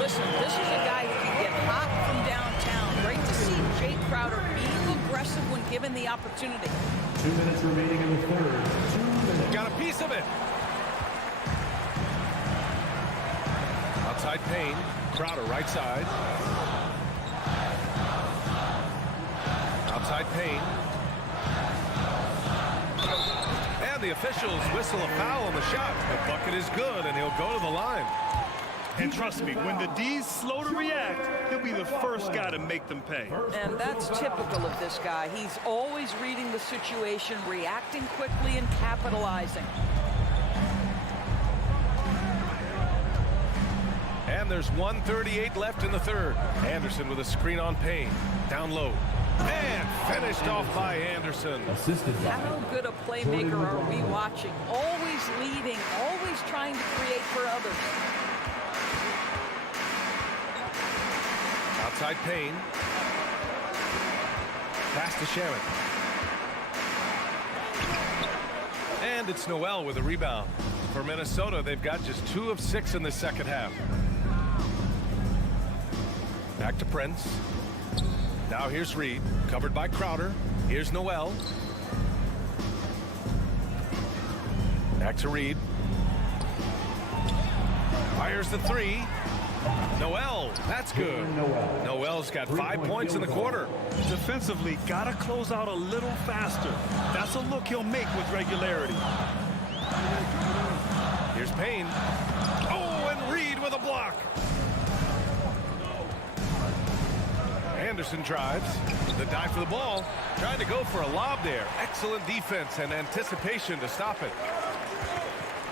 Listen, this is a guy who can get hot from downtown. Great to see Jay Crowder being aggressive when given the opportunity. 2 minutes remaining in the third. 2 minutes. Got a piece of it. Outside Payne. Crowder right side. Outside Payne. And the officials whistle a foul on the shot. The bucket is good, and he'll go to the line. And trust me, when the D's slow to react, he'll be the first guy to make them pay. And that's typical of this guy. He's always reading the situation, reacting quickly, and capitalizing. And there's 1:38 left in the third. Anderson with a screen on Payne. Down low. And finished off by Anderson. How good a playmaker are we watching? Always leading, always trying to create for others. Outside Payne. Pass to Shaman. And it's Noel with a rebound. For Minnesota, they've got just 2 of 6 in the second half. Back to Prince. Now here's Reed, covered by Crowder. Here's Noel. Back to Reed. Fires the 3. Noel, that's good. Noel's got 5 points in the quarter. Defensively, gotta close out a little faster. That's a look he'll make with regularity. Here's Payne. Oh, and Reed with a block. Anderson drives. The dive for the ball. Trying to go for a lob there. Excellent defense and anticipation to stop it.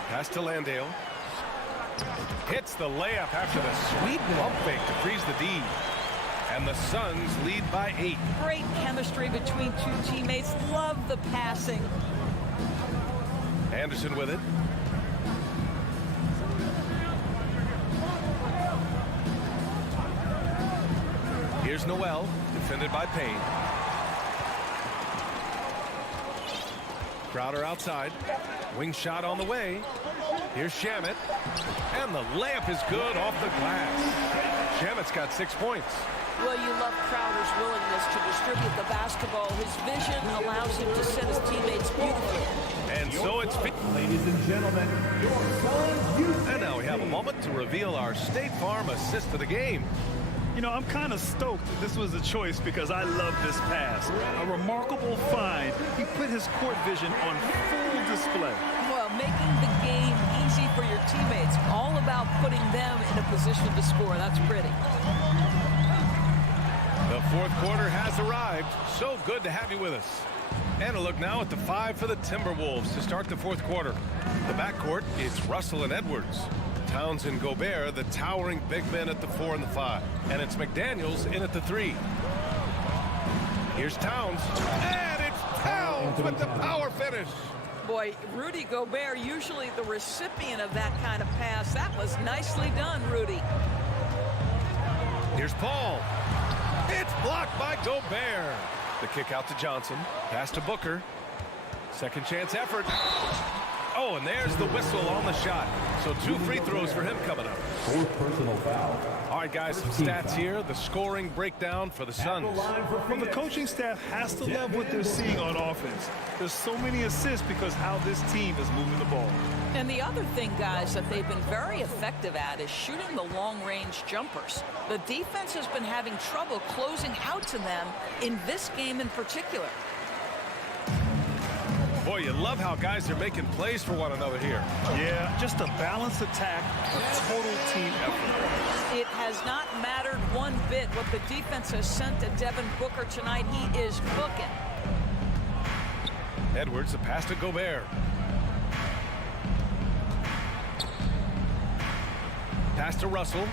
Pass to Landale. Hits the layup after the sweet pump fake to freeze the D. And the Suns lead by 8. Great chemistry between 2 teammates. Love the passing. Anderson with it. Here's Noel, defended by Payne. Crowder outside. Wing shot on the way. Here's Shamet. And the layup is good off the glass. Shamet's got 6 points. Well, you love Crowder's willingness to distribute the basketball. His vision allows him to set his teammates beautifully. And so it's... Ladies and gentlemen, your son's youth. And now we have a moment to reveal our State Farm assist of the game. You know, I'm kind of stoked this was a choice because I love this pass. A remarkable find. He put his court vision on full display. Well, making the game easy for your teammates. All about putting them in a position to score. That's pretty. The fourth quarter has arrived. So good to have you with us. And a look now at the 5 for the Timberwolves to start the fourth quarter. The backcourt, it's Russell and Edwards. Towns and Gobert, the towering big men at the 4 and the 5. And it's McDaniels in at the 3. Here's Towns. And it's Towns with the power finish. Boy, Rudy Gobert, usually the recipient of that kind of pass. That was nicely done, Rudy. Here's Paul. It's blocked by Gobert. The kick out to Johnson. Pass to Booker. Second chance effort. Oh, and there's the whistle on the shot. So 2 free throws for him coming up. 4th personal foul. All right, guys, some stats here. The scoring breakdown for the Suns. Well, the coaching staff has to love what they're seeing on offense. There's so many assists because how this team is moving the ball. And the other thing, guys, that they've been very effective at is shooting the long-range jumpers. The defense has been having trouble closing out to them in this game in particular. Boy, you love how guys are making plays for one another here. Yeah, just a balanced attack, a total team effort. It has not mattered one bit what the defense has sent to Devin Booker tonight. He is cooking. Edwards, the pass to Gobert. Pass to Russell.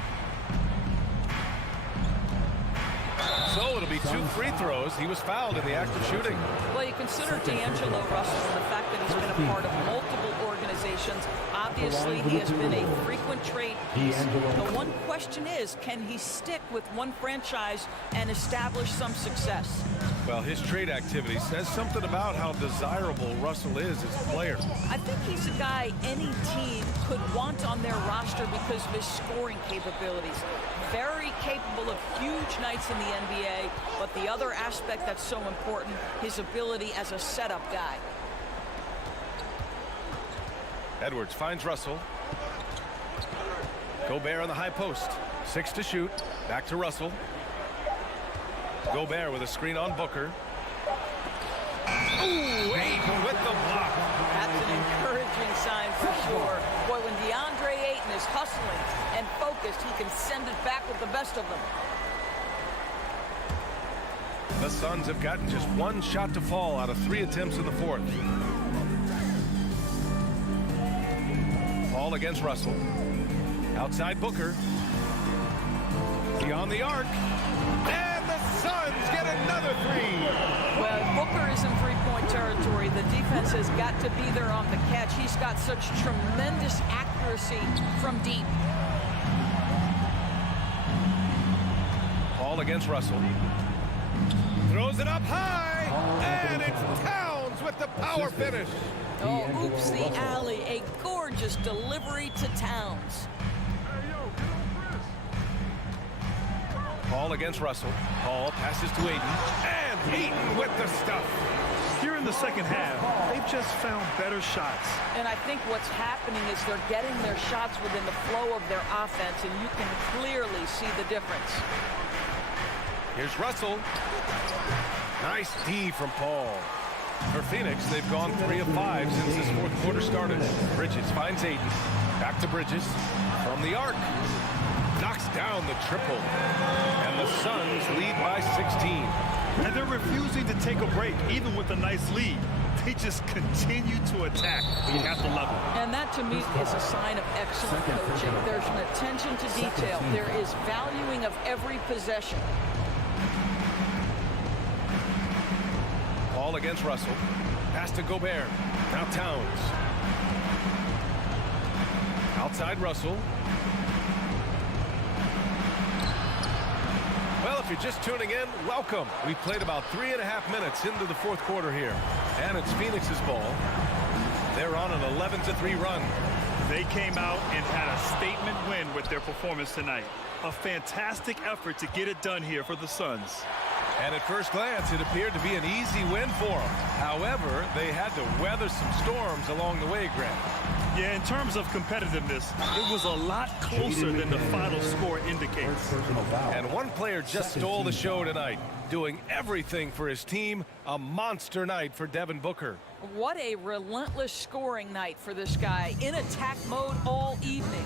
So it'll be 2 free throws. He was fouled in the act of shooting. Well, you consider D'Angelo Russell and the fact that he's been a part of multiple organizations. Obviously, he has been a frequent trade piece. The one question is, can he stick with one franchise and establish some success? Well, his trade activity says something about how desirable Russell is as a player. I think he's a guy any team could want on their roster because of his scoring capabilities. Very capable of huge nights in the NBA, but the other aspect that's so important, his ability as a setup guy. Edwards finds Russell. Gobert on the high post. 6 to shoot. Back to Russell. Gobert with a screen on Booker. Ooh, 8 with the block. That's an encouraging sign for sure. Boy, when DeAndre Ayton is hustling and focused, he can send it back with the best of them. The Suns have gotten just 1 shot to fall out of 3 attempts in the fourth. Paul against Russell. Outside Booker. Beyond the arc. And the Suns get another 3. Well, Booker is in three-point territory. The defense has got to be there on the catch. He's got such tremendous accuracy from deep. Paul against Russell. Throws it up high. And it's Towns with the power finish. Oh, oops, the alley. A gorgeous delivery to Towns. Paul against Russell. Paul passes to Ayton. And Ayton with the stuff. Here in the second half, they've just found better shots. And I think what's happening is they're getting their shots within the flow of their offense, and you can clearly see the difference. Here's Russell. Nice D from Paul. For Phoenix, they've gone 3 of 5 since this fourth quarter started. Bridges finds Ayton. Back to Bridges. From the arc. Knocks down the triple. And the Suns lead by 16. And they're refusing to take a break, even with a nice lead. They just continue to attack at the level. And that, to me, is a sign of excellent coaching. There's an attention to detail. There is valuing of every possession. Paul against Russell. Pass to Gobert. Now Towns. Outside Russell. Well, if you're just tuning in, welcome. We played about 3.5 minutes into the fourth quarter here. And it's Phoenix's ball. They're on an 11-3 run. They came out and had a statement win with their performance tonight. A fantastic effort to get it done here for the Suns. And at first glance, it appeared to be an easy win for them. However, they had to weather some storms along the way, Grant. Yeah, in terms of competitiveness, it was a lot closer than the final score indicates. And one player just stole the show tonight, doing everything for his team. A monster night for Devin Booker. What a relentless scoring night for this guy, in attack mode all evening.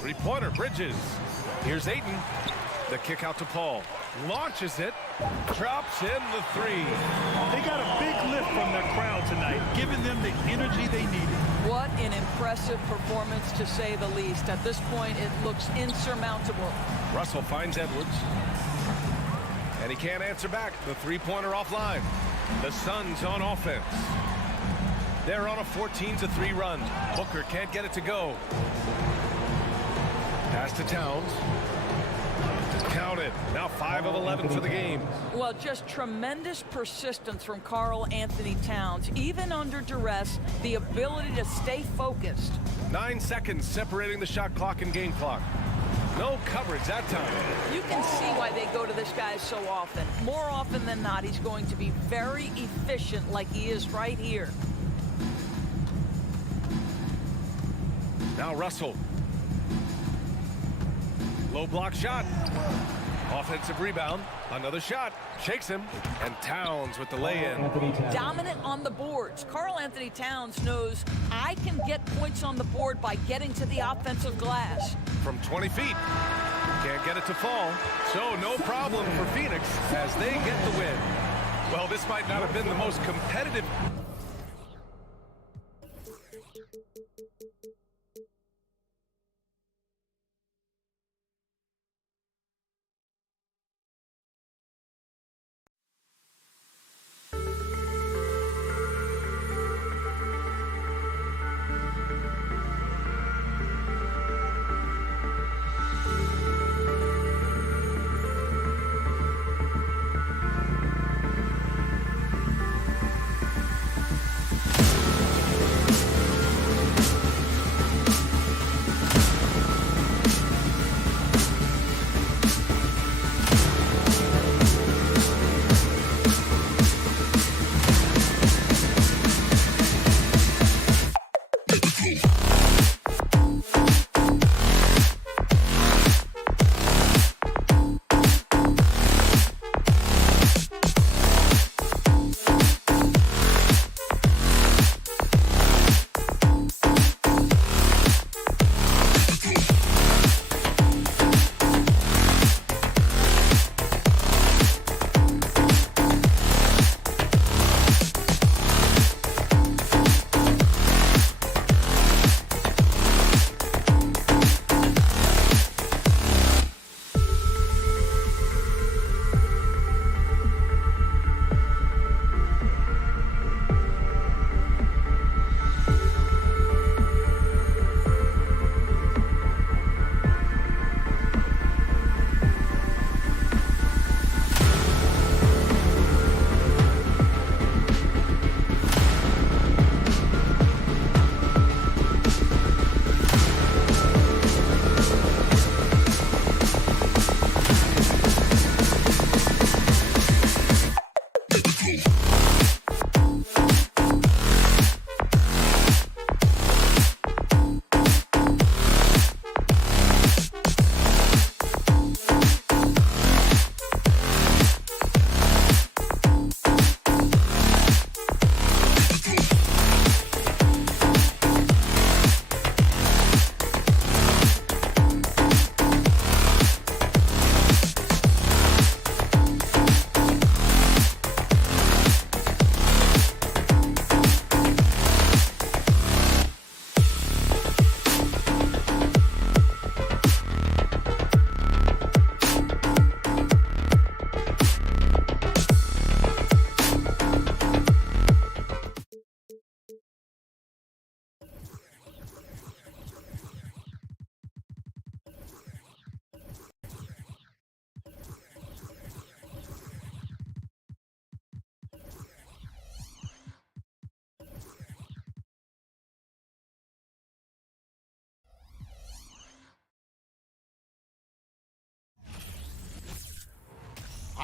Three-pointer, Bridges. Here's Ayton. The kick out to Paul. Launches it. Drops in the three. They got a big lift from their crowd tonight, giving them the energy they needed. What an impressive performance, to say the least. At this point, it looks insurmountable. Russell finds Edwards. And he can't answer back. The three-pointer offline. The Suns on offense. They're on a 14-3 run. Booker can't get it to go. Pass to Towns. Counted. Now 5 of 11 for the game. Well, just tremendous persistence from Karl Anthony Towns. Even under duress, the ability to stay focused. 9 seconds separating the shot clock and game clock. No coverage that time. You can see why they go to this guy so often. More often than not, he's going to be very efficient like he is right here. Now Russell. Low block shot. Offensive rebound. Another shot. Shakes him. And Towns with the lay-in. Dominant on the boards. Karl Anthony Towns knows I can get points on the board by getting to the offensive glass. From 20 feet. Can't get it to fall. So no problem for Phoenix as they get the win. Well, this might not have been the most competitive.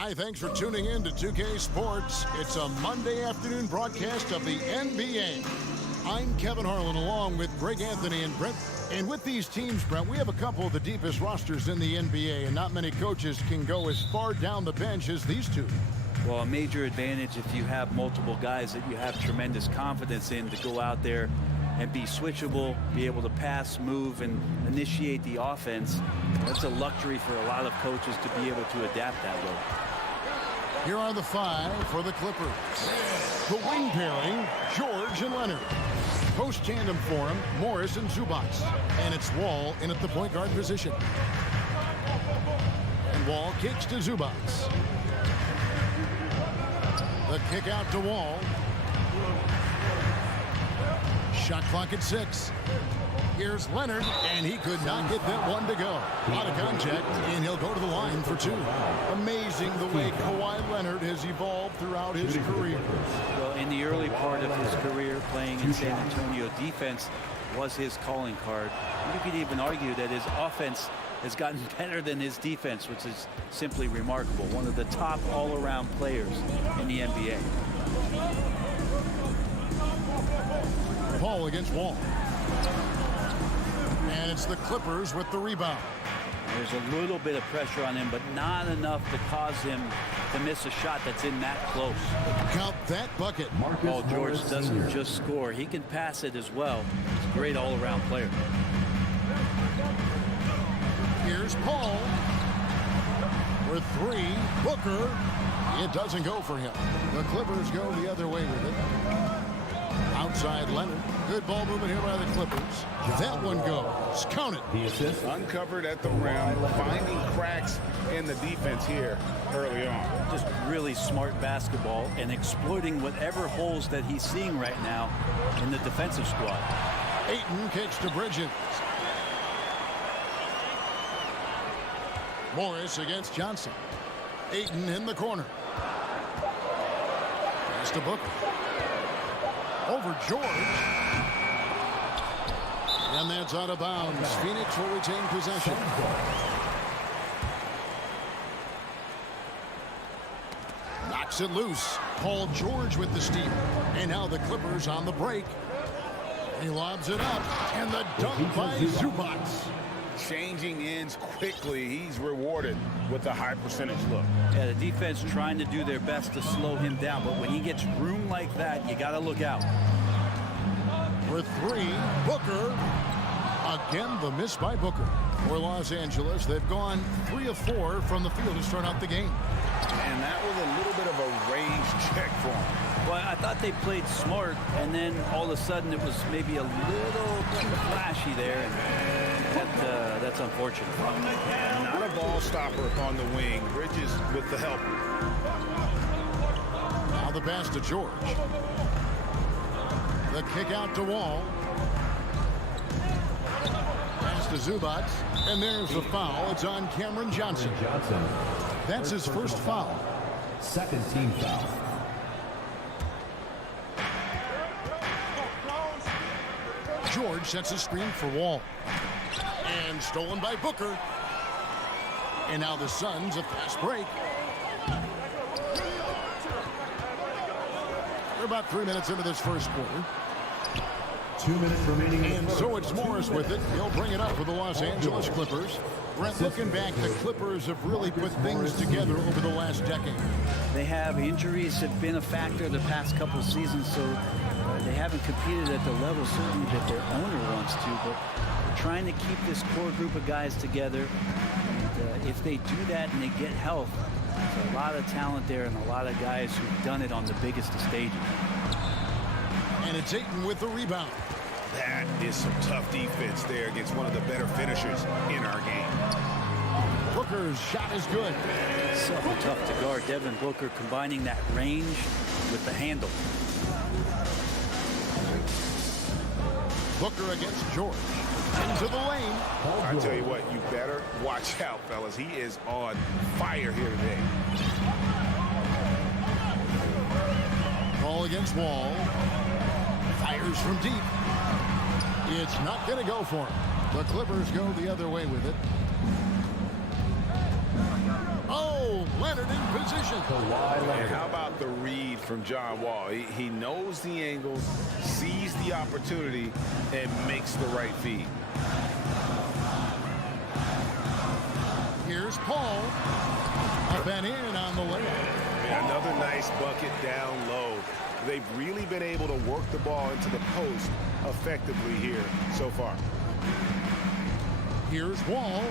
Hi, thanks for tuning in to 2K Sports. It's a Monday afternoon broadcast of the NBA. I'm Kevin Harlan along with Greg Anthony and Brent. And with these teams, Brent, we have a couple of the deepest rosters in the NBA, and not many coaches can go as far down the bench as these two. Well, a major advantage if you have multiple guys that you have tremendous confidence in to go out there and be switchable, be able to pass, move, and initiate the offense. That's a luxury for a lot of coaches to be able to adapt that way. Here are the five for the Clippers. The wing pairing, George and Leonard. Post tandem for him, Morris and Zubac. And it's Wall in at the point guard position. And Wall kicks to Zubac. The kick out to Wall. Shot clock at 6. Here's Leonard, and he could not get that one to go. A lot of contact, and he'll go to the line for 2. Amazing the way Kawhi Leonard has evolved throughout his career. Well, in the early part of his career, playing in San Antonio, defense was his calling card. You could even argue that his offense has gotten better than his defense, which is simply remarkable. One of the top all-around players in the NBA. Paul against Wall. And it's the Clippers with the rebound. There's a little bit of pressure on him, but not enough to cause him to miss a shot that's in that close. Count that bucket. Paul George doesn't just score. He can pass it as well. He's a great all-around player. Here's Paul. For 3, Booker. It doesn't go for him. The Clippers go the other way with it. Outside Leonard. Good ball movement here by the Clippers. That one goes. Count it. The assist. Uncovered at the rim, finding cracks in the defense here early on. Just really smart basketball and exploiting whatever holes that he's seeing right now in the defensive squad. Ayton kicks to Bridges. Morris against Johnson. Ayton in the corner. Pass to Booker. Over George. And that's out of bounds. Phoenix will retain possession. Knocks it loose. Paul George with the steal. And now the Clippers on the break. He lobs it up. And the dunk by Zubac. Changing ends quickly. He's rewarded with a high percentage look. Yeah, the defense trying to do their best to slow him down, but when he gets room like that, you got to look out. For 3, Booker. Again, the miss by Booker. For Los Angeles, they've gone 3 of 4 from the field to start out the game. And that was a little bit of a range check for him. Well, I thought they played smart, and then all of a sudden it was maybe a little too flashy there. And that's unfortunate. Not a ball stopper on the wing. Bridges with the help. Now the pass to George. The kick out to Wall. Pass to Zubac. And there's the foul. It's on Cameron Johnson. That's his first foul. Second team foul. George sets a screen for Wall. And stolen by Booker. And now the Suns a fast break. We're about 3 minutes into this first quarter. 2 minutes remaining. And so it's Morris with it. He'll bring it up for the Los Angeles Clippers. Brent, looking back, the Clippers have really put things together over the last decade. They have. Injuries have been a factor the past couple of seasons, so they haven't competed at the level certainly that their owner wants to, but they're trying to keep this core group of guys together. And if they do that and they get health, there's a lot of talent there and a lot of guys who've done it on the biggest of stages. And it's Ayton with the rebound. That is some tough defense there against one of the better finishers in our game. Booker's shot is good. So tough to guard. Devin Booker combining that range with the handle. Booker against George. Into the lane. I tell you what, you better watch out, fellas. He is on fire here today. Ball against Wall. Fires from deep. It's not going to go for him. The Clippers go the other way with it. Oh, Leonard in position. And how about the read from John Wall? He knows the angles, sees the opportunity, and makes the right feed. Here's Paul. Up and in on the layup. Another nice bucket down low. They've really been able to work the ball into the post effectively here so far. Here's Wall.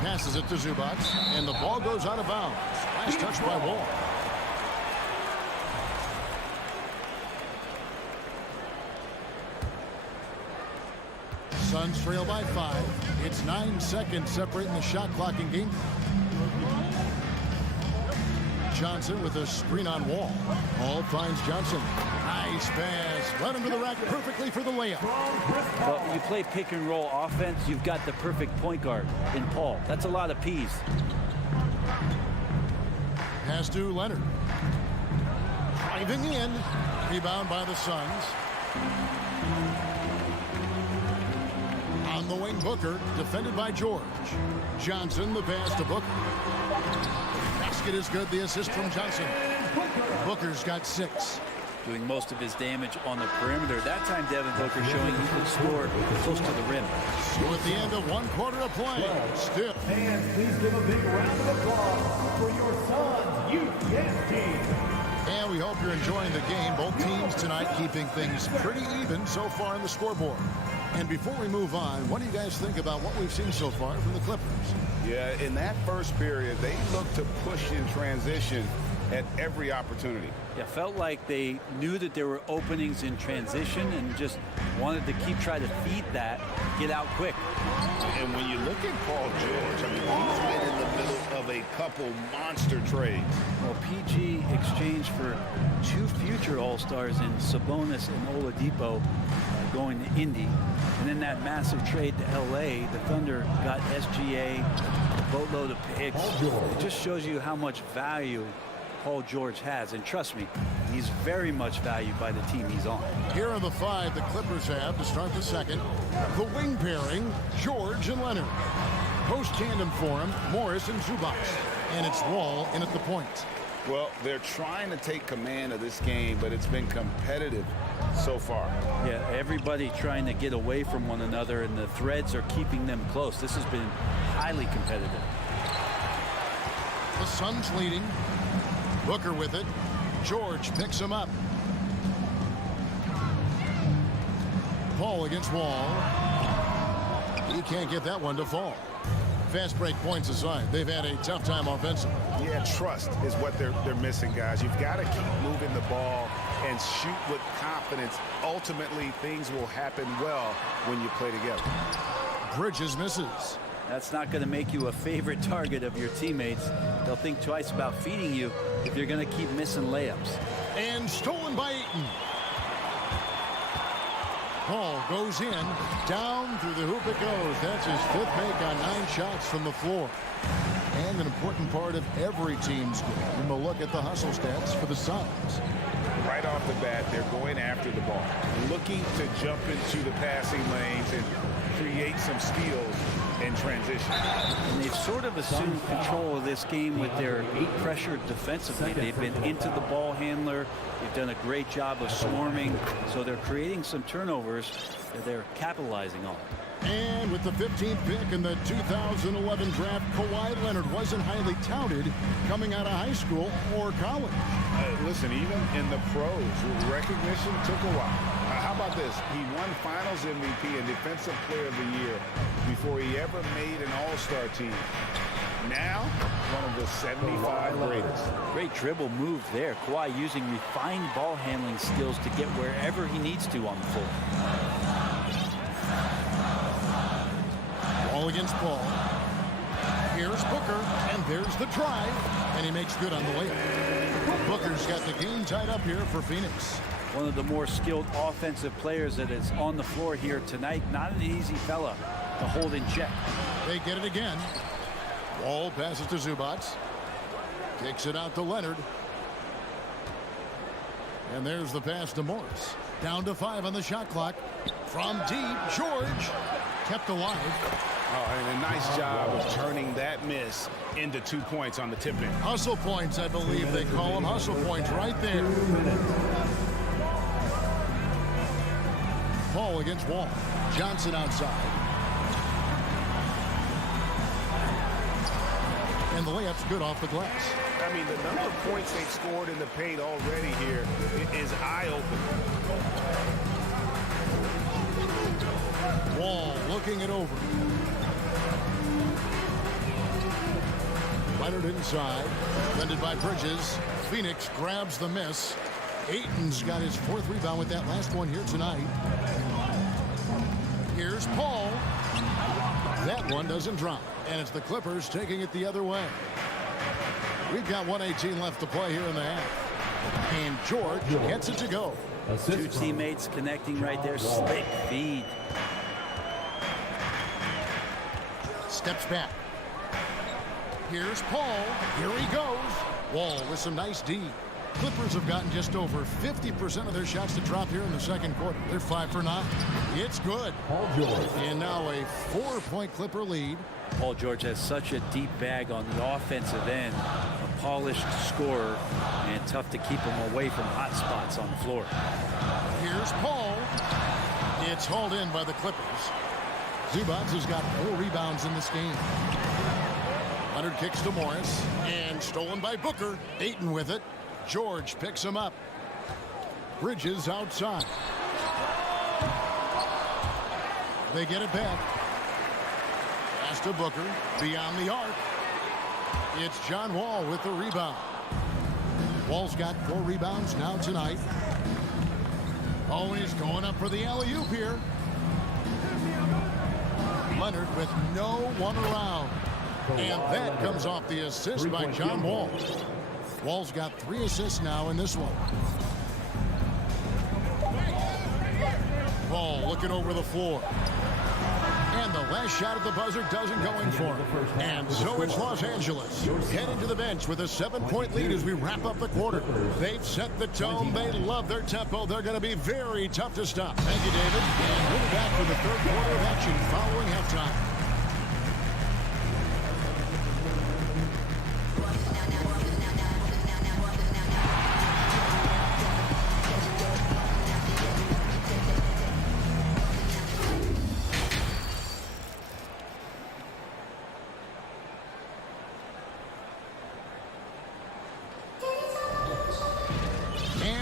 Passes it to Zubac, and the ball goes out of bounds. Nice touch by Wall. Suns trail by 5. It's 9 seconds separating the shot clock in game. Johnson with a screen on Wall. Wall finds Johnson. Nice pass. Run into the rack perfectly for the layup. Well, you play pick and roll offense, you've got the perfect point guard in Paul. That's a lot of P's. Pass to Leonard. Driving in. Rebound by the Suns. On the wing, Booker. Defended by George. Johnson, the pass to Booker. Basket is good. The assist from Johnson. Booker's got 6. Doing most of his damage on the perimeter. That time, Devin Booker showing he can score close to the rim. So at the end of 1 quarter of play, still. Fans, please give a big round of applause for your Suns Youth Dance Team. And we hope you're enjoying the game. Both teams tonight keeping things pretty even so far on the scoreboard. And before we move on, what do you guys think about what we've seen so far from the Clippers? Yeah, in that first period, they looked to push in transition at every opportunity. Yeah, felt like they knew that there were openings in transition and just wanted to keep trying to feed that, get out quick. And when you look at Paul George, I mean, he's been in the middle of a couple monster trades. Well, PG exchanged for 2 future All-Stars in Sabonis and Oladipo going to Indy. And then that massive trade to L.A., the Thunder got SGA, a boatload of picks. It just shows you how much value Paul George has. And trust me, he's very much valued by the team he's on. Here are the 5 the Clippers have to start the second. The wing pairing, George and Leonard. Post tandem for him, Morris and Zubac. And it's Wall in at the point. Well, they're trying to take command of this game, but it's been competitive so far. Yeah, everybody trying to get away from one another, and the threads are keeping them close. This has been highly competitive. The Suns leading. Booker with it. George picks him up. Paul against Wall. He can't get that one to fall. Fast break points aside, they've had a tough time offensively. Yeah, trust is what they're missing, guys. You've got to keep moving the ball and shoot with confidence. Ultimately, things will happen well when you play together. Bridges misses. That's not going to make you a favorite target of your teammates. They'll think twice about feeding you if you're going to keep missing layups. And stolen by Ayton. Paul goes in, down through the hoop it goes. That's his 5th make on 9 shots from the floor. And an important part of every team's game. And we'll look at the hustle stats for the Suns. Right off the bat, they're going after the ball, looking to jump into the passing lanes and create some steals in transition. And they've sort of assumed control of this game with their pressure defensively. They've been into the ball handler. They've done a great job of swarming. So they're creating some turnovers that they're capitalizing on. And with the 15th pick in the 2011 draft, Kawhi Leonard wasn't highly touted coming out of high school or college. Listen, even in the pros, recognition took a while. How about this? He won Finals MVP and Defensive Player of the Year before he ever made an All-Star team. Now, one of the 75 greatest. Great dribble move there. Kawhi using refined ball handling skills to get wherever he needs to on the floor. Ball against Paul. Here's Booker, and there's the drive, and he makes good on the layup. Booker's got the game tied up here for Phoenix. One of the more skilled offensive players that is on the floor here tonight. Not an easy fella to hold in check. They get it again. Wall passes to Zubac. Kicks it out to Leonard. And there's the pass to Morris. Down to 5 on the shot clock. From deep, George. kept alive. Oh, and a nice job of turning that miss into 2 points on the tip-in. Hustle points, I believe they call them. Hustle points right there. Ball against Wall. Johnson outside. And the layup's good off the glass. I mean, the number of points they've scored in the paint already here is eye-opening. Wall looking it over. Leonard inside. Defended by Bridges. Phoenix grabs the miss. Ayton's got his 4th rebound with that last one here tonight. Here's Paul. That one doesn't drop. And it's the Clippers taking it the other way. We've got 1:18 left to play here in the half. And George gets it to go. 2 teammates connecting right there. Slick feed. Steps back. Here's Paul. Here he goes. Wall with some nice D. Clippers have gotten just over 50% of their shots to drop here in the second quarter. They're 5 for 9. It's good. Paul George. And now a 4-point Clipper lead. Paul George has such a deep bag on the offensive end. A polished scorer, and tough to keep him away from hot spots on the floor. Here's Paul. It's hauled in by the Clippers. Zubac has got 4 rebounds in this game. Leonard kicks to Morris. And stolen by Booker. Ayton with it. George picks him up. Bridges outside. They get it back. Pass to Booker. Beyond the arc. It's John Wall with the rebound. Wall's got 4 rebounds now tonight. Oh, he's going up for the alley-oop here. Leonard with no one around. And that comes off the assist by John Wall. Wall's got 3 assists now in this one. Wall looking over the floor. And the last shot at the buzzer doesn't go in for him. And so it's Los Angeles heading to the bench with a 7-point lead as we wrap up the quarter. They've set the tone. They love their tempo. They're going to be very tough to stop. Thank you, David. And we'll be back for the 3rd quarter of action following halftime.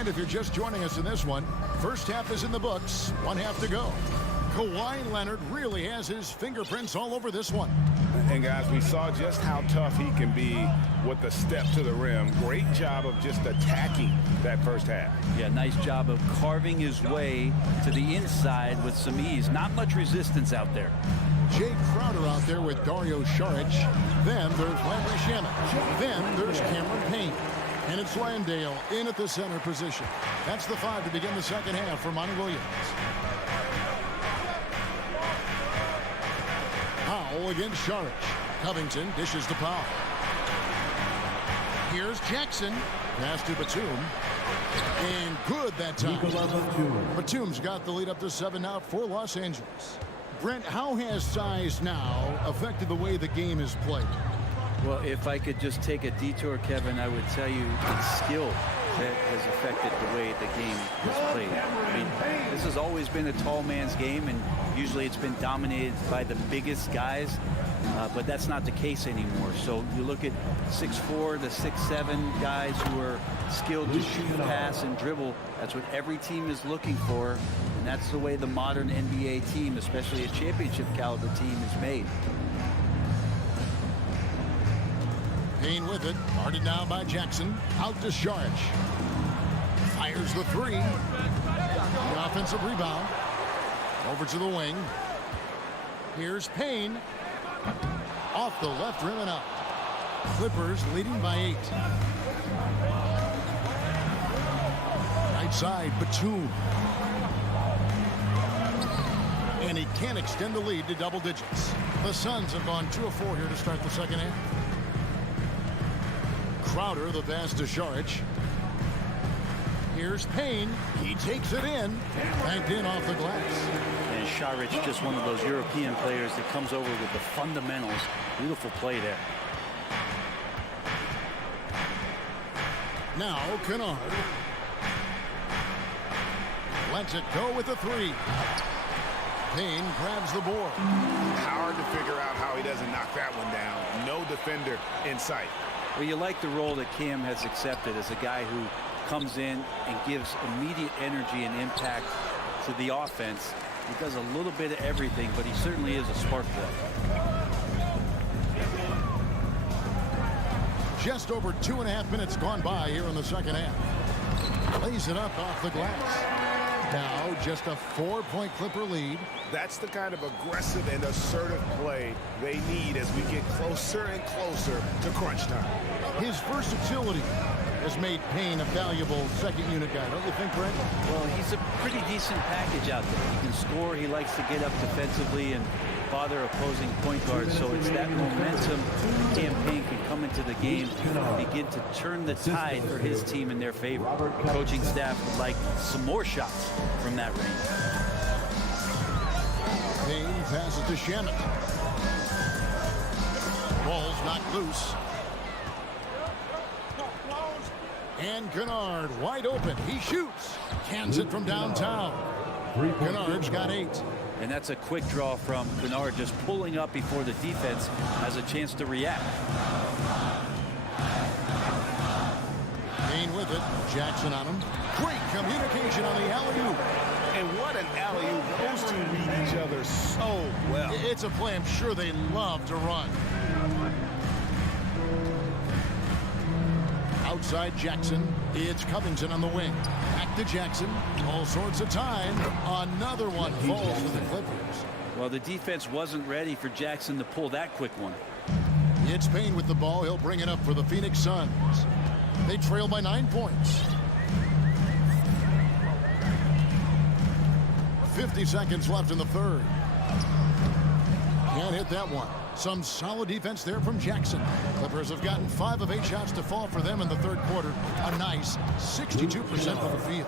If you're just joining us in this one, first half is in the books. 1 half to go. Kawhi Leonard really has his fingerprints all over this one. And guys, we saw just how tough he can be with the step to the rim. Great job of just attacking that first half. Yeah, nice job of carving his way to the inside with some ease. Not much resistance out there. Jay Crowder out there with Dario Saric. Then there's Landry Shamet. Then there's Cameron Payne. And it's Landale in at the center position. That's the 5 to begin the second half for Monty Williams. Powell against Saric. Covington dishes to Powell. Here's Jackson. Pass to Batum. And good that time. Batum's got the lead up to 7 now for Los Angeles. Brent, how has size now affected the way the game is played? Well, if I could just take a detour, Kevin, I would tell you it's skill that has affected the way the game is played. I mean, this has always been a tall man's game, and usually it's been dominated by the biggest guys, but that's not the case anymore. So you look at 6'4", the 6'7" guys who are skilled to shoot, pass, and dribble. That's what every team is looking for, and that's the way the modern NBA team, especially a championship caliber team, is made. Payne with it. Guarded now by Jackson. Out to Saric. Fires the 3. The offensive rebound. Over to the wing. Here's Payne. Off the left rim and up. Clippers leading by 8. Right side, Batum. And he can extend the lead to double digits. The Suns have gone 2 of 4 here to start the second half. Crowder, the pass to Saric. Here's Payne. He takes it in. Banked in off the glass. And Sharic, just one of those European players that comes over with the fundamentals. Beautiful play there. Now Kennard lets it go with a three. Payne grabs the board. Hard to figure out how he doesn't knock that one down. No defender in sight. Well, you like the role that Cam has accepted as a guy who comes in and gives immediate energy and impact to the offense. He does a little bit of everything, but he certainly is a spark plug. Just over 2.5 minutes gone by here in the second half. Lays it up off the glass. Now just a 4-point Clipper lead. That's the kind of aggressive and assertive play they need as we get closer and closer to crunch time. His versatility has made Payne a valuable second unit guy, don't you think, Brent? Well, he's a pretty decent package out there. He can score. He likes to get up defensively and bother opposing point guards. So it's that momentum Cam Payne can come into the game and begin to turn the tide for his team in their favor. The coaching staff would like some more shots from that range. Payne passes to Shamet. Ball's knocked loose. And Kennard wide open. He shoots. Cans it from downtown. Kennard's got 8. And that's a quick draw from Kennard, just pulling up before the defense has a chance to react. Payne with it. Jackson on him. Great communication on the alley-oop. And what an alley-oop. Those two read each other so well. It's a play I'm sure they love to run. Outside Jackson. It's Covington on the wing. Back to Jackson. All sorts of time. Another one falls to the Clippers. Well, the defense wasn't ready for Jackson to pull that quick one. It's Payne with the ball. He'll bring it up for the Phoenix Suns. They trail by 9 points. 50 seconds left in the third. Can't hit that one. Some solid defense there from Jackson. Clippers have gotten 5 of 8 shots to fall for them in the third quarter. A nice 62% from the field.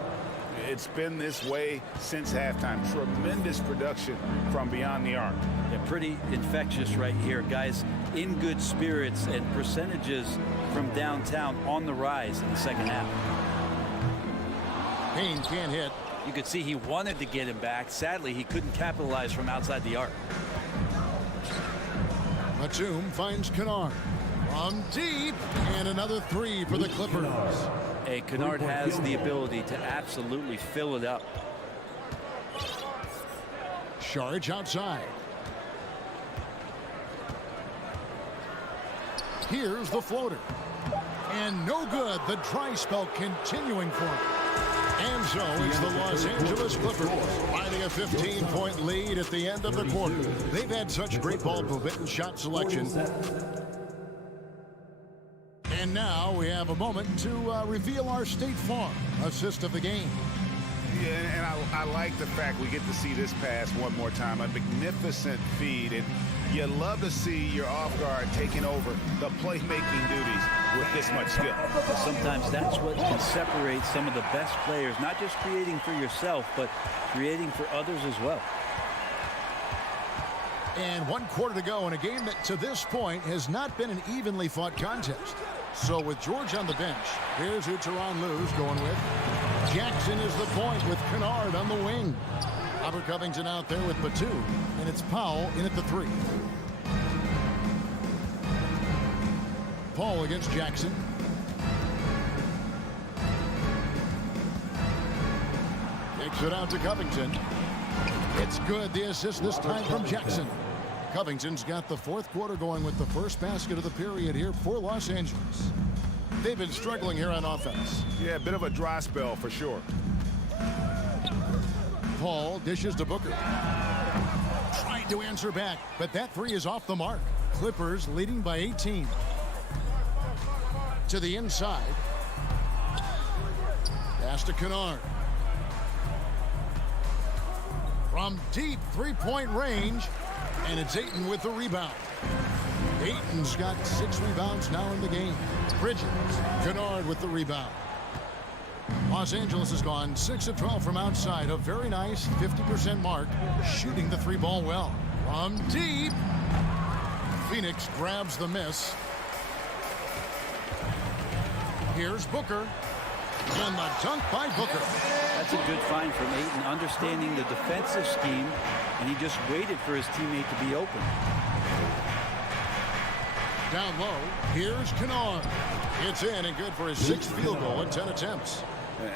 It's been this way since halftime. Tremendous production from beyond the arc. Yeah, pretty infectious right here. Guys in good spirits and percentages from downtown on the rise in the second half. Payne can't hit. You could see he wanted to get him back. Sadly, he couldn't capitalize from outside the arc. Batum finds Kennard from deep, and another 3 for the Clippers. Hey, Kennard has the ability to absolutely fill it up. Sharic outside. Here's the floater. And no good. The dry spell continuing for him. And so it's the Los Angeles Clippers finding a 15-point lead at the end of the quarter. They've had such great ball movement and shot selection. And now we have a moment to reveal our State Farm assist of the game. Yeah, and I like the fact we get to see this pass one more time. A magnificent feed, and you love to see your off guard taking over the playmaking duties with this much skill. Sometimes that's what can separate some of the best players, not just creating for yourself, but creating for others as well. And 1 quarter to go in a game that to this point has not been an evenly fought contest. So with George on the bench, here's who Tyronn Lue's going with. Jackson is the point with Kennard on the wing. Robert Covington out there with Batum, and it's Powell in at the 3. Paul against Jackson. Kicks it out to Covington. It's good. The assist this time from Jackson. Covington's got the 4th quarter going with the first basket of the period here for Los Angeles. They've been struggling here on offense. Yeah, a bit of a dry spell for sure. Paul dishes to Booker. Trying to answer back, but that 3 is off the mark. Clippers leading by 18. To the inside. Pass to Kennard. From deep 3-point range. And it's Ayton with the rebound. Ayton's got 6 rebounds now in the game. Bridges, Kennard with the rebound. Los Angeles has gone 6 of 12 from outside. A very nice 50% mark, shooting the 3-ball well. From deep, Phoenix grabs the miss. Here's Booker. And the dunk by Booker. That's a good find from Ayton, understanding the defensive scheme, and he just waited for his teammate to be open. Down low, here's Kennard. It's in and good for his 6th field goal in 10 attempts.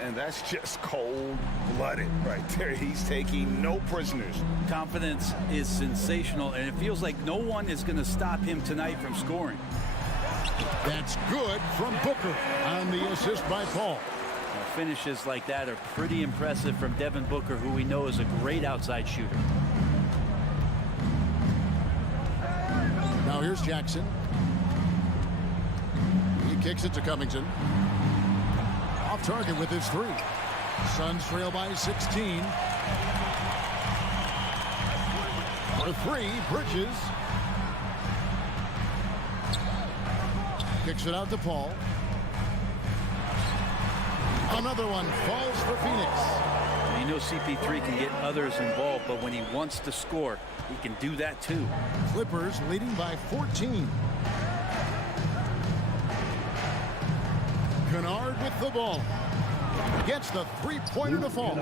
And that's just cold-blooded right there. He's taking no prisoners. Confidence is sensational, and it feels like no one is going to stop him tonight from scoring. That's good from Booker on the assist by Paul. Finishes like that are pretty impressive from Devin Booker, who we know is a great outside shooter. Now here's Jackson. He kicks it to Covington. Off target with his 3. Suns trail by 16. For 3, Bridges. Kicks it out to Paul. Another one falls for Phoenix. You know CP3 can get others involved, but when he wants to score, he can do that too. Clippers leading by 14. Kennard with the ball. Gets the 3-pointer to fall.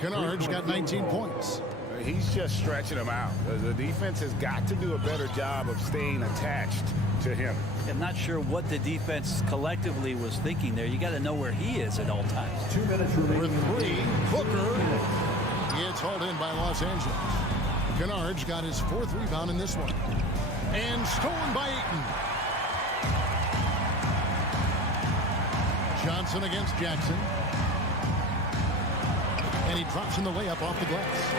Kennard's got 19 points. He's just stretching them out. The defense has got to do a better job of staying attached to him. I'm not sure what the defense collectively was thinking there. You got to know where he is at all times. 2 minutes remaining. For 3, Booker. It's hauled in by Los Angeles. Kennard's got his 4th rebound in this one. And stolen by Ayton. Johnson against Jackson. And he drops in the layup off the glass.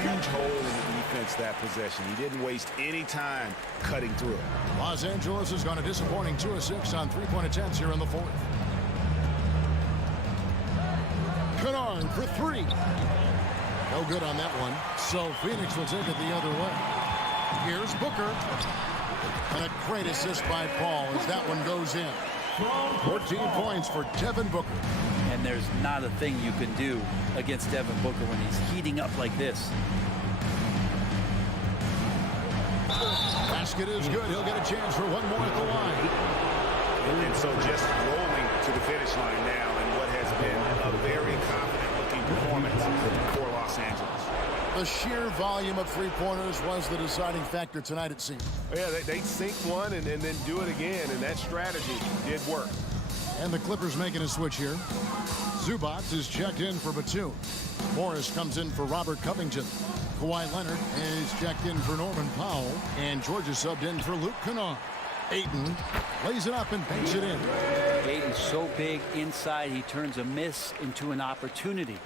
Huge hole in the defense that possession. He didn't waste any time cutting through it. Los Angeles has gone a disappointing 2 of 6 on 3-point attempts here in the 4th. Kennard for 3. No good on that one. So Phoenix will take it the other way. Here's Booker. And a great assist by Paul as that one goes in. 14 points for Devin Booker. And there's not a thing you can do against Devin Booker when he's heating up like this. Basket is good. He'll get a chance for one more at the line. And so just rolling to the finish line now in what has been a very confident-looking performance for Los Angeles. The sheer volume of 3-pointers was the deciding factor tonight, it seems. Yeah, they sink one and then do it again, and that strategy did work. And the Clippers making a switch here. Zubac is checked in for Batum. Morris comes in for Robert Covington. Kawhi Leonard is checked in for Norman Powell. And George is subbed in for Luke Kennard. Ayton lays it up and banks it in. Ayton's so big inside, he turns a miss into an opportunity.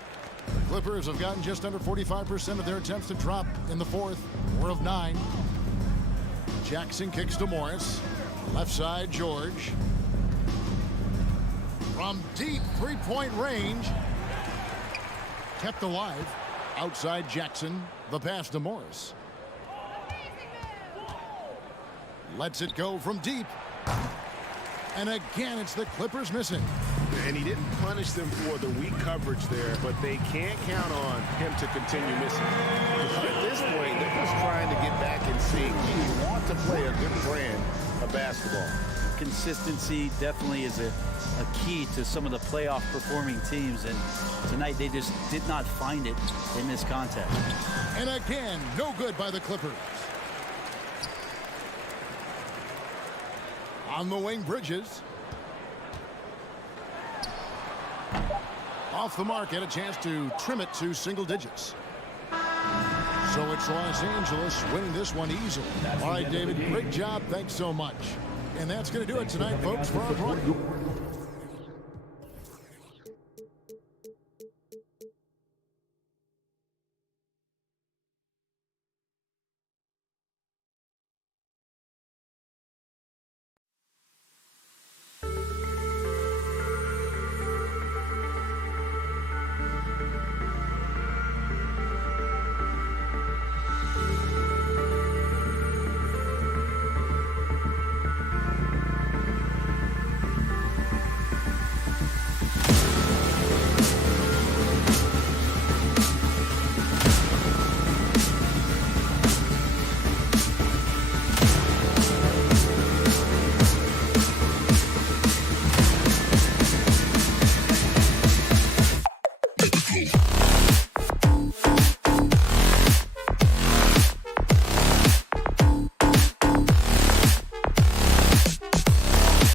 The Clippers have gotten just under 45% of their attempts to drop in the 4th. 4 of 9. Jackson kicks to Morris. Left side, George. From deep 3-point range. Kept alive. Outside Jackson. The pass to Morris. Lets it go from deep. And again, it's the Clippers missing. And he didn't punish them for the weak coverage there, but they can't count on him to continue missing. At this point, they're just trying to get back in sync. You want to play a good brand of basketball. Consistency definitely is a key to some of the playoff performing teams, and tonight they just did not find it in this contest. And again, no good by the Clippers. On the wing, Bridges. Off the mark, had a chance to trim it to single digits. So it's Los Angeles winning this one easily. All right, David, great job. Thanks so much. And that's going to do it tonight, folks, for our broadcast.